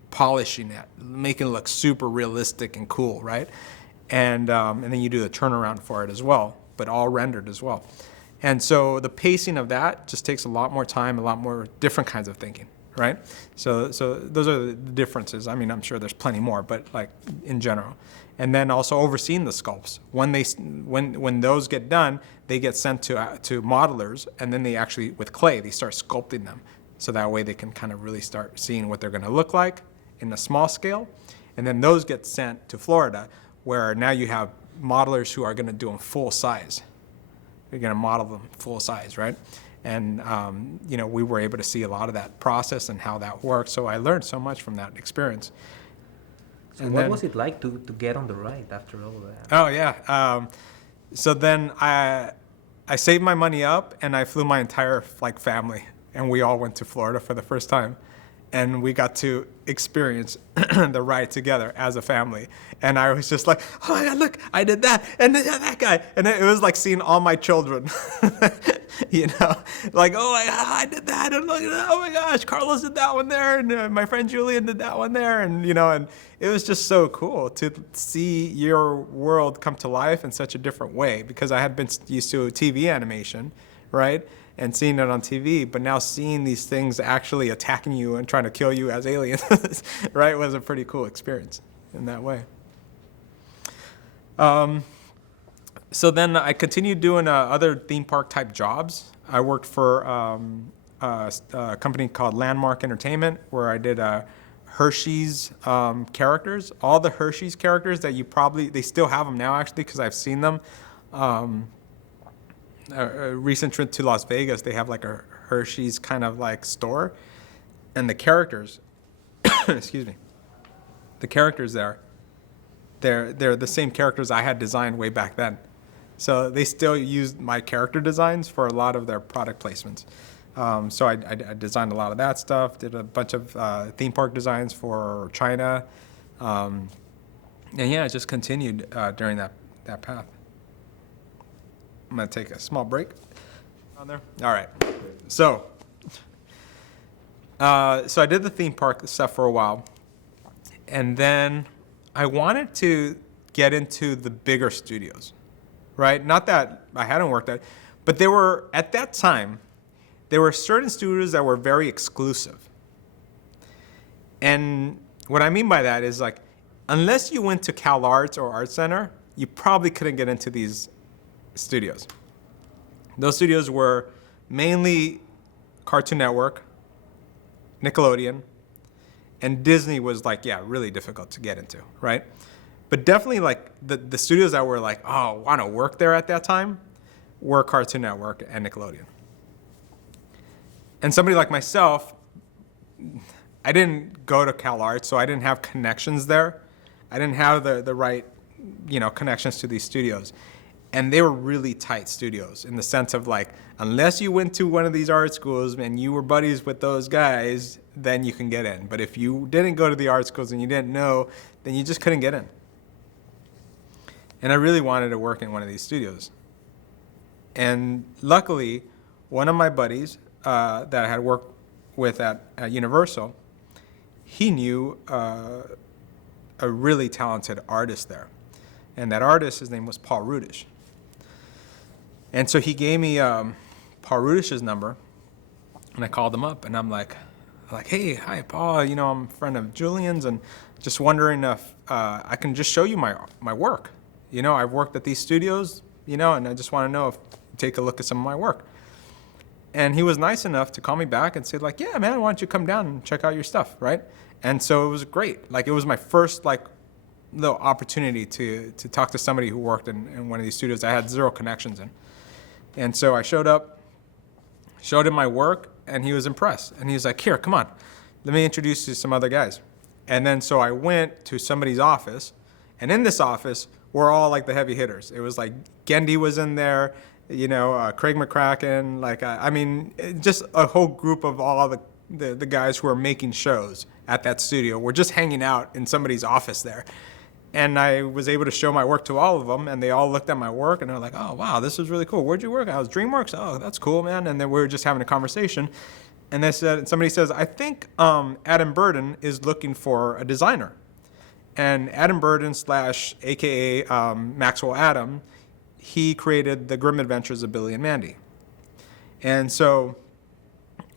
polishing it, making it look super realistic and cool, right? And then you do the turnaround for it as well, but all rendered as well. And so the pacing of that just takes a lot more time, a lot more different kinds of thinking, right? So those are the differences. I mean, I'm sure there's plenty more, but like in general. And then also overseeing the sculpts. When those get done, they get sent to modelers, and then they actually, with clay, they start sculpting them. So that way they can kind of really start seeing what they're going to look like in a small scale. And then those get sent to Florida, where now you have modelers who are going to do them full size. You're going to model them full size, right? And we were able to see a lot of that process and how that works. So I learned so much from that experience. So what was it like to get on the ride after all that? Oh yeah. So then I saved my money up, and I flew my entire family, and we all went to Florida for the first time. And we got to experience the ride together as a family. And I was just like, oh my God, look, I did that, and that guy. And it was like seeing all my children, like, oh my God, I did that. And look, oh my gosh, Carlos did that one there. And my friend Julian did that one there. And, and it was just so cool to see your world come to life in such a different way, because I had been used to TV animation, right? And seeing it on TV, but now seeing these things actually attacking you and trying to kill you as aliens, right, was a pretty cool experience in that way. So then I continued doing other theme park type jobs. I worked for a company called Landmark Entertainment, where I did Hershey's characters. All the Hershey's characters that they still have them now actually, because I've seen them. A recent trip to Las Vegas, they have like a Hershey's kind of like store, and the characters, excuse me, the characters there, they're the same characters I had designed way back then. So they still use my character designs for a lot of their product placements. So I designed a lot of that stuff, did a bunch of theme park designs for China. And yeah, it just continued during that path. I'm going to take a small break on there. All right. So I did the theme park stuff for a while. And then I wanted to get into the bigger studios, right? Not that I hadn't worked at, but at that time, there were certain studios that were very exclusive. And what I mean by that is, like, unless you went to Cal Arts or Art Center, you probably couldn't get into these studios. Those studios were mainly Cartoon Network, Nickelodeon, and Disney was like, yeah, really difficult to get into, right? But definitely like the studios that were like, oh, I want to work there at that time were Cartoon Network and Nickelodeon. And somebody like myself, I didn't go to Cal Arts, so I didn't have connections there. I didn't have the right, connections to these studios. And they were really tight studios in the sense of like, unless you went to one of these art schools and you were buddies with those guys, then you can get in. But if you didn't go to the art schools and you didn't know, then you just couldn't get in. And I really wanted to work in one of these studios. And luckily, one of my buddies that I had worked with at Universal, he knew a really talented artist there. And that artist, his name was Paul Rudish. And so he gave me Paul Rudish's number, and I called him up, and I'm like, hey, hi, Paul, I'm a friend of Julian's, and just wondering if I can just show you my work. I've worked at these studios, and I just want to know if you take a look at some of my work. And he was nice enough to call me back and say, like, yeah, man, why don't you come down and check out your stuff, right? And so it was great. Like, it was my first, little opportunity to talk to somebody who worked in one of these studios I had zero connections in. And so I showed up, showed him my work, and he was impressed. And he was like, here, come on, let me introduce you to some other guys. And then so I went to somebody's office, and in this office were all like the heavy hitters. It was like Gendy was in there, Craig McCracken, just a whole group of all the guys who are making shows at that studio were just hanging out in somebody's office there. And I was able to show my work to all of them, and they all looked at my work, and they're like, oh, wow, this is really cool. Where'd you work? I was DreamWorks. Oh, that's cool, man. And then we were just having a conversation. And somebody says, I think Adam Burden is looking for a designer. And Adam Burden / AKA Maxwell Adam, he created The Grim Adventures of Billy and Mandy. And so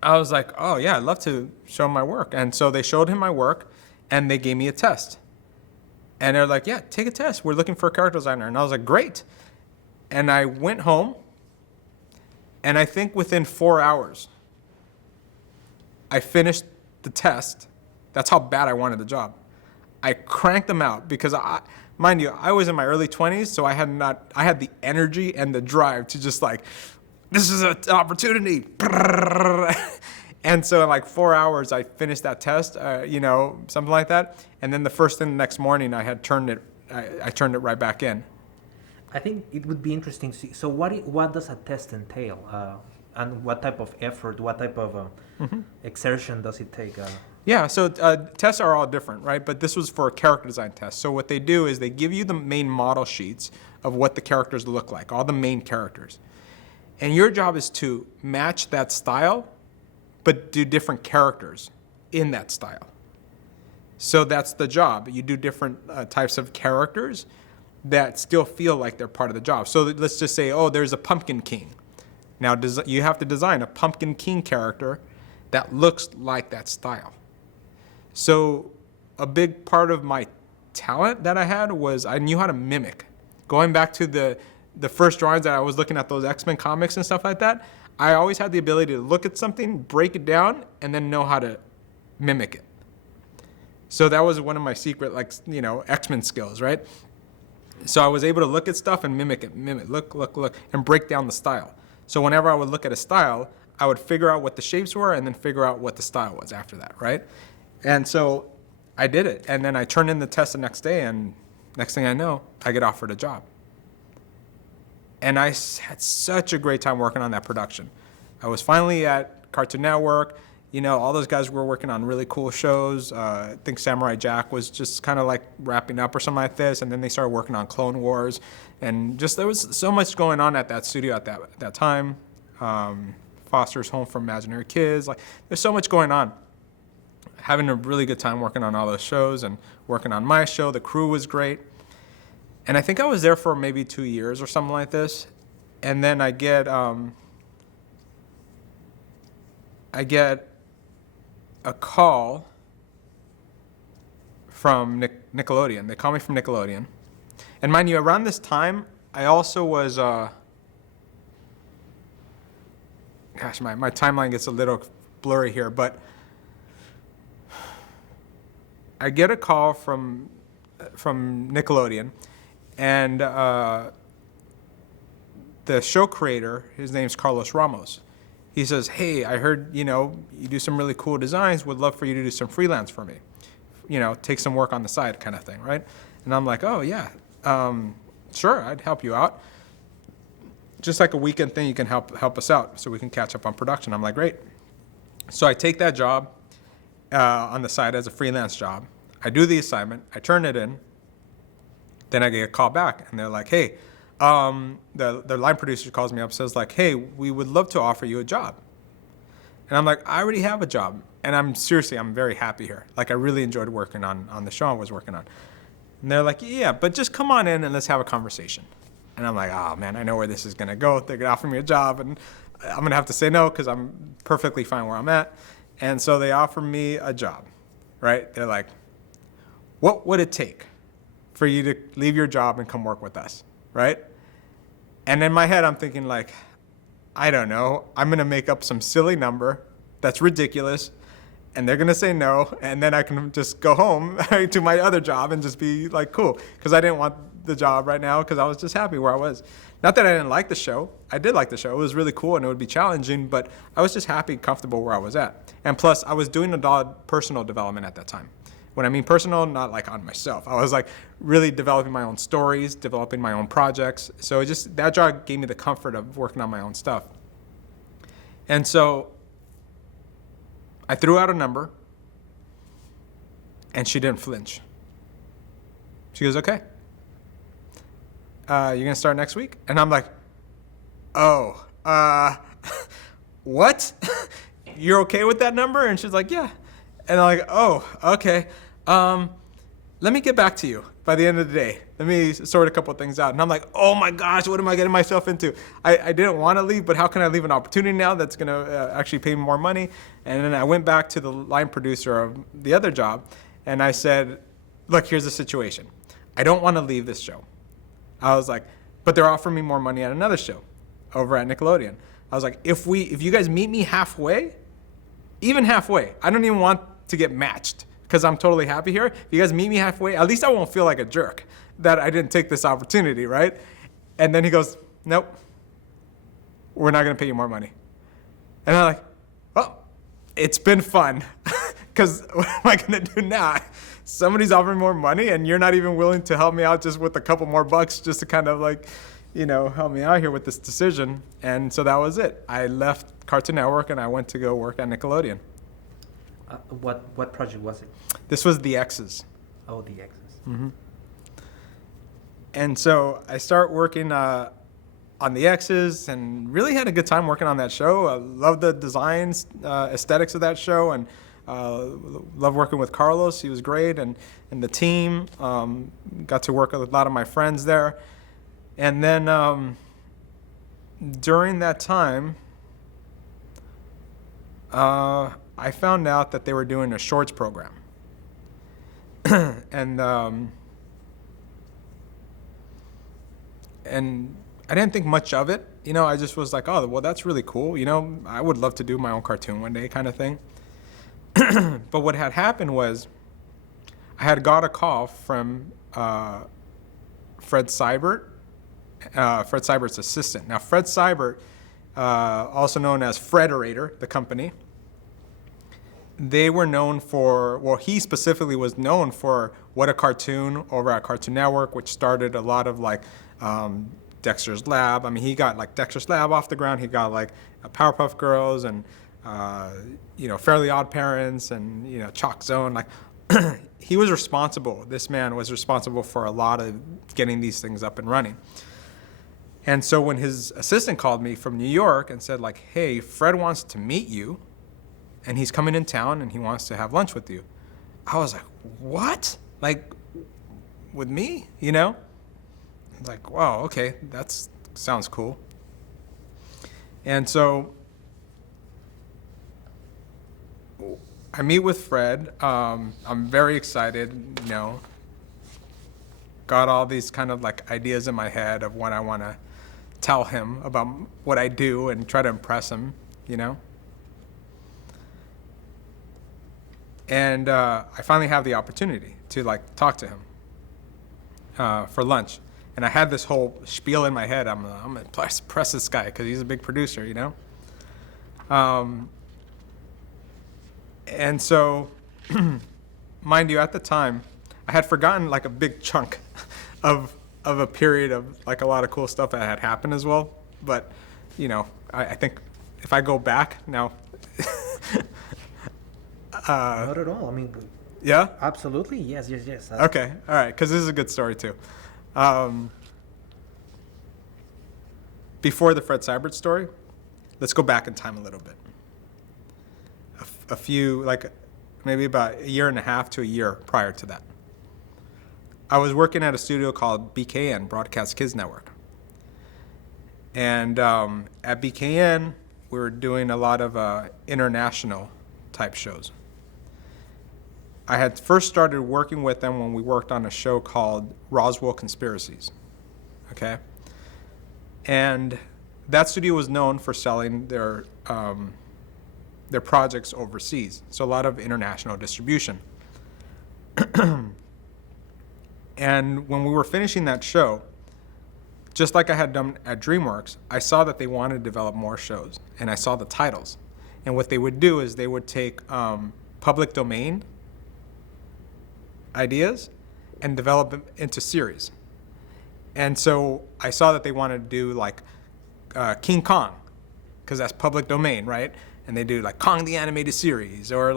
I was like, oh, yeah, I'd love to show him my work. And so they showed him my work, and they gave me a test. And they're like, yeah, take a test. We're looking for a character designer. And I was like, great. And I went home, and I think within 4 hours, I finished the test. That's how bad I wanted the job. I cranked them out because, mind you, I was in my early 20s, so I had the energy and the drive to just this is an opportunity. And so in 4 hours, I finished that test, something like that. And then the first thing the next morning, I had turned it right back in. I think it would be interesting to see. So what does a test entail? And what type of effort, what type of exertion does it take? Yeah, so tests are all different, right? But this was for a character design test. So what they do is they give you the main model sheets of what the characters look like, all the main characters. And your job is to match that style, but do different characters in that style. So that's the job. You do different types of characters that still feel like they're part of the job. So let's just say, there's a Pumpkin King. Now, you have to design a Pumpkin King character that looks like that style. So a big part of my talent that I had was I knew how to mimic. Going back to the first drawings that I was looking at, those X-Men comics and stuff like that, I always had the ability to look at something, break it down, and then know how to mimic it. So that was one of my secret, X-Men skills, right? So I was able to look at stuff and mimic, look, and break down the style. So whenever I would look at a style, I would figure out what the shapes were and then figure out what the style was after that, right? And so I did it. And then I turned in the test the next day, and next thing I know, I get offered a job. And I had such a great time working on that production. I was finally at Cartoon Network. All those guys were working on really cool shows. I think Samurai Jack was just kind of like wrapping up or something like this. And then they started working on Clone Wars. And just there was so much going on at that studio at that time. Foster's Home for Imaginary Kids. There's so much going on. Having a really good time working on all those shows and working on my show. The crew was great. And I think I was there for maybe 2 years or something like this. And then I get a call from Nickelodeon. They call me from Nickelodeon. And mind you, around this time, I also was, my timeline gets a little blurry here, but I get a call from Nickelodeon, and the show creator, his name's Carlos Ramos. He says, hey, I heard, you do some really cool designs. Would love for you to do some freelance for me. Take some work on the side kind of thing, right? And I'm like, oh, yeah, sure, I'd help you out. Just like a weekend thing, you can help us out so we can catch up on production. I'm like, great. So I take that job on the side as a freelance job. I do the assignment. I turn it in. Then I get a call back, and they're like, hey, the line producer calls me up, says like, hey, we would love to offer you a job. And I'm like, I already have a job. And I'm very happy here. I really enjoyed working on the show I was working on. And they're like, yeah, but just come on in and let's have a conversation. And I'm like, oh man, I know where this is gonna go. They're gonna offer me a job, and I'm gonna have to say no because I'm perfectly fine where I'm at. And so they offer me a job, right? They're like, what would it take for you to leave your job and come work with us, right? And in my head, I'm thinking I don't know. I'm going to make up some silly number that's ridiculous, and they're going to say no, and then I can just go home to my other job and just be cool. Because I didn't want the job right now because I was just happy where I was. Not that I didn't like the show. I did like the show. It was really cool, and it would be challenging, but I was just happy, comfortable where I was at. And plus, I was doing a lot of personal development at that time. When I mean personal, not on myself. I was really developing my own stories, developing my own projects. So that job gave me the comfort of working on my own stuff. And so I threw out a number, and she didn't flinch. She goes, okay. You're gonna start next week? And I'm like, oh, what? You're okay with that number? And she's like, yeah. And I'm like, oh, okay. Let me get back to you by the end of the day. Let me sort a couple of things out. And I'm like, oh my gosh, what am I getting myself into? I didn't want to leave, but how can I leave an opportunity now that's going to actually pay me more money? And then I went back to the line producer of the other job, and I said, look, here's the situation. I don't want to leave this show. I was like, but they're offering me more money at another show over at Nickelodeon. I was like, if you guys meet me halfway, even halfway, I don't even want to get matched because I'm totally happy here. If you guys meet me halfway, at least I won't feel like a jerk that I didn't take this opportunity, right? And then he goes, nope, we're not going to pay you more money. And I'm like, well, it's been fun because what am I going to do now? Somebody's offering more money and you're not even willing to help me out just with a couple more bucks just to kind of help me out here with this decision. And so that was it. I left Cartoon Network and I went to go work at Nickelodeon. What project was it? This was The X's. Oh, The X's. Mm-hmm. And so I start working on The X's and really had a good time working on that show. I loved the designs, aesthetics of that show, and loved working with Carlos. He was great, and the team. Got to work with a lot of my friends there. And then during that time, I found out that they were doing a shorts program. And I didn't think much of it. I just was like, oh, well, that's really cool. I would love to do my own cartoon one day kind of thing. But what had happened was I had got a call from Fred Seibert, Fred Seibert's assistant. Now, Fred Seibert, also known as Frederator, the company, they were known for, well, he specifically was known for What a Cartoon over at Cartoon Network, which started a lot of Dexter's Lab. I mean, he got Dexter's Lab off the ground. He got Powerpuff Girls and Fairly Odd Parents and Chalk Zone. He was responsible. This man was responsible for a lot of getting these things up and running. And so when his assistant called me from New York and said hey, Fred wants to meet you, and he's coming in town and he wants to have lunch with you, I was like, what? With me? Wow, okay, that sounds cool. And so I meet with Fred. I'm very excited, got all these kind of ideas in my head of what I want to tell him about what I do and try to impress him, And I finally have the opportunity to talk to him for lunch. And I had this whole spiel in my head. I'm gonna press this guy because he's a big producer, And so, mind you, at the time, I had forgotten a big chunk of a period of a lot of cool stuff that had happened as well. But, I think if I go back now. Not at all. I mean, yeah? absolutely. Yes. Okay. All right. Because this is a good story too. Before the Fred Seibert story, let's go back in time a little bit. A few, maybe about a year and a half to a year prior to that, I was working at a studio called BKN, Broadcast Kids Network. And at BKN, we were doing a lot of international type shows. I had first started working with them when we worked on a show called Roswell Conspiracies, okay? And that studio was known for selling their projects overseas, so a lot of international distribution. And when we were finishing that show, just like I had done at DreamWorks, I saw that they wanted to develop more shows, and I saw the titles. And what they would do is they would take public domain ideas and develop them into series. And so I saw that they wanted to do King Kong, because that's public domain, right? And they do Kong the Animated Series or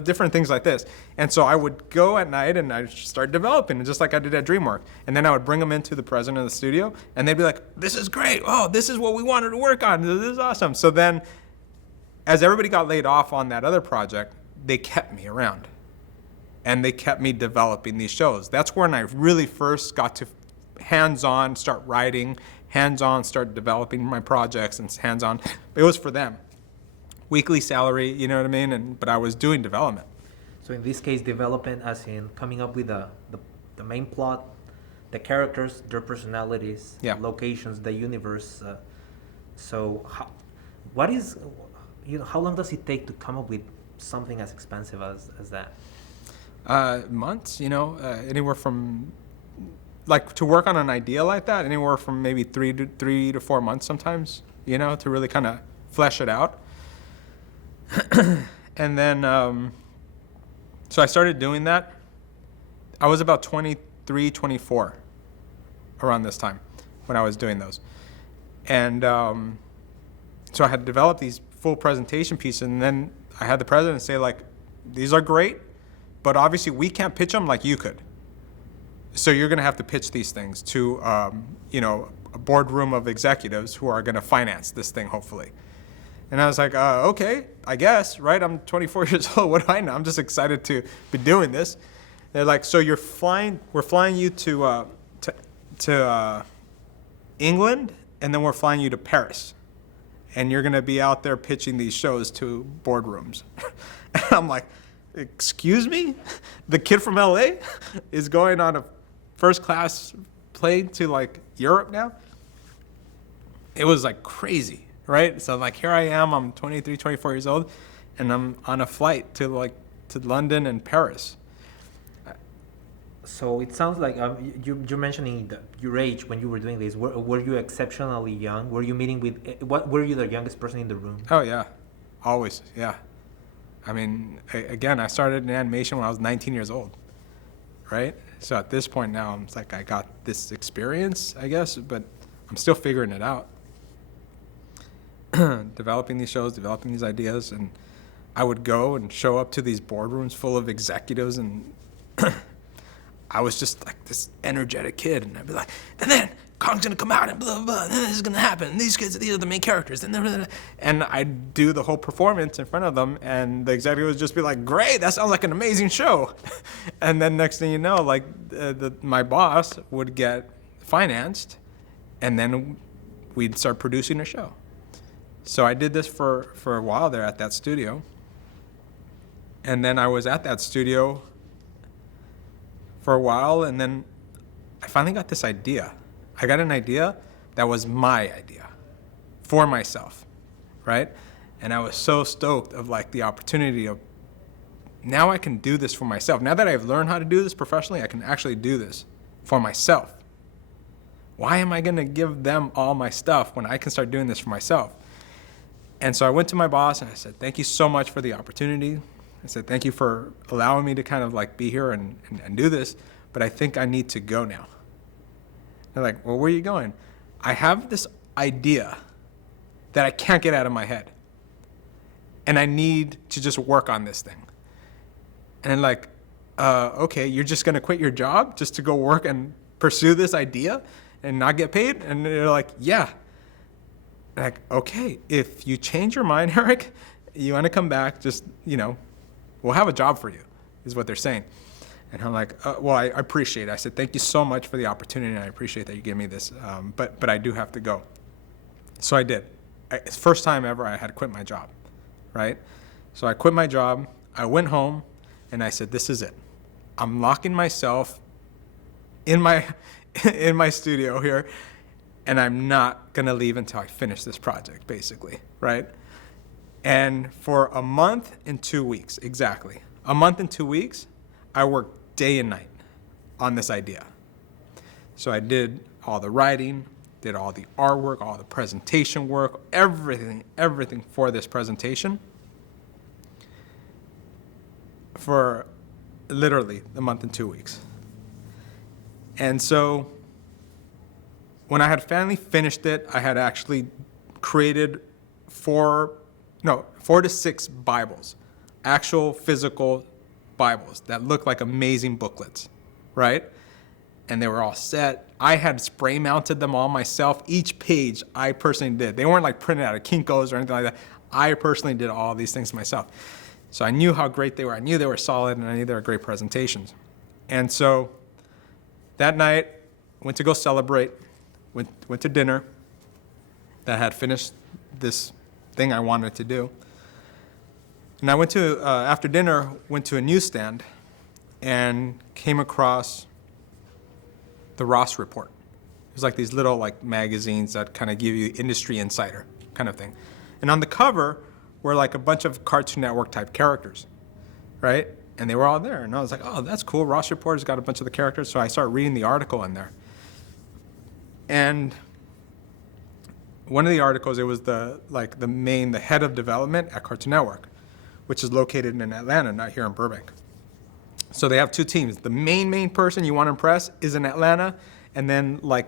different things like this. And so I would go at night and I'd start developing, just like I did at DreamWorks. And then I would bring them into the president of the studio and they'd be like, this is great. Oh, this is what we wanted to work on. This is awesome. So then as everybody got laid off on that other project, they kept me around. And they kept me developing these shows. That's when I really first got to hands-on start writing, hands-on start developing my projects, and hands-on. It was for them. Weekly salary, you know what I mean? But I was doing development. So in this case, development as in coming up with the main plot, the characters, their personalities, Yeah. locations, the universe. So how long does it take to come up with something as expensive as that? Months, anywhere from, to work on an idea like that, anywhere from maybe 3 to 4 months sometimes, to really kind of flesh it out. And then, so I started doing that. I was about 23, 24 around this time when I was doing those. And so I had developed these full presentation pieces, and then I had the president say, these are great, but obviously we can't pitch them like you could. So you're going to have to pitch these things to, a boardroom of executives who are going to finance this thing, hopefully. And I was like, okay, I guess, right? I'm 24 years old. What do I know? I'm just excited to be doing this. They're like, so we're flying you to England and then we're flying you to Paris. And you're going to be out there pitching these shows to boardrooms. And I'm like, excuse me? The kid from LA is going on a first class plane to like Europe now? It was like crazy, right? So like here I am, I'm 23, 24 years old, and I'm on a flight to London and Paris. So it sounds like you're mentioning your age when you were doing this. Were you exceptionally young? Were you meeting with were you the youngest person in the room? Oh yeah, always, yeah. I mean, again, I started in animation when I was 19 years old, right? So at this point now, I'm like, I got this experience, I guess, but I'm still figuring it out. Developing these shows, developing these ideas, and I would go and show up to these boardrooms full of executives, and I was just like this energetic kid, and I'd be like, and then Kong's gonna come out and blah, blah, blah, and then this is gonna happen, and these are the main characters, and I'd do the whole performance in front of them, and the executive would just be like, great, that sounds like an amazing show. And then next thing you know, like my boss would get financed, and then we'd start producing a show. So I did this for a while there at that studio. And then I was at that studio for a while, and then I finally got this idea. I got an idea that was my idea for myself, right? And I was so stoked of like the opportunity of now I can do this for myself. Now that I've learned how to do this professionally, I can actually do this for myself. Why am I gonna give them all my stuff when I can start doing this for myself? And so I went to my boss and I said, thank you so much for the opportunity. I said, thank you for allowing me to kind of like be here and do this, but I think I need to go now. They're like, well, where are you going? I have this idea that I can't get out of my head, and I need to just work on this thing. And I'm like, okay, you're just gonna quit your job just to go work and pursue this idea and not get paid? And they're like, yeah. Like, okay, if you change your mind, Eric, you want to come back, just, we'll have a job for you, is what they're saying. And I'm like, well, I appreciate it. I said, thank you so much for the opportunity, and I appreciate that you gave me this, but I do have to go. So I did. It's the first time ever I had quit my job, right? So I quit my job, I went home, and I said, this is it. I'm locking myself in my in my studio here, and I'm not gonna leave until I finish this project, basically, right? And for a month and 2 weeks, exactly, a month and 2 weeks, I worked day and night on this idea. So I did all the writing, did all the artwork, all the presentation work, everything for this presentation for literally a month and 2 weeks. And so when I had finally finished it, I had actually created 4 to 6 Bibles, actual physical Bibles that looked like amazing booklets, right? And they were all set. I had spray mounted them all myself. Each page I personally did. They weren't like printed out of Kinko's or anything like that. I personally did all these things myself. So I knew how great they were. I knew they were solid, and I knew they were great presentations. And so that night, went to go celebrate. Went to dinner that had finished this thing I wanted to do. And I went to, after dinner, went to a newsstand and came across the Ross Report. It was like these little like magazines that kind of give you industry insider kind of thing. And on the cover were like a bunch of Cartoon Network type characters, right? And they were all there. And I was like, oh, that's cool. Ross Report has got a bunch of the characters. So I started reading the article in there. And one of the articles, it was the head of development at Cartoon Network, which is located in Atlanta, not here in Burbank. So they have 2 teams. The main person you want to impress is in Atlanta, and then like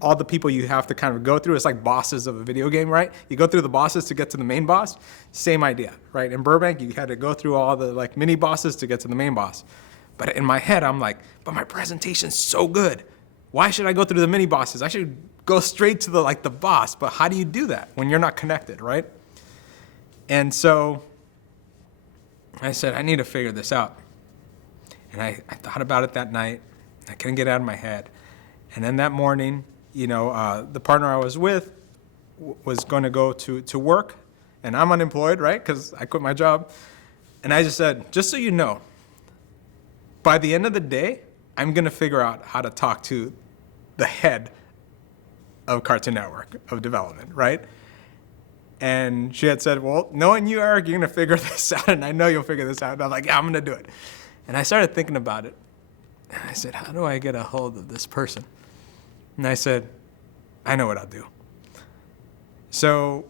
all the people you have to kind of go through, it's like bosses of a video game, right? You go through the bosses to get to the main boss. Same idea, right? In Burbank, you had to go through all the like mini bosses to get to the main boss. But in my head, I'm like, but my presentation's so good. Why should I go through the mini bosses? I should go straight to the boss. But how do you do that when you're not connected, right? And so I said, I need to figure this out. And I thought about it that night. I couldn't get it out of my head. And then that morning, the partner I was with was going to go to work, and I'm unemployed, right? Because I quit my job. And I just said, just so you know, by the end of the day, I'm going to figure out how to talk to the head of Cartoon Network of development, right? And she had said, well, knowing you, Eric, you're going to figure this out, and I know you'll figure this out. And I'm like, yeah, I'm going to do it. And I started thinking about it. And I said, how do I get a hold of this person? And I said, I know what I'll do. So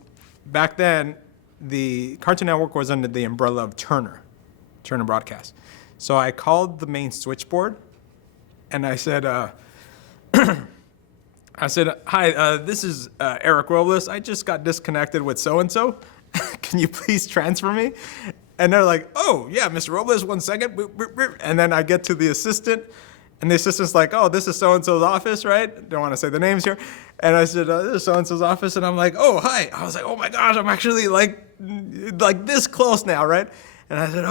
back then, the Cartoon Network was under the umbrella of Turner Broadcast. So I called the main switchboard, and I said, hi, this is Eric Robles. I just got disconnected with so-and-so. Can you please transfer me? And they're like, oh, yeah, Mr. Robles, 1 second. And then I get to the assistant, and the assistant's like, oh, this is so-and-so's office, right? Don't want to say the names here. And I said, this is so-and-so's office. And I'm like, oh, hi. I was like, oh, my gosh, I'm actually like this close now, right? And I said,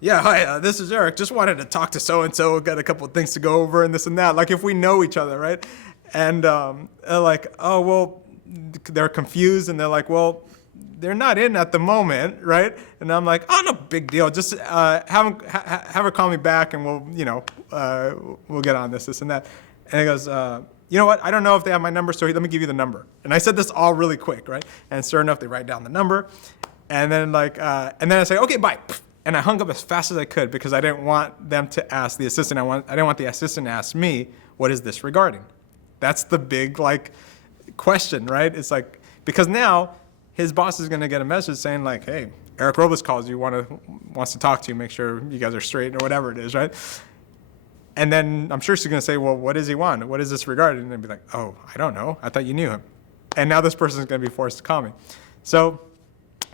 yeah, hi, this is Eric. Just wanted to talk to so-and-so. Got a couple of things to go over and this and that. Like if we know each other, right? And they're like, oh, well, they're confused. And they're like, well, they're not in at the moment, right? And I'm like, oh, no big deal. Just have her call me back and we'll get on this and that. And he goes, you know what? I don't know if they have my number, so let me give you the number. And I said this all really quick, right? And sure enough, they write down the number. And then and then I say, okay, bye. And I hung up as fast as I could because I didn't want them to ask the assistant. I didn't want the assistant to ask me, what is this regarding? That's the big question, right? It's like, because now his boss is going to get a message saying like, hey, Eric Robles calls you, wants to talk to you, make sure you guys are straight or whatever it is, right? And then I'm sure she's going to say, well, what does he want? What is this regarding? And I'd be like, oh, I don't know. I thought you knew him. And now this person's going to be forced to call me. So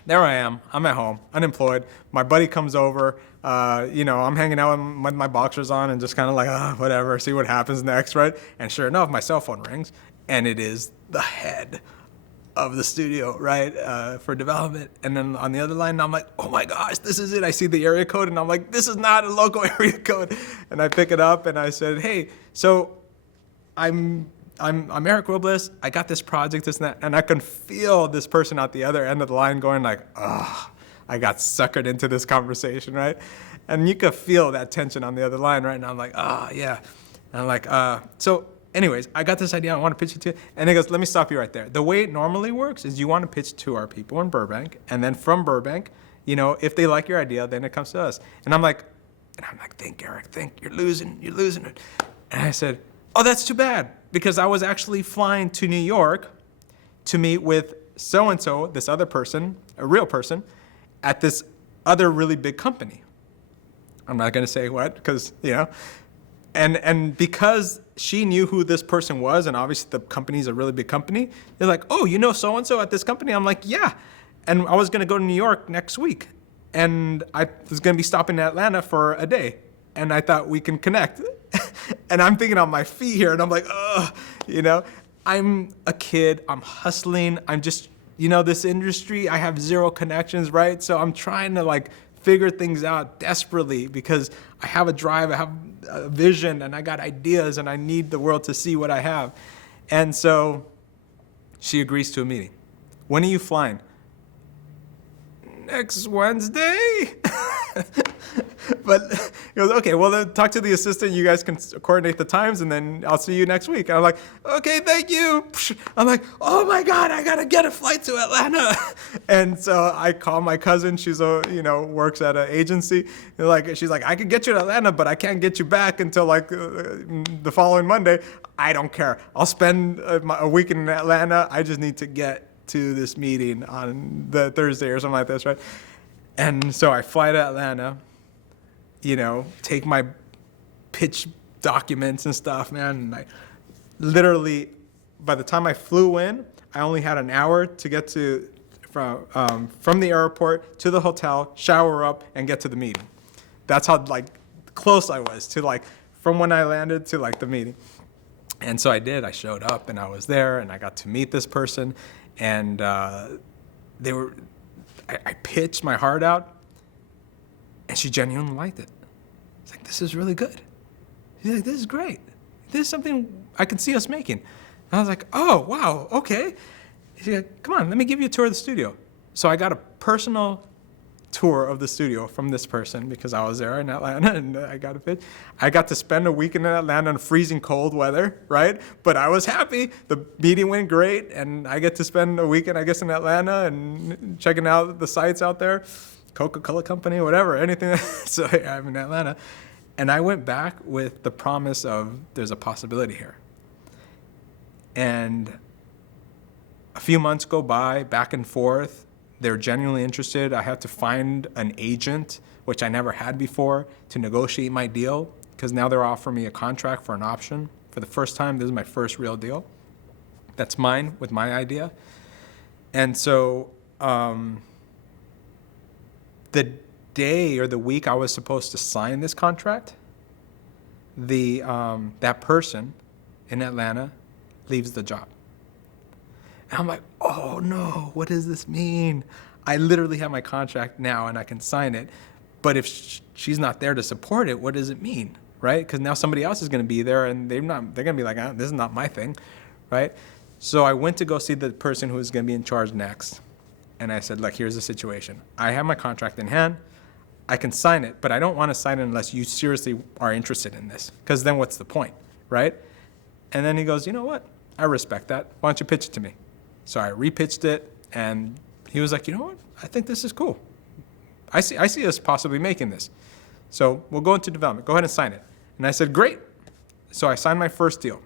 there I am. I'm at home, unemployed. My buddy comes over. I'm hanging out with my boxers on and just kind of like, whatever, see what happens next, right? And sure enough, my cell phone rings, and it is the head of the studio, right, for development. And then on the other line, I'm like, oh my gosh, this is it. I see the area code, and I'm like, this is not a local area code. And I pick it up, and I said, hey, so I'm Eric Robles. I got this project, this and that. And I can feel this person at the other end of the line going like, I got suckered into this conversation, right? And you could feel that tension on the other line, right? And I'm like, yeah. And I'm like, so anyways, I got this idea. I want to pitch it to you. And he goes, let me stop you right there. The way it normally works is you want to pitch to our people in Burbank. And then from Burbank, if they like your idea, then it comes to us. And I'm like, think, Eric, think. You're losing it. And I said, oh, that's too bad. Because I was actually flying to New York to meet with so-and-so, this other person, a real person, at this other really big company. I'm not going to say what, because, and because she knew who this person was, and obviously the company's a really big company, they're like, oh, you know so-and-so at this company? I'm like, yeah. And I was going to go to New York next week, and I was going to be stopping in Atlanta for a day, and I thought we can connect. And I'm thinking on my feet here, and I'm like, I'm a kid, I'm hustling, I'm just, this industry, I have zero connections, right? So I'm trying to figure things out desperately because I have a drive, I have a vision, and I got ideas, and I need the world to see what I have. And so she agrees to a meeting. When are you flying? Next Wednesday. But he goes, okay, well, then talk to the assistant. You guys can coordinate the times, and then I'll see you next week. And I'm like, okay, thank you. I'm like, oh my God, I gotta get a flight to Atlanta. And so I call my cousin. She's works at an agency. She's like, I can get you to Atlanta, but I can't get you back until the following Monday. I don't care. I'll spend a week in Atlanta. I just need to get to this meeting on the Thursday or something like this, right? And so I fly to Atlanta, take my pitch documents and stuff, man. And I literally, by the time I flew in, I only had an hour to get from the airport to the hotel, shower up, and get to the meeting. That's how close I was to from when I landed to the meeting. And so I did. I showed up, and I was there, and I got to meet this person, and I pitched my heart out, and she genuinely liked it. It's this is really good. She's like, this is great. This is something I can see us making. I was like, oh, wow, okay. He's like, come on, let me give you a tour of the studio. So I got a personal tour of the studio from this person because I was there in Atlanta and I got a bit. I got to spend a week in Atlanta in freezing cold weather, right? But I was happy. The meeting went great, and I get to spend a weekend, I guess, in Atlanta and checking out the sites out there, Coca-Cola Company, whatever, anything. So I'm in Atlanta. And I went back with the promise of there's a possibility here. And a few months go by, back and forth. They're genuinely interested. I had to find an agent, which I never had before, to negotiate my deal, because now they're offering me a contract for an option. For the first time, this is my first real deal. That's mine, with my idea. And so the day or the week I was supposed to sign this contract, that person in Atlanta leaves the job. And I'm like, oh no, what does this mean? I literally have my contract now and I can sign it. But if she's not there to support it, what does it mean, right? Because now somebody else is going to be there and they're going to be like, this is not my thing, right? So I went to go see the person who was going to be in charge next. And I said, look, here's the situation. I have my contract in hand. I can sign it, but I don't want to sign it unless you seriously are interested in this. Because then what's the point, right? And then he goes, you know what? I respect that. Why don't you pitch it to me? So I repitched it, and he was like, you know what? I think this is cool. I see us possibly making this. So we'll go into development. Go ahead and sign it. And I said, great. So I signed my first deal.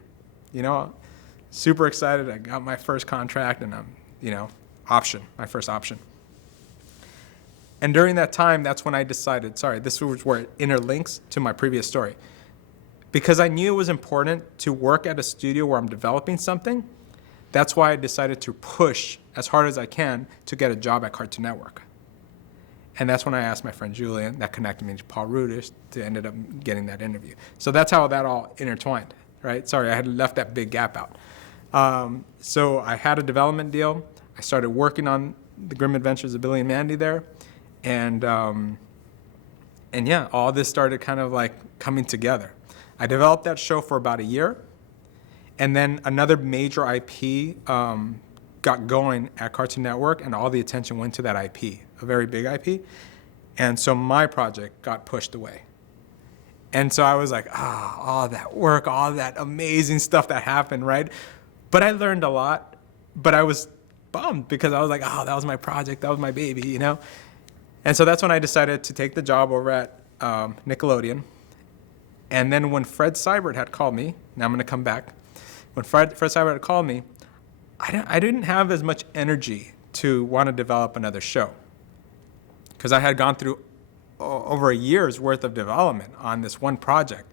Super excited. I got my first contract and my first option. And during that time, that's when I decided, this was where it interlinks to my previous story. Because I knew it was important to work at a studio where I'm developing something, that's why I decided to push as hard as I can to get a job at Cartoon Network. And that's when I asked my friend Julian, that connected me to Paul Rudish, to ended up getting that interview. So that's how that all intertwined, right? Sorry, I had left that big gap out. So I had a development deal. I started working on The Grim Adventures of Billy and Mandy there. And yeah, all this started kind of like coming together. I developed that show for about a year. And then another major IP got going at Cartoon Network, and all the attention went to that IP, a very big IP. And so my project got pushed away. And so I was like, all that work, all that amazing stuff that happened, right? But I learned a lot, but I was bummed because I was like, that was my project, that was my baby, And so that's when I decided to take the job over at Nickelodeon. And then when Fred Seibert had called me, now I'm going to come back. When Fred Seibert had called me, I didn't have as much energy to want to develop another show because I had gone through over a year's worth of development on this one project.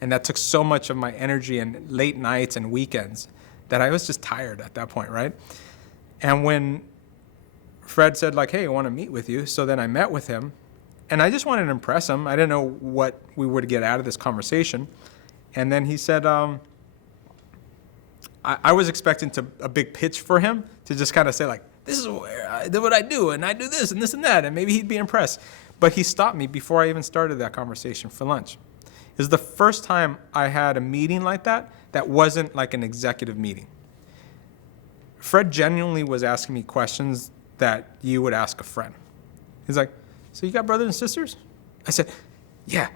And that took so much of my energy and late nights and weekends that I was just tired at that point, right? And when Fred said, hey, I want to meet with you. So then I met with him, and I just wanted to impress him. I didn't know what we would get out of this conversation. And then he said, I was expecting a big pitch for him to just kind of say, this is what I do, and I do this and this and that, and maybe he'd be impressed. But he stopped me before I even started that conversation for lunch. It was the first time I had a meeting like that wasn't like an executive meeting. Fred genuinely was asking me questions that you would ask a friend. He's like, so you got brothers and sisters? I said, yeah.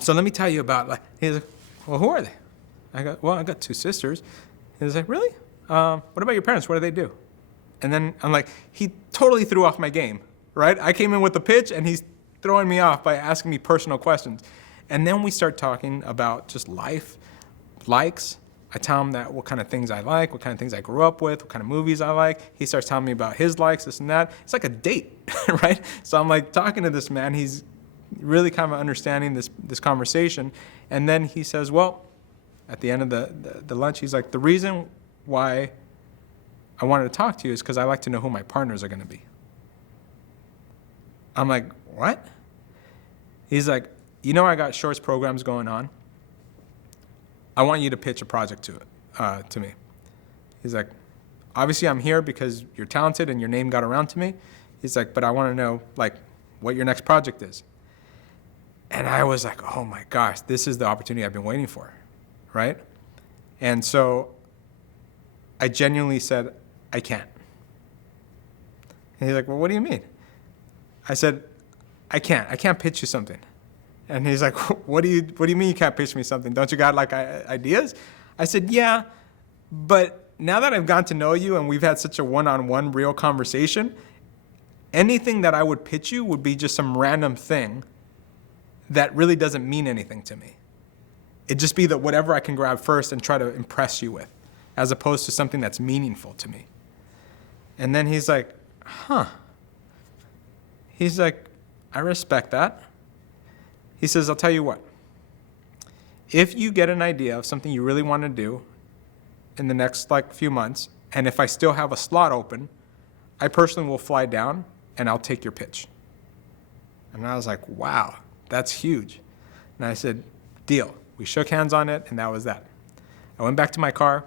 So let me tell you about, he's like, well, who are they? I got two sisters. He's like, really? What about your parents? What do they do? And then I'm like, he totally threw off my game, right? I came in with the pitch, and he's throwing me off by asking me personal questions. And then we start talking about just life, likes. I tell him what kind of things I like, what kind of things I grew up with, what kind of movies I like. He starts telling me about his likes, this and that. It's like a date, right? So I'm talking to this man. He's really kind of understanding this conversation. And then he says, well, at the end of the lunch, he's like, the reason why I wanted to talk to you is because I like to know who my partners are going to be. I'm like, what? He's like, I got shorts programs going on. I want you to pitch a project to me. He's like, obviously I'm here because you're talented and your name got around to me. He's like, but I want to know what your next project is. And I was like, oh my gosh, this is the opportunity I've been waiting for, right? And so I genuinely said, I can't. And he's like, well, what do you mean? I said, I can't pitch you something. And he's like, what do you mean you can't pitch me something? Don't you got like ideas? I said, yeah, but now that I've gotten to know you and we've had such a one-on-one real conversation, anything that I would pitch you would be just some random thing that really doesn't mean anything to me. It'd just be that whatever I can grab first and try to impress you with, as opposed to something that's meaningful to me. And then he's like, huh. He's like, I respect that. He says, I'll tell you what. If you get an idea of something you really want to do in the next like few months, and if I still have a slot open, I personally will fly down and I'll take your pitch. And I was like, wow, that's huge. And I said, deal. We shook hands on it, and that was that. I went back to my car.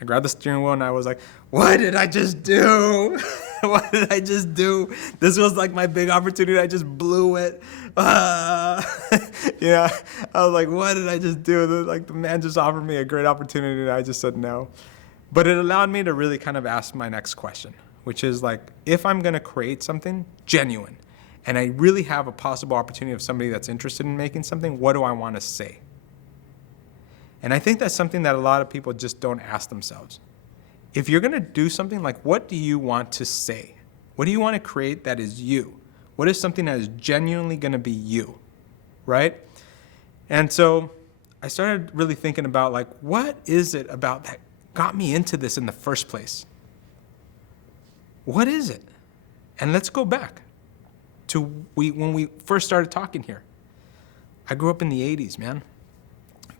I grabbed the steering wheel, and I was like, what did I just do? What did I just do? This was like my big opportunity. I just blew it. Yeah, I was like, what did I just do? Like the man just offered me a great opportunity, and I just said no. But it allowed me to really kind of ask my next question, which is like, if I'm going to create something genuine, and I really have a possible opportunity of somebody that's interested in making something, what do I want to say? And I think that's something that a lot of people just don't ask themselves. If you're going to do something, like, what do you want to say? What do you want to create that is you? What is something that is genuinely going to be you, right? And so I started really thinking about, like, what is it about that got me into this in the first place? What is it? And let's go back to when we first started talking here. I grew up in the 80s, man.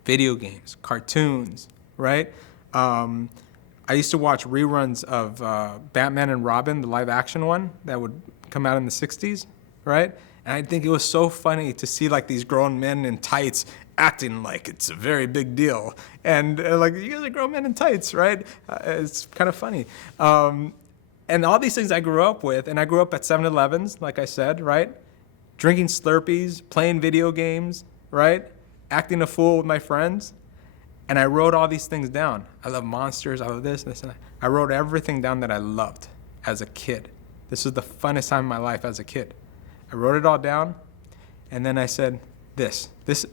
Video games, cartoons, right? I used to watch reruns of Batman and Robin, the live action one that would come out in the 60s, right? And I think it was so funny to see like these grown men in tights acting like it's a very big deal. And like, you guys are grown men in tights, right? It's kind of funny. And all these things I grew up with, and I grew up at 7-Elevens, like I said, right? Drinking Slurpees, playing video games, right? Acting a fool with my friends. And I wrote all these things down. I love monsters, I love this, and that. I wrote everything down that I loved as a kid. This was the funnest time of my life as a kid. I wrote it all down, and then I said, this,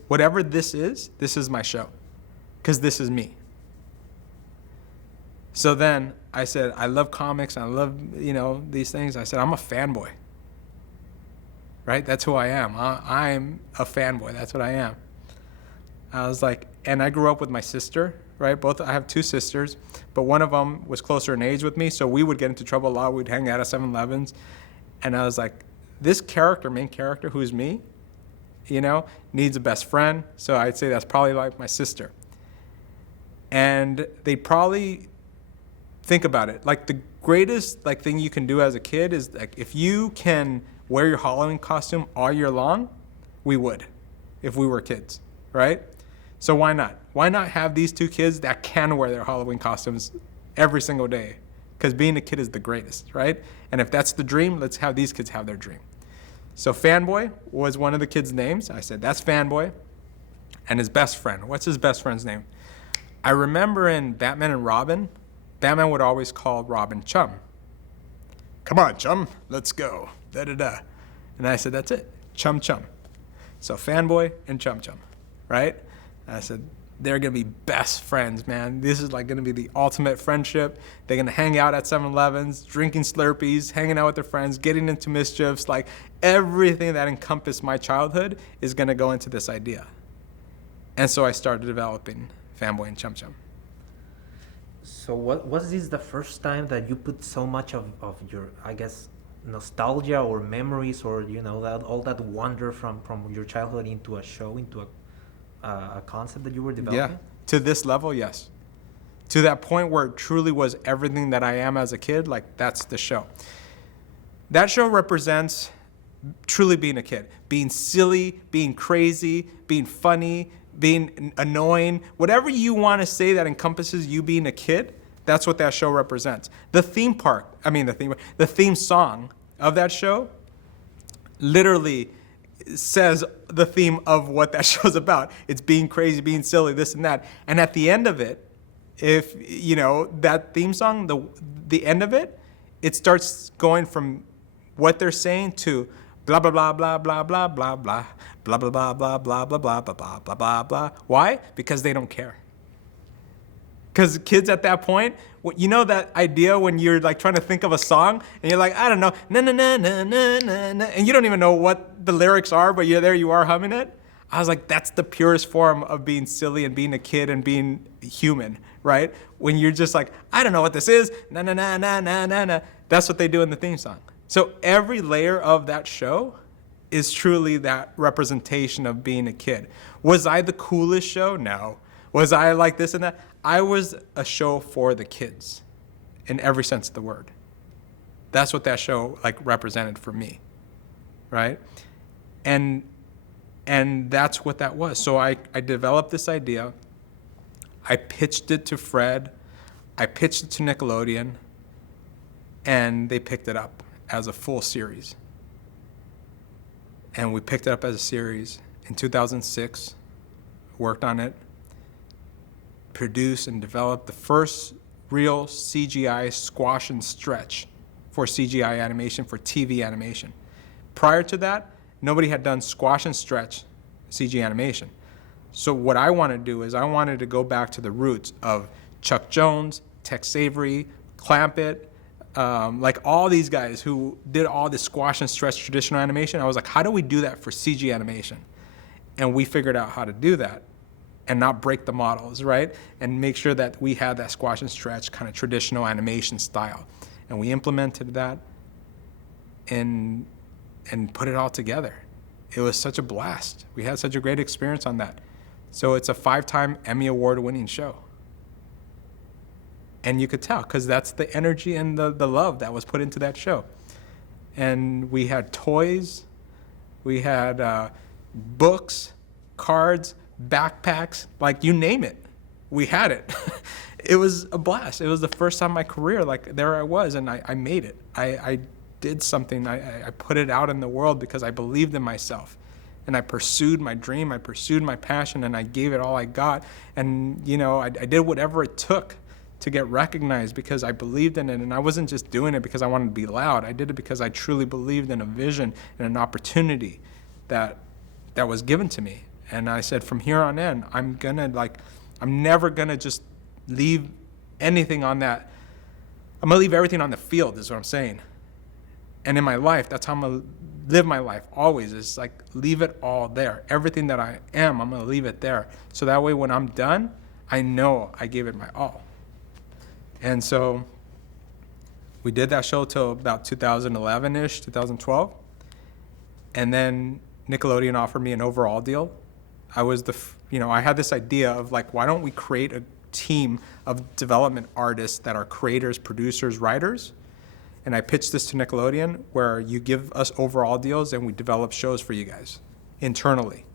whatever this is my show, because this is me. So then I said, I love comics, I love, these things. I said, I'm a fanboy, right? That's who I am. I'm a fanboy, that's what I am. I was like, and I grew up with my sister, right? I have two sisters, but one of them was closer in age with me, so we would get into trouble a lot. We'd hang out at 7-Elevens, and I was like, this main character, who's me, needs a best friend, so I'd say that's probably like my sister. And they probably think about it. Like the greatest thing you can do as a kid is like, if you can wear your Halloween costume all year long, we would, if we were kids, right? So why not? Why not have these two kids that can wear their Halloween costumes every single day? Because being a kid is the greatest, right? And if that's the dream, let's have these kids have their dream. So Fanboy was one of the kids' names. I said, that's Fanboy. And his best friend. What's his best friend's name? I remember in Batman and Robin, Batman would always call Robin Chum. Come on, Chum, let's go. Da-da-da. And I said, that's it, Chum Chum. So Fanboy and Chum Chum, right? And I said, they're gonna be best friends, man. This is like gonna be the ultimate friendship. They're gonna hang out at 7-Elevens, drinking Slurpees, hanging out with their friends, getting into mischiefs. Like everything that encompassed my childhood is gonna go into this idea. And so I started developing Fanboy and Chum Chum. So was this the first time that you put so much of your, I guess, nostalgia or memories or, all that wonder from your childhood into a show, into a concept that you were developing? Yeah, to this level, yes. To that point where it truly was everything that I am as a kid, like that's the show. That show represents truly being a kid, being silly, being crazy, being funny, being annoying, whatever you want to say that encompasses you being a kid, that's what that show represents. The theme song of that show literally says the theme of what that show's about. It's being crazy, being silly, this and that. And at the end of it, if, that theme song, the end of it, it starts going from what they're saying to blah, blah, blah, blah, blah, blah, blah, blah, blah, blah, blah, blah, blah, blah, blah, blah, blah, blah, blah, blah. Why? Because they don't care. Because kids at that point, that idea when you're like trying to think of a song and you're like, I don't know, na na na na na na na, and you don't even know what the lyrics are, but you are humming it. I was like, that's the purest form of being silly and being a kid and being human, right? When you're just like, I don't know what this is, na na na na na na na. That's what they do in the theme song. So every layer of that show is truly that representation of being a kid. Was I the coolest show? No. Was I like this and that? I was a show for the kids in every sense of the word. That's what that show like represented for me, right? And that's what that was. So I developed this idea. I pitched it to Fred. I pitched it to Nickelodeon. And they picked it up as a full series. And we picked it up as a series in 2006, worked on it, produced and developed the first real CGI squash and stretch for CGI animation, for TV animation. Prior to that, nobody had done squash and stretch CG animation. So what I want to do is I wanted to go back to the roots of Chuck Jones, Tex Avery, Clampett, like all these guys who did all this squash and stretch traditional animation. I was like, how do we do that for CG animation? And we figured out how to do that and not break the models, right? And make sure that we had that squash and stretch kind of traditional animation style. And we implemented that and put it all together. It was such a blast. We had such a great experience on that. So it's a 5-time Emmy Award winning show. And you could tell, because that's the energy and the love that was put into that show. And we had toys, we had books, cards, backpacks, like you name it, we had it. It was a blast. It was the first time in my career, like there I was, and I made it. I did something, I put it out in the world because I believed in myself. And I pursued my dream, I pursued my passion, and I gave it all I got. And I did whatever it took to get recognized because I believed in it. And I wasn't just doing it because I wanted to be loud. I did it because I truly believed in a vision and an opportunity that was given to me. And I said, from here on in, I'm never gonna just leave anything on that. I'm gonna leave everything on the field, is what I'm saying. And in my life, that's how I'm gonna live my life always. It's like, leave it all there. Everything that I am, I'm gonna leave it there. So that way when I'm done, I know I gave it my all. And so we did that show till about 2011-ish, 2012. And then Nickelodeon offered me an overall deal. I was I had this idea of like, why don't we create a team of development artists that are creators, producers, writers? And I pitched this to Nickelodeon where you give us overall deals and we develop shows for you guys internally.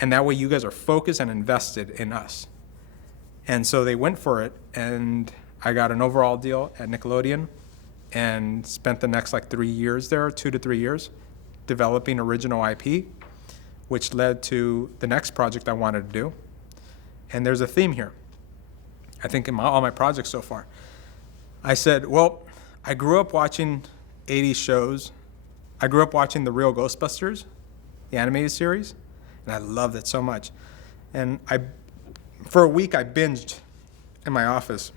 And that way you guys are focused and invested in us. And so they went for it, and I got an overall deal at Nickelodeon and spent the next 3 years there, 2 to 3 years, developing original IP, which led to the next project I wanted to do. And there's a theme here, I think, in all my projects so far. I said, well, I grew up watching 80s shows. I grew up watching The Real Ghostbusters, the animated series, and I loved it so much. And for a week, I binged in my office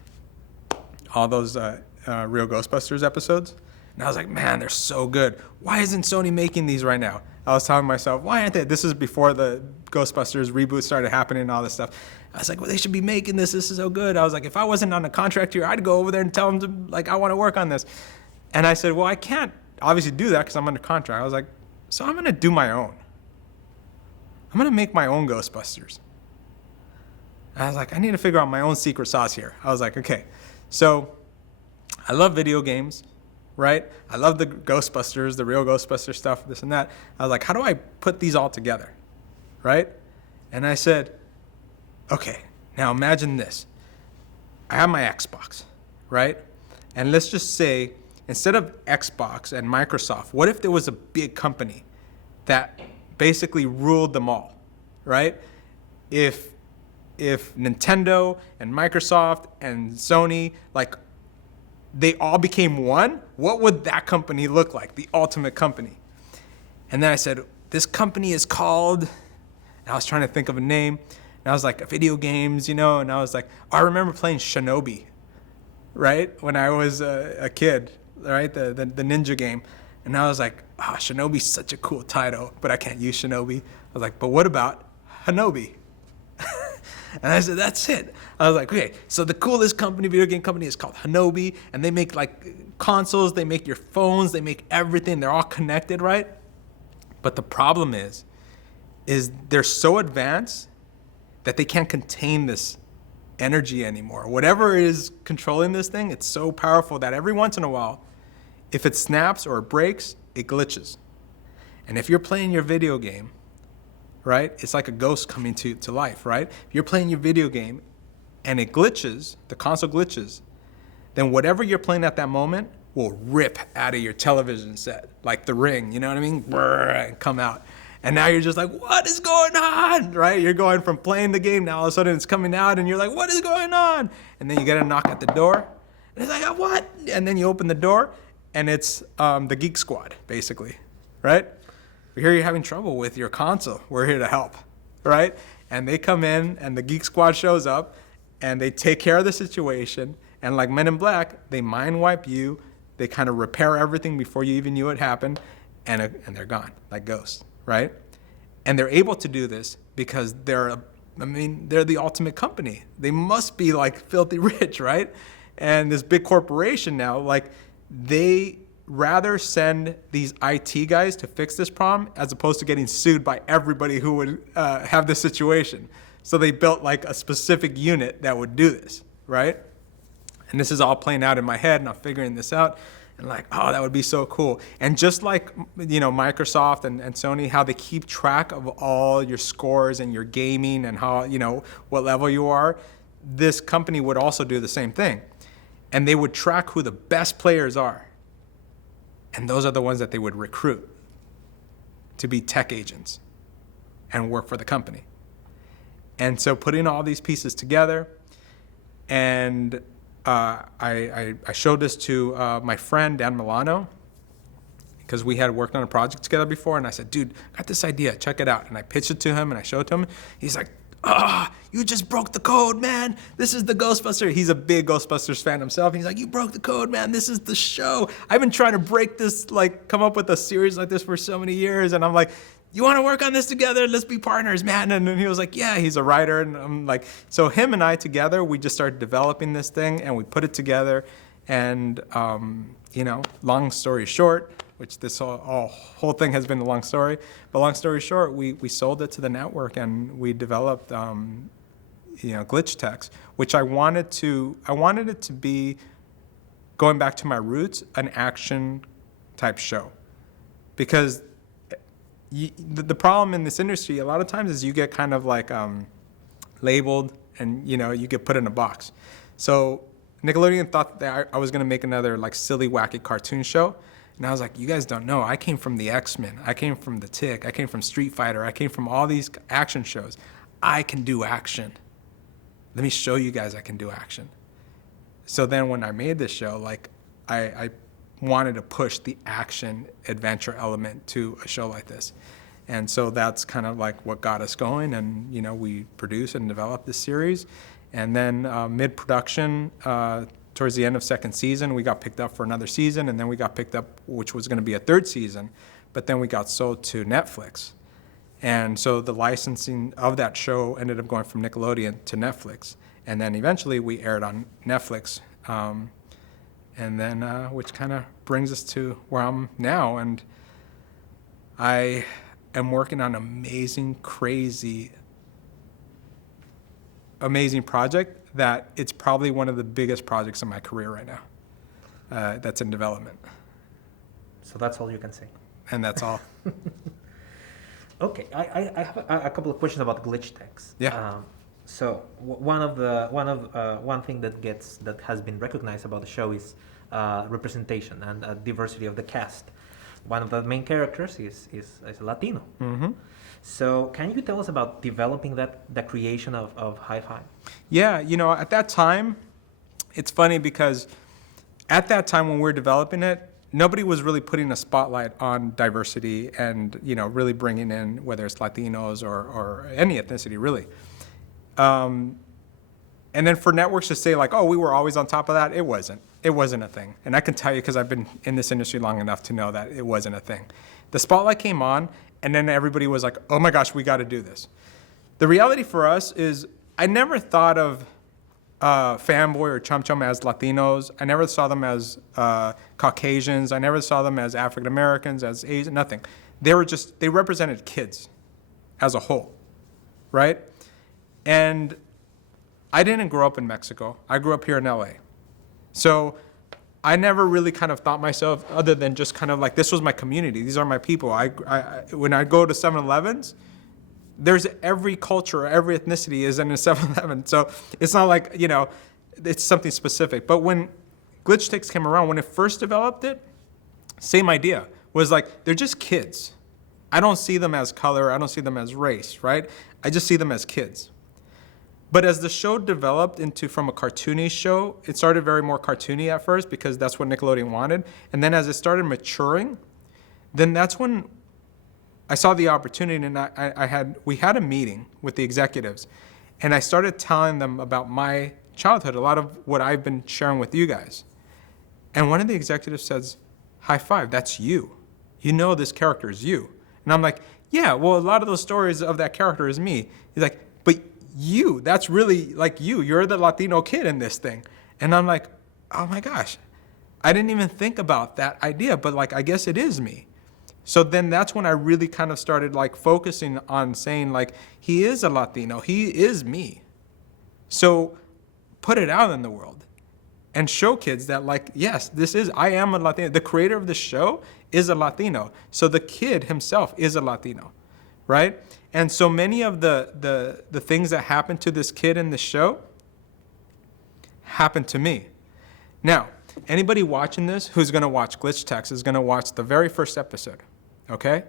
all those Real Ghostbusters episodes. And I was like, man, they're so good. Why isn't Sony making these right now? I was telling myself, why aren't they? This is before the Ghostbusters reboot started happening and all this stuff. I was like, well, they should be making this. This is so good. I was like, if I wasn't on a contract here, I'd go over there and tell them I want to work on this. And I said, well, I can't obviously do that because I'm under contract. I was like, so I'm going to do my own. I'm going to make my own Ghostbusters. I was like, I need to figure out my own secret sauce here. I was like, okay, so I love video games, right? I love the Ghostbusters, the Real Ghostbusters stuff, this and that. I was like, how do I put these all together, right? And I said, okay, now imagine this. I have my Xbox, right? And let's just say, instead of Xbox and Microsoft, what if there was a big company that basically ruled them all, right? If if Nintendo and Microsoft and Sony, like, they all became one, what would that company look like? The ultimate company. And then I said, this company is called, and I was trying to think of a name, and I was like, video games, and I was like, I remember playing Shinobi, right? When I was a kid, right? The ninja game. And I was like, Shinobi's such a cool title, but I can't use Shinobi. I was like, but what about Hanobi? And I said, that's it. I was like, okay, so the coolest video game company is called Hanobi, and they make like consoles, they make your phones, they make everything. They're all connected, right? But the problem is they're so advanced that they can't contain this energy anymore. Whatever is controlling this thing, it's so powerful that every once in a while, if it snaps or it breaks, it glitches. And if you're playing your video game, right, it's like a ghost coming to life, right? If you're playing your video game and it glitches, the console glitches, then whatever you're playing at that moment will rip out of your television set, like The Ring, you know what I mean? Brrr, and come out. And now you're just like, what is going on, right? You're going from playing the game, now all of a sudden it's coming out, and you're like, what is going on? And then you get a knock at the door, and it's like, what? And then you open the door, and it's the Geek Squad, basically, right? We hear you're having trouble with your console. We're here to help, right? And they come in, and the Geek Squad shows up, and they take care of the situation. And like Men in Black, they mind wipe you. They kind of repair everything before you even knew it happened, and they're gone, like ghosts, right? And they're able to do this because they're the ultimate company. They must be like filthy rich, right? And this big corporation now, like, they rather send these IT guys to fix this problem as opposed to getting sued by everybody who would have this situation. So they built like a specific unit that would do this, right? And this is all playing out in my head, and I'm figuring this out, and like, oh, that would be so cool. And just like, Microsoft and Sony, how they keep track of all your scores and your gaming and how, what level you are, this company would also do the same thing. And they would track who the best players are. And those are the ones that they would recruit to be tech agents and work for the company. And so putting all these pieces together, and I showed this to my friend Dan Milano, because we had worked on a project together before, and I said, dude, I got this idea, check it out. And I pitched it to him, and I showed it to him. He's like, you just broke the code, man. This is the Ghostbuster. He's a big Ghostbusters fan himself. He's like, you broke the code, man. This is the show. I've been trying to break this, like, come up with a series like this for so many years. And I'm like, you want to work on this together? Let's be partners, man. And then he was like, yeah, he's a writer. And I'm like, so him and I together, we just started developing this thing, and we put it together. And, long story short, which this whole thing has been a long story. But long story short, we sold it to the network, and we developed, glitch text, which I wanted it to be, going back to my roots, an action type show. Because the problem in this industry a lot of times is you get kind of like labeled, and, you get put in a box. So Nickelodeon thought that I was going to make another like silly, wacky cartoon show. And I was like, you guys don't know. I came from the X-Men. I came from the Tick. I came from Street Fighter. I came from all these action shows. I can do action. Let me show you guys I can do action. So then when I made this show, like, I wanted to push the action adventure element to a show like this. And so that's kind of like what got us going. And, we produced and developed this series. And then mid-production, towards the end of second season, we got picked up for another season, and then we got picked up, which was going to be a third season, but then we got sold to Netflix. And so the licensing of that show ended up going from Nickelodeon to Netflix. And then eventually we aired on Netflix, and then which kind of brings us to where I'm now. And I am working on an amazing, crazy, amazing project that it's probably one of the biggest projects in my career right now that's in development. So that's all you can say. And that's all. Okay, I have a couple of questions about glitch text. Yeah. So one thing that has been recognized about the show is representation and diversity of the cast. one of the main characters is Latino. So can you tell us about developing the creation of High Five? Yeah, at that time, it's funny because at that time when we were developing it, nobody was really putting a spotlight on diversity and, really bringing in whether it's Latinos or any ethnicity, really. And then for networks to say like, oh, we were always on top of that, it wasn't. It wasn't a thing. And I can tell you because I've been in this industry long enough to know that it wasn't a thing. The spotlight came on, and then everybody was like, oh my gosh, we got to do this. The reality for us is I never thought of Fanboy or Chum Chum as Latinos. I never saw them as Caucasians. I never saw them as African Americans, as Asian, nothing. They represented kids as a whole, right? And I didn't grow up in Mexico. I grew up here in LA. So I never really kind of thought myself other than just kind of like, this was my community. These are my people. When I go to 7-Elevens, there's every culture, every ethnicity is in a 7-Eleven. So it's not like, it's something specific. But when Glitch Takes came around, when it first developed it, same idea. Was like, they're just kids. I don't see them as color. I don't see them as race, right? I just see them as kids. But as the show developed from a cartoony show, it started very more cartoony at first because that's what Nickelodeon wanted. And then as it started maturing, then that's when I saw the opportunity, and we had a meeting with the executives, and I started telling them about my childhood, a lot of what I've been sharing with you guys. And one of the executives says, High Five, that's you. You know this character is you. And I'm like, yeah, well, a lot of those stories of that character is me. He's like, but you, that's really like you. You're the Latino kid in this thing. And I'm like, oh my gosh, I didn't even think about that idea, but like, I guess it is me. So then that's when I really kind of started like focusing on saying like, he is a Latino, he is me. So put it out in the world and show kids that like, yes, I am a Latino. The creator of the show is a Latino. So the kid himself is a Latino, right? And so many of the things that happened to this kid in the show happened to me. Now, anybody watching this who's going to watch Glitch Text is going to watch the very first episode, okay?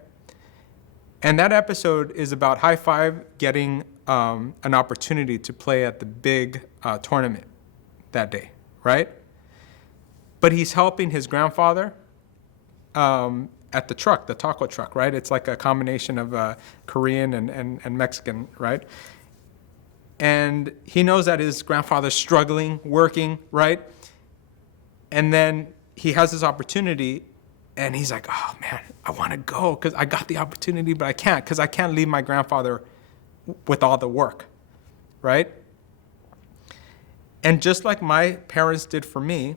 And that episode is about High Five getting an opportunity to play at the big tournament that day, right? But he's helping his grandfather at the truck, the taco truck, right? It's like a combination of Korean and Mexican, right? And he knows that his grandfather's struggling, working, right? And then he has this opportunity, and he's like, oh man, I want to go because I got the opportunity, but I can't because I can't leave my grandfather with all the work, right? And just like my parents did for me,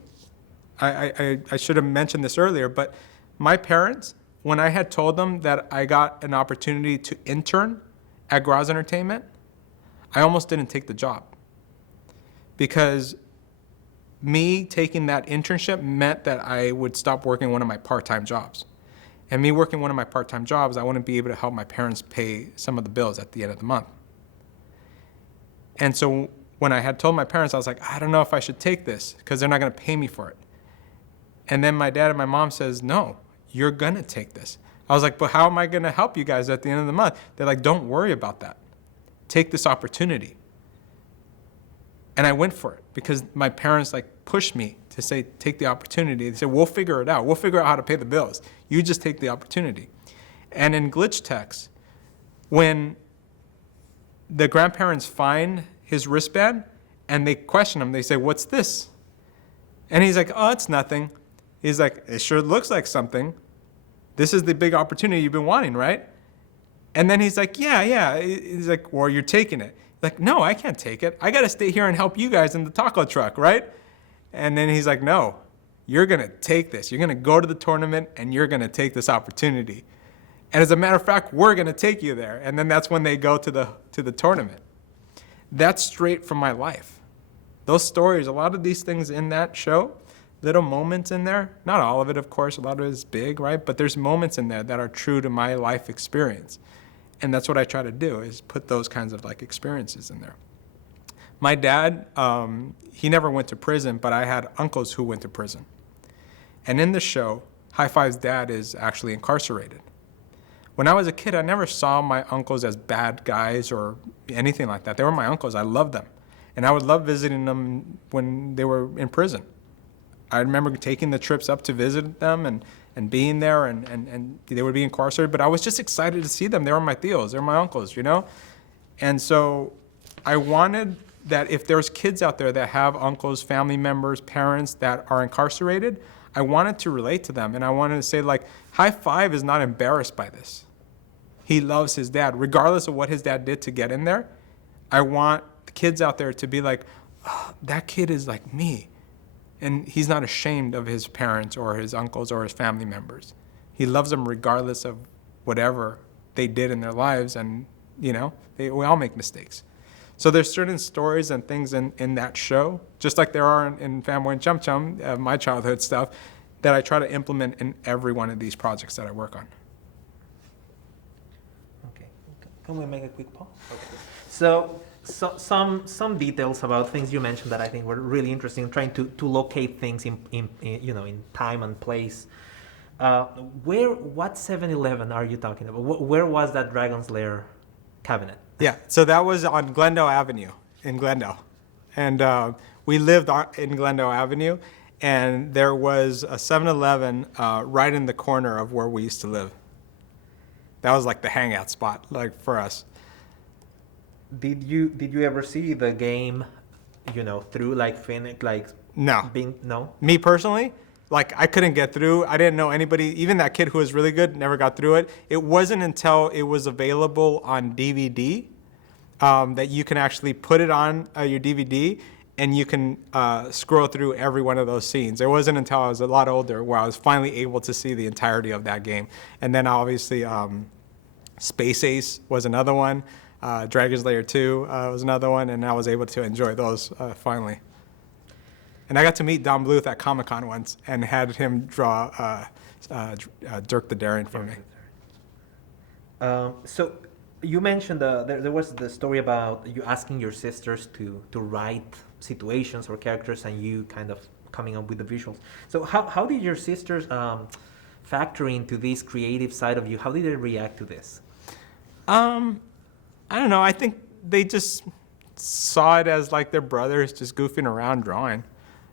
I should have mentioned this earlier, but my parents, when I had told them that I got an opportunity to intern at Garza Entertainment, I almost didn't take the job because me taking that internship meant that I would stop working one of my part-time jobs. And me working one of my part-time jobs, I wouldn't be able to help my parents pay some of the bills at the end of the month. And so when I had told my parents, I was like, I don't know if I should take this because they're not going to pay me for it. And then my dad and my mom says, no, you're going to take this. I was like, but how am I going to help you guys at the end of the month? They're like, don't worry about that. Take this opportunity. And I went for it because my parents like pushed me to say, take the opportunity. They said, we'll figure it out. We'll figure out how to pay the bills. You just take the opportunity. And in Glitch Text, when the grandparents find his wristband and they question him, they say, what's this? And he's like, oh, it's nothing. He's like, it sure looks like something. This is the big opportunity you've been wanting, right? And then he's like, yeah. He's like, well, you're taking it. Like, no, I can't take it. I got to stay here and help you guys in the taco truck, right? And then he's like, no, you're going to take this. You're going to go to the tournament and you're going to take this opportunity. And as a matter of fact, we're going to take you there. And then that's when they go to the tournament. That's straight from my life. Those stories, a lot of these things in that show, little moments in there, not all of it, of course, a lot of it is big, right? But there's moments in there that are true to my life experience. And that's what I try to do, is put those kinds of like experiences in there. My dad, he never went to prison, but I had uncles who went to prison. And in the show, High Five's dad is actually incarcerated. When I was a kid, I never saw my uncles as bad guys or anything like that. They were my uncles. I loved them. And I would love visiting them when they were in prison. I remember taking the trips up to visit them and being there, and they would be incarcerated. But I was just excited to see them. They were my tios. They were my uncles, you know? And so I wanted that if there's kids out there that have uncles, family members, parents that are incarcerated, I wanted to relate to them. And I wanted to say, like, High Five is not embarrassed by this. He loves his dad, regardless of what his dad did to get in there. I want the kids out there to be like, oh, that kid is like me. And he's not ashamed of his parents or his uncles or his family members. He loves them regardless of whatever they did in their lives. And, you know, we all make mistakes. So there's certain stories and things in that show, just like there are in Fanboy and Chum Chum, my childhood stuff, that I try to implement in every one of these projects that I work on. Okay. Can we make a quick pause? Okay. So some details about things you mentioned that I think were really interesting, trying to locate things in time and place. What 7-Eleven are you talking about? Where was that Dragon's Lair cabinet? Yeah, so that was on Glendale Avenue in Glendale. And we lived in Glendale Avenue, and there was a 7-Eleven right in the corner of where we used to live. That was like the hangout spot, like for us. Did you ever see the game, through like Phoenix, like No. No? Me personally, like I couldn't get through. I didn't know anybody, even that kid who was really good, never got through it. It wasn't until it was available on DVD that you can actually put it on your DVD and you can scroll through every one of those scenes. It wasn't until I was a lot older where I was finally able to see the entirety of that game. And then obviously Space Ace was another one. Dragon's Lair 2 was another one, and I was able to enjoy those finally. And I got to meet Don Bluth at Comic-Con once and had him draw Dirk the Daring for me. So you mentioned there was the story about you asking your sisters to write situations or characters and you kind of coming up with the visuals. So how did your sisters factor into this creative side of you? How did they react to this? I don't know. I think they just saw it as like their brothers just goofing around drawing.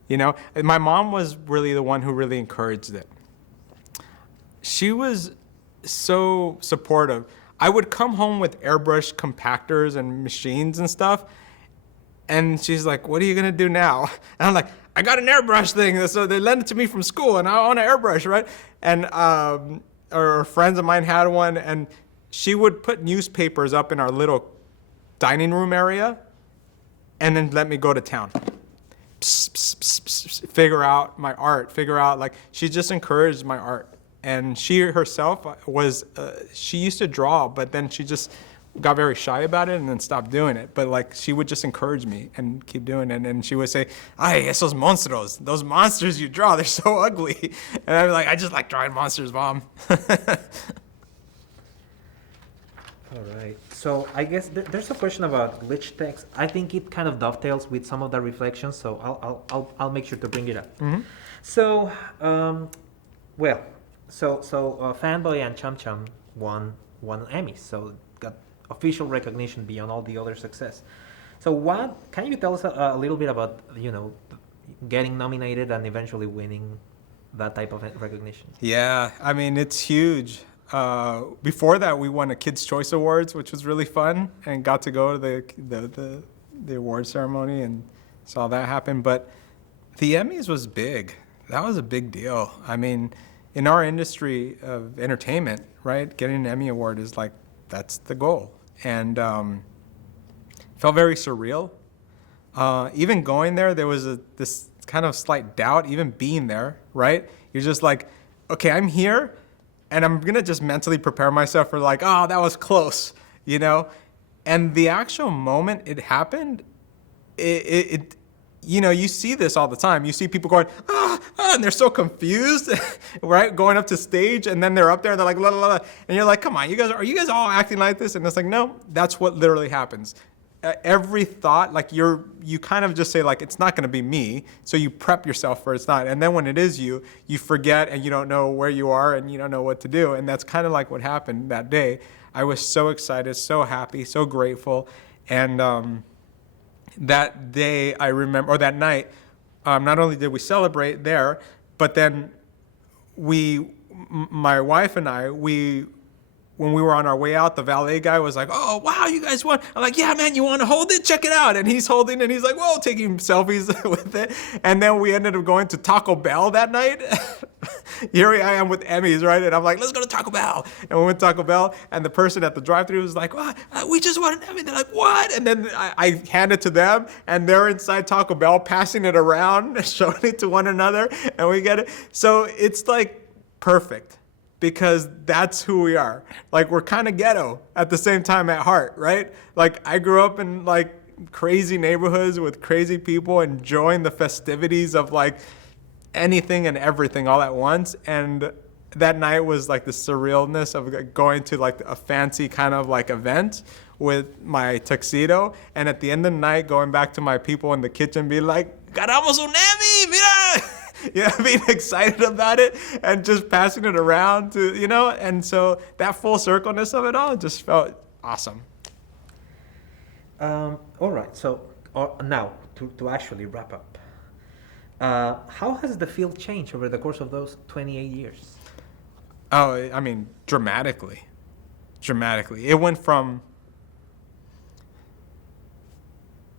And my mom was really the one who really encouraged it. She was so supportive. I would come home with airbrush compactors and machines and stuff, and she's like, "What are you gonna do now?" And I'm like, "I got an airbrush thing, so they lent it to me from school, and I want an airbrush, right?" And or friends of mine had one, and she would put newspapers up in our little dining room area and then let me go to town. Figure out my art, she just encouraged my art. And she herself she used to draw, but then she just got very shy about it and then stopped doing it. But she would just encourage me and keep doing it. And she would say, "Ay, esos monstruos, those monsters you draw, they're so ugly." And I'd be like, "I just like drawing monsters, Mom." All right. So I guess there's a question about glitch text. I think it kind of dovetails with some of the reflections, so I'll make sure to bring it up. Mm-hmm. So, Fanboy and Chum Chum won Emmys, so got official recognition beyond all the other success. So can you tell us a little bit about getting nominated and eventually winning that type of recognition? Yeah, I mean, it's huge. Before that, we won a Kids' Choice Awards, which was really fun, and got to go to the award ceremony and saw that happen. But the Emmys was big. That was a big deal. I mean, in our industry of entertainment, right, getting an Emmy Award is that's the goal. And felt very surreal. Even going there was this kind of slight doubt, even being there, right? You're just like, okay, I'm here. And I'm going to just mentally prepare myself for that was close, And the actual moment it happened, you see this all the time. You see people going, and they're so confused, right? Going up to stage, and then they're up there, and they're like, la, la, la. And you're like, come on, are you guys all acting like this? And it's like, no, that's what literally happens. every thought, like you kind of just say like, it's not going to be me. So you prep yourself for it's not. And then when it is you, you forget and you don't know where you are and you don't know what to do. And that's kind of like what happened that day. I was so excited, so happy, so grateful. And that day I remember, or that night, not only did we celebrate there, but then my wife and I, when we were on our way out, the valet guy was like, "Oh, wow, you guys won." I'm like, "Yeah, man, you want to hold it? Check it out." And he's holding it, and he's like, "Whoa," taking selfies with it. And then we ended up going to Taco Bell that night. Here I am with Emmys, right? And I'm like, "Let's go to Taco Bell." And we went to Taco Bell, and the person at the drive-thru was like, "What? We just want an Emmy." They're like, "What?" And then I hand it to them, and they're inside Taco Bell, passing it around, showing it to one another, and we get it. So it's like perfect. Because that's who we are. Like, we're kind of ghetto at the same time at heart, right? Like, I grew up in like crazy neighborhoods with crazy people, enjoying the festivities of like anything and everything all at once. And that night was like the surrealness of going to like a fancy kind of like event with my tuxedo. And at the end of the night, going back to my people in the kitchen, being like, "Ganamos un Emmy, mira!" Being excited about it and just passing it around to, and so that full circleness of it all just felt awesome. All right, so now to actually wrap up, how has the field changed over the course of those 28 years? Oh, I mean, dramatically. It went from,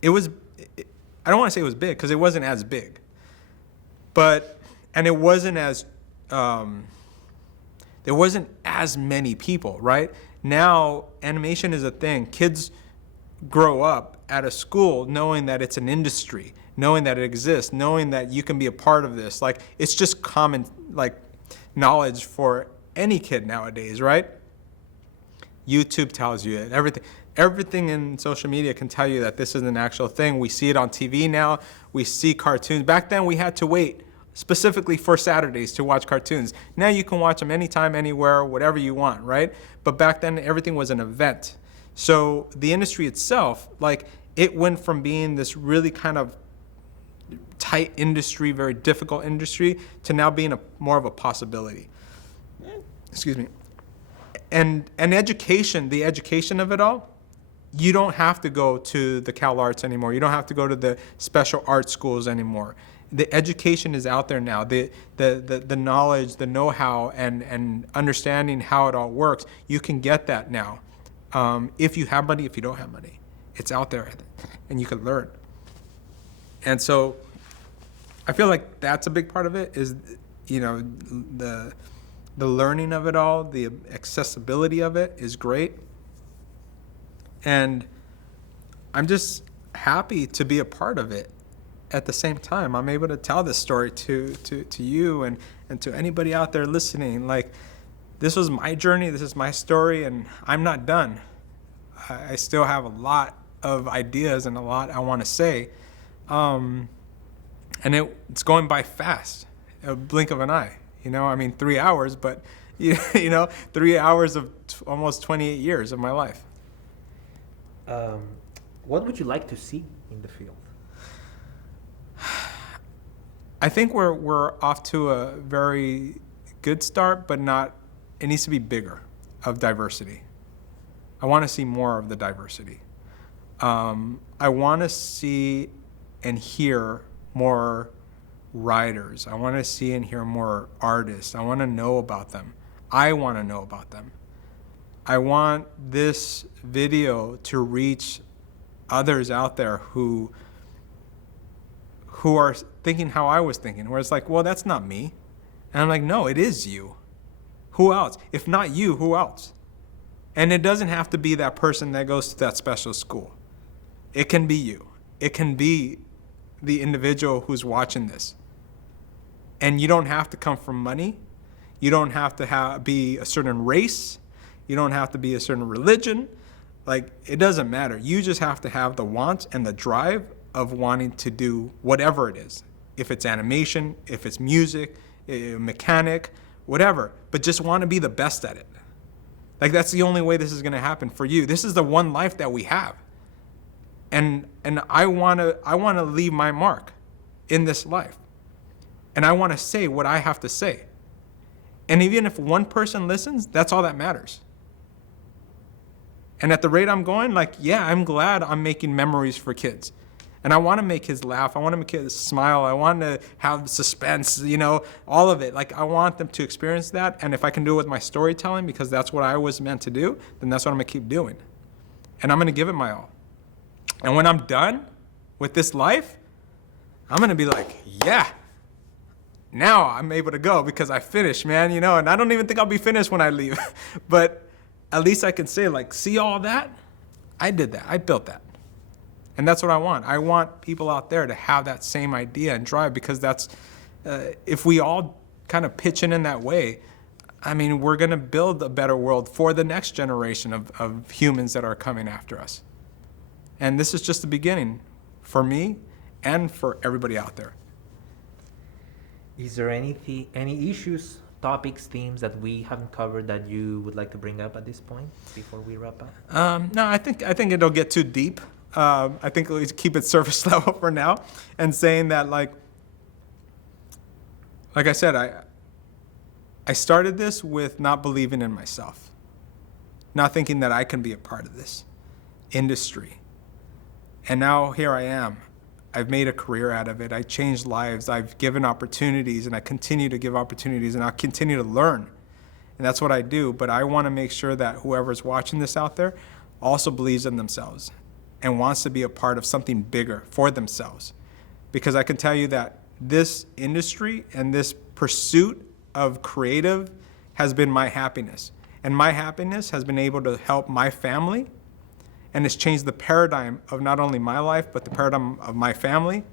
I don't want to say it was big because it wasn't as big. And it wasn't as, there wasn't as many people, right? Now, animation is a thing. Kids grow up at a school knowing that it's an industry, knowing that it exists, knowing that you can be a part of this. Like, it's just common, like, knowledge for any kid nowadays, right? YouTube tells you it. Everything in social media can tell you that this is an actual thing. We see it on TV now. We see cartoons. Back then, we had to wait specifically for Saturdays to watch cartoons. Now you can watch them anytime, anywhere, whatever you want, right? But back then, everything was an event. So the industry itself, like, it went from being this really kind of tight industry, very difficult industry, to now being more of a possibility. Excuse me. And education, the education of it all, you don't have to go to the Cal Arts anymore. You don't have to go to the special art schools anymore. The education is out there now. The knowledge, the know-how, and understanding how it all works, you can get that now. If you have money, if you don't have money, it's out there, and you can learn. And so, I feel like that's a big part of it. Is, the learning of it all, the accessibility of it is great. And I'm just happy to be a part of it. At the same time, I'm able to tell this story to you and to anybody out there listening. Like, this was my journey, this is my story, and I'm not done. I still have a lot of ideas and a lot I want to say. And it's going by fast, a blink of an eye. 3 hours, but 3 hours of almost 28 years of my life. What would you like to see in the field? I think we're off to a very good start, but not. It needs to be bigger, of diversity. I want to see more of the diversity. I want to see and hear more writers. I want to see and hear more artists. I want to know about them. I want to know about them. I want this video to reach others out there who are thinking how I was thinking, where it's like, well, that's not me. And I'm like, no, it is you. Who else? If not you, who else? And it doesn't have to be that person that goes to that special school. It can be you. It can be the individual who's watching this. And you don't have to come from money. You don't have to be a certain race. You don't have to be a certain religion. Like, it doesn't matter. You just have to have the want and the drive of wanting to do whatever it is. If it's animation, if it's music, mechanic, whatever. But just want to be the best at it. Like, that's the only way this is going to happen for you. This is the one life that we have. And I wanna leave my mark in this life. And I wanna say what I have to say. And even if one person listens, that's all that matters. And at the rate I'm going, like, yeah, I'm glad I'm making memories for kids. And I want to make kids laugh. I want to make kids smile. I want to have suspense, all of it. Like, I want them to experience that. And if I can do it with my storytelling, because that's what I was meant to do, then that's what I'm going to keep doing. And I'm going to give it my all. And when I'm done with this life, I'm going to be like, yeah, now I'm able to go because I finished, man, and I don't even think I'll be finished when I leave. But at least I can say, like, see all that? I did that. I built that. And that's what I want. I want people out there to have that same idea and drive, because that's, if we all kind of pitch in that way, I mean, we're going to build a better world for the next generation of humans that are coming after us. And this is just the beginning for me and for everybody out there. Is there any issues, topics, themes that we haven't covered that you would like to bring up at this point before we wrap up? No, I think it'll get too deep. I think we'll keep it surface level for now, and saying that, like I said, I started this with not believing in myself, not thinking that I can be a part of this industry. And now here I am. I've made a career out of it. I changed lives. I've given opportunities, and I continue to give opportunities, and I'll continue to learn. And that's what I do. But I want to make sure that whoever's watching this out there also believes in themselves and wants to be a part of something bigger for themselves. Because I can tell you that this industry and this pursuit of creative has been my happiness. And my happiness has been able to help my family, and it's changed the paradigm of not only my life, but the paradigm of my family.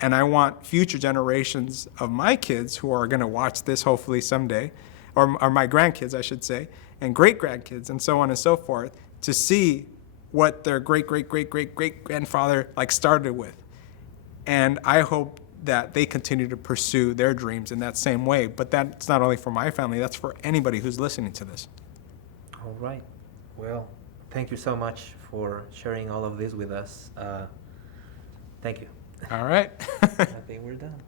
And I want future generations of my kids who are gonna watch this hopefully someday, or my grandkids, I should say, and great-grandkids, and so on and so forth, to see what their great-great-great-great-great-grandfather started with. And I hope that they continue to pursue their dreams in that same way. But that's not only for my family, that's for anybody who's listening to this. All right. Well, thank you so much for sharing all of this with us. Thank you. All right. I think we're done.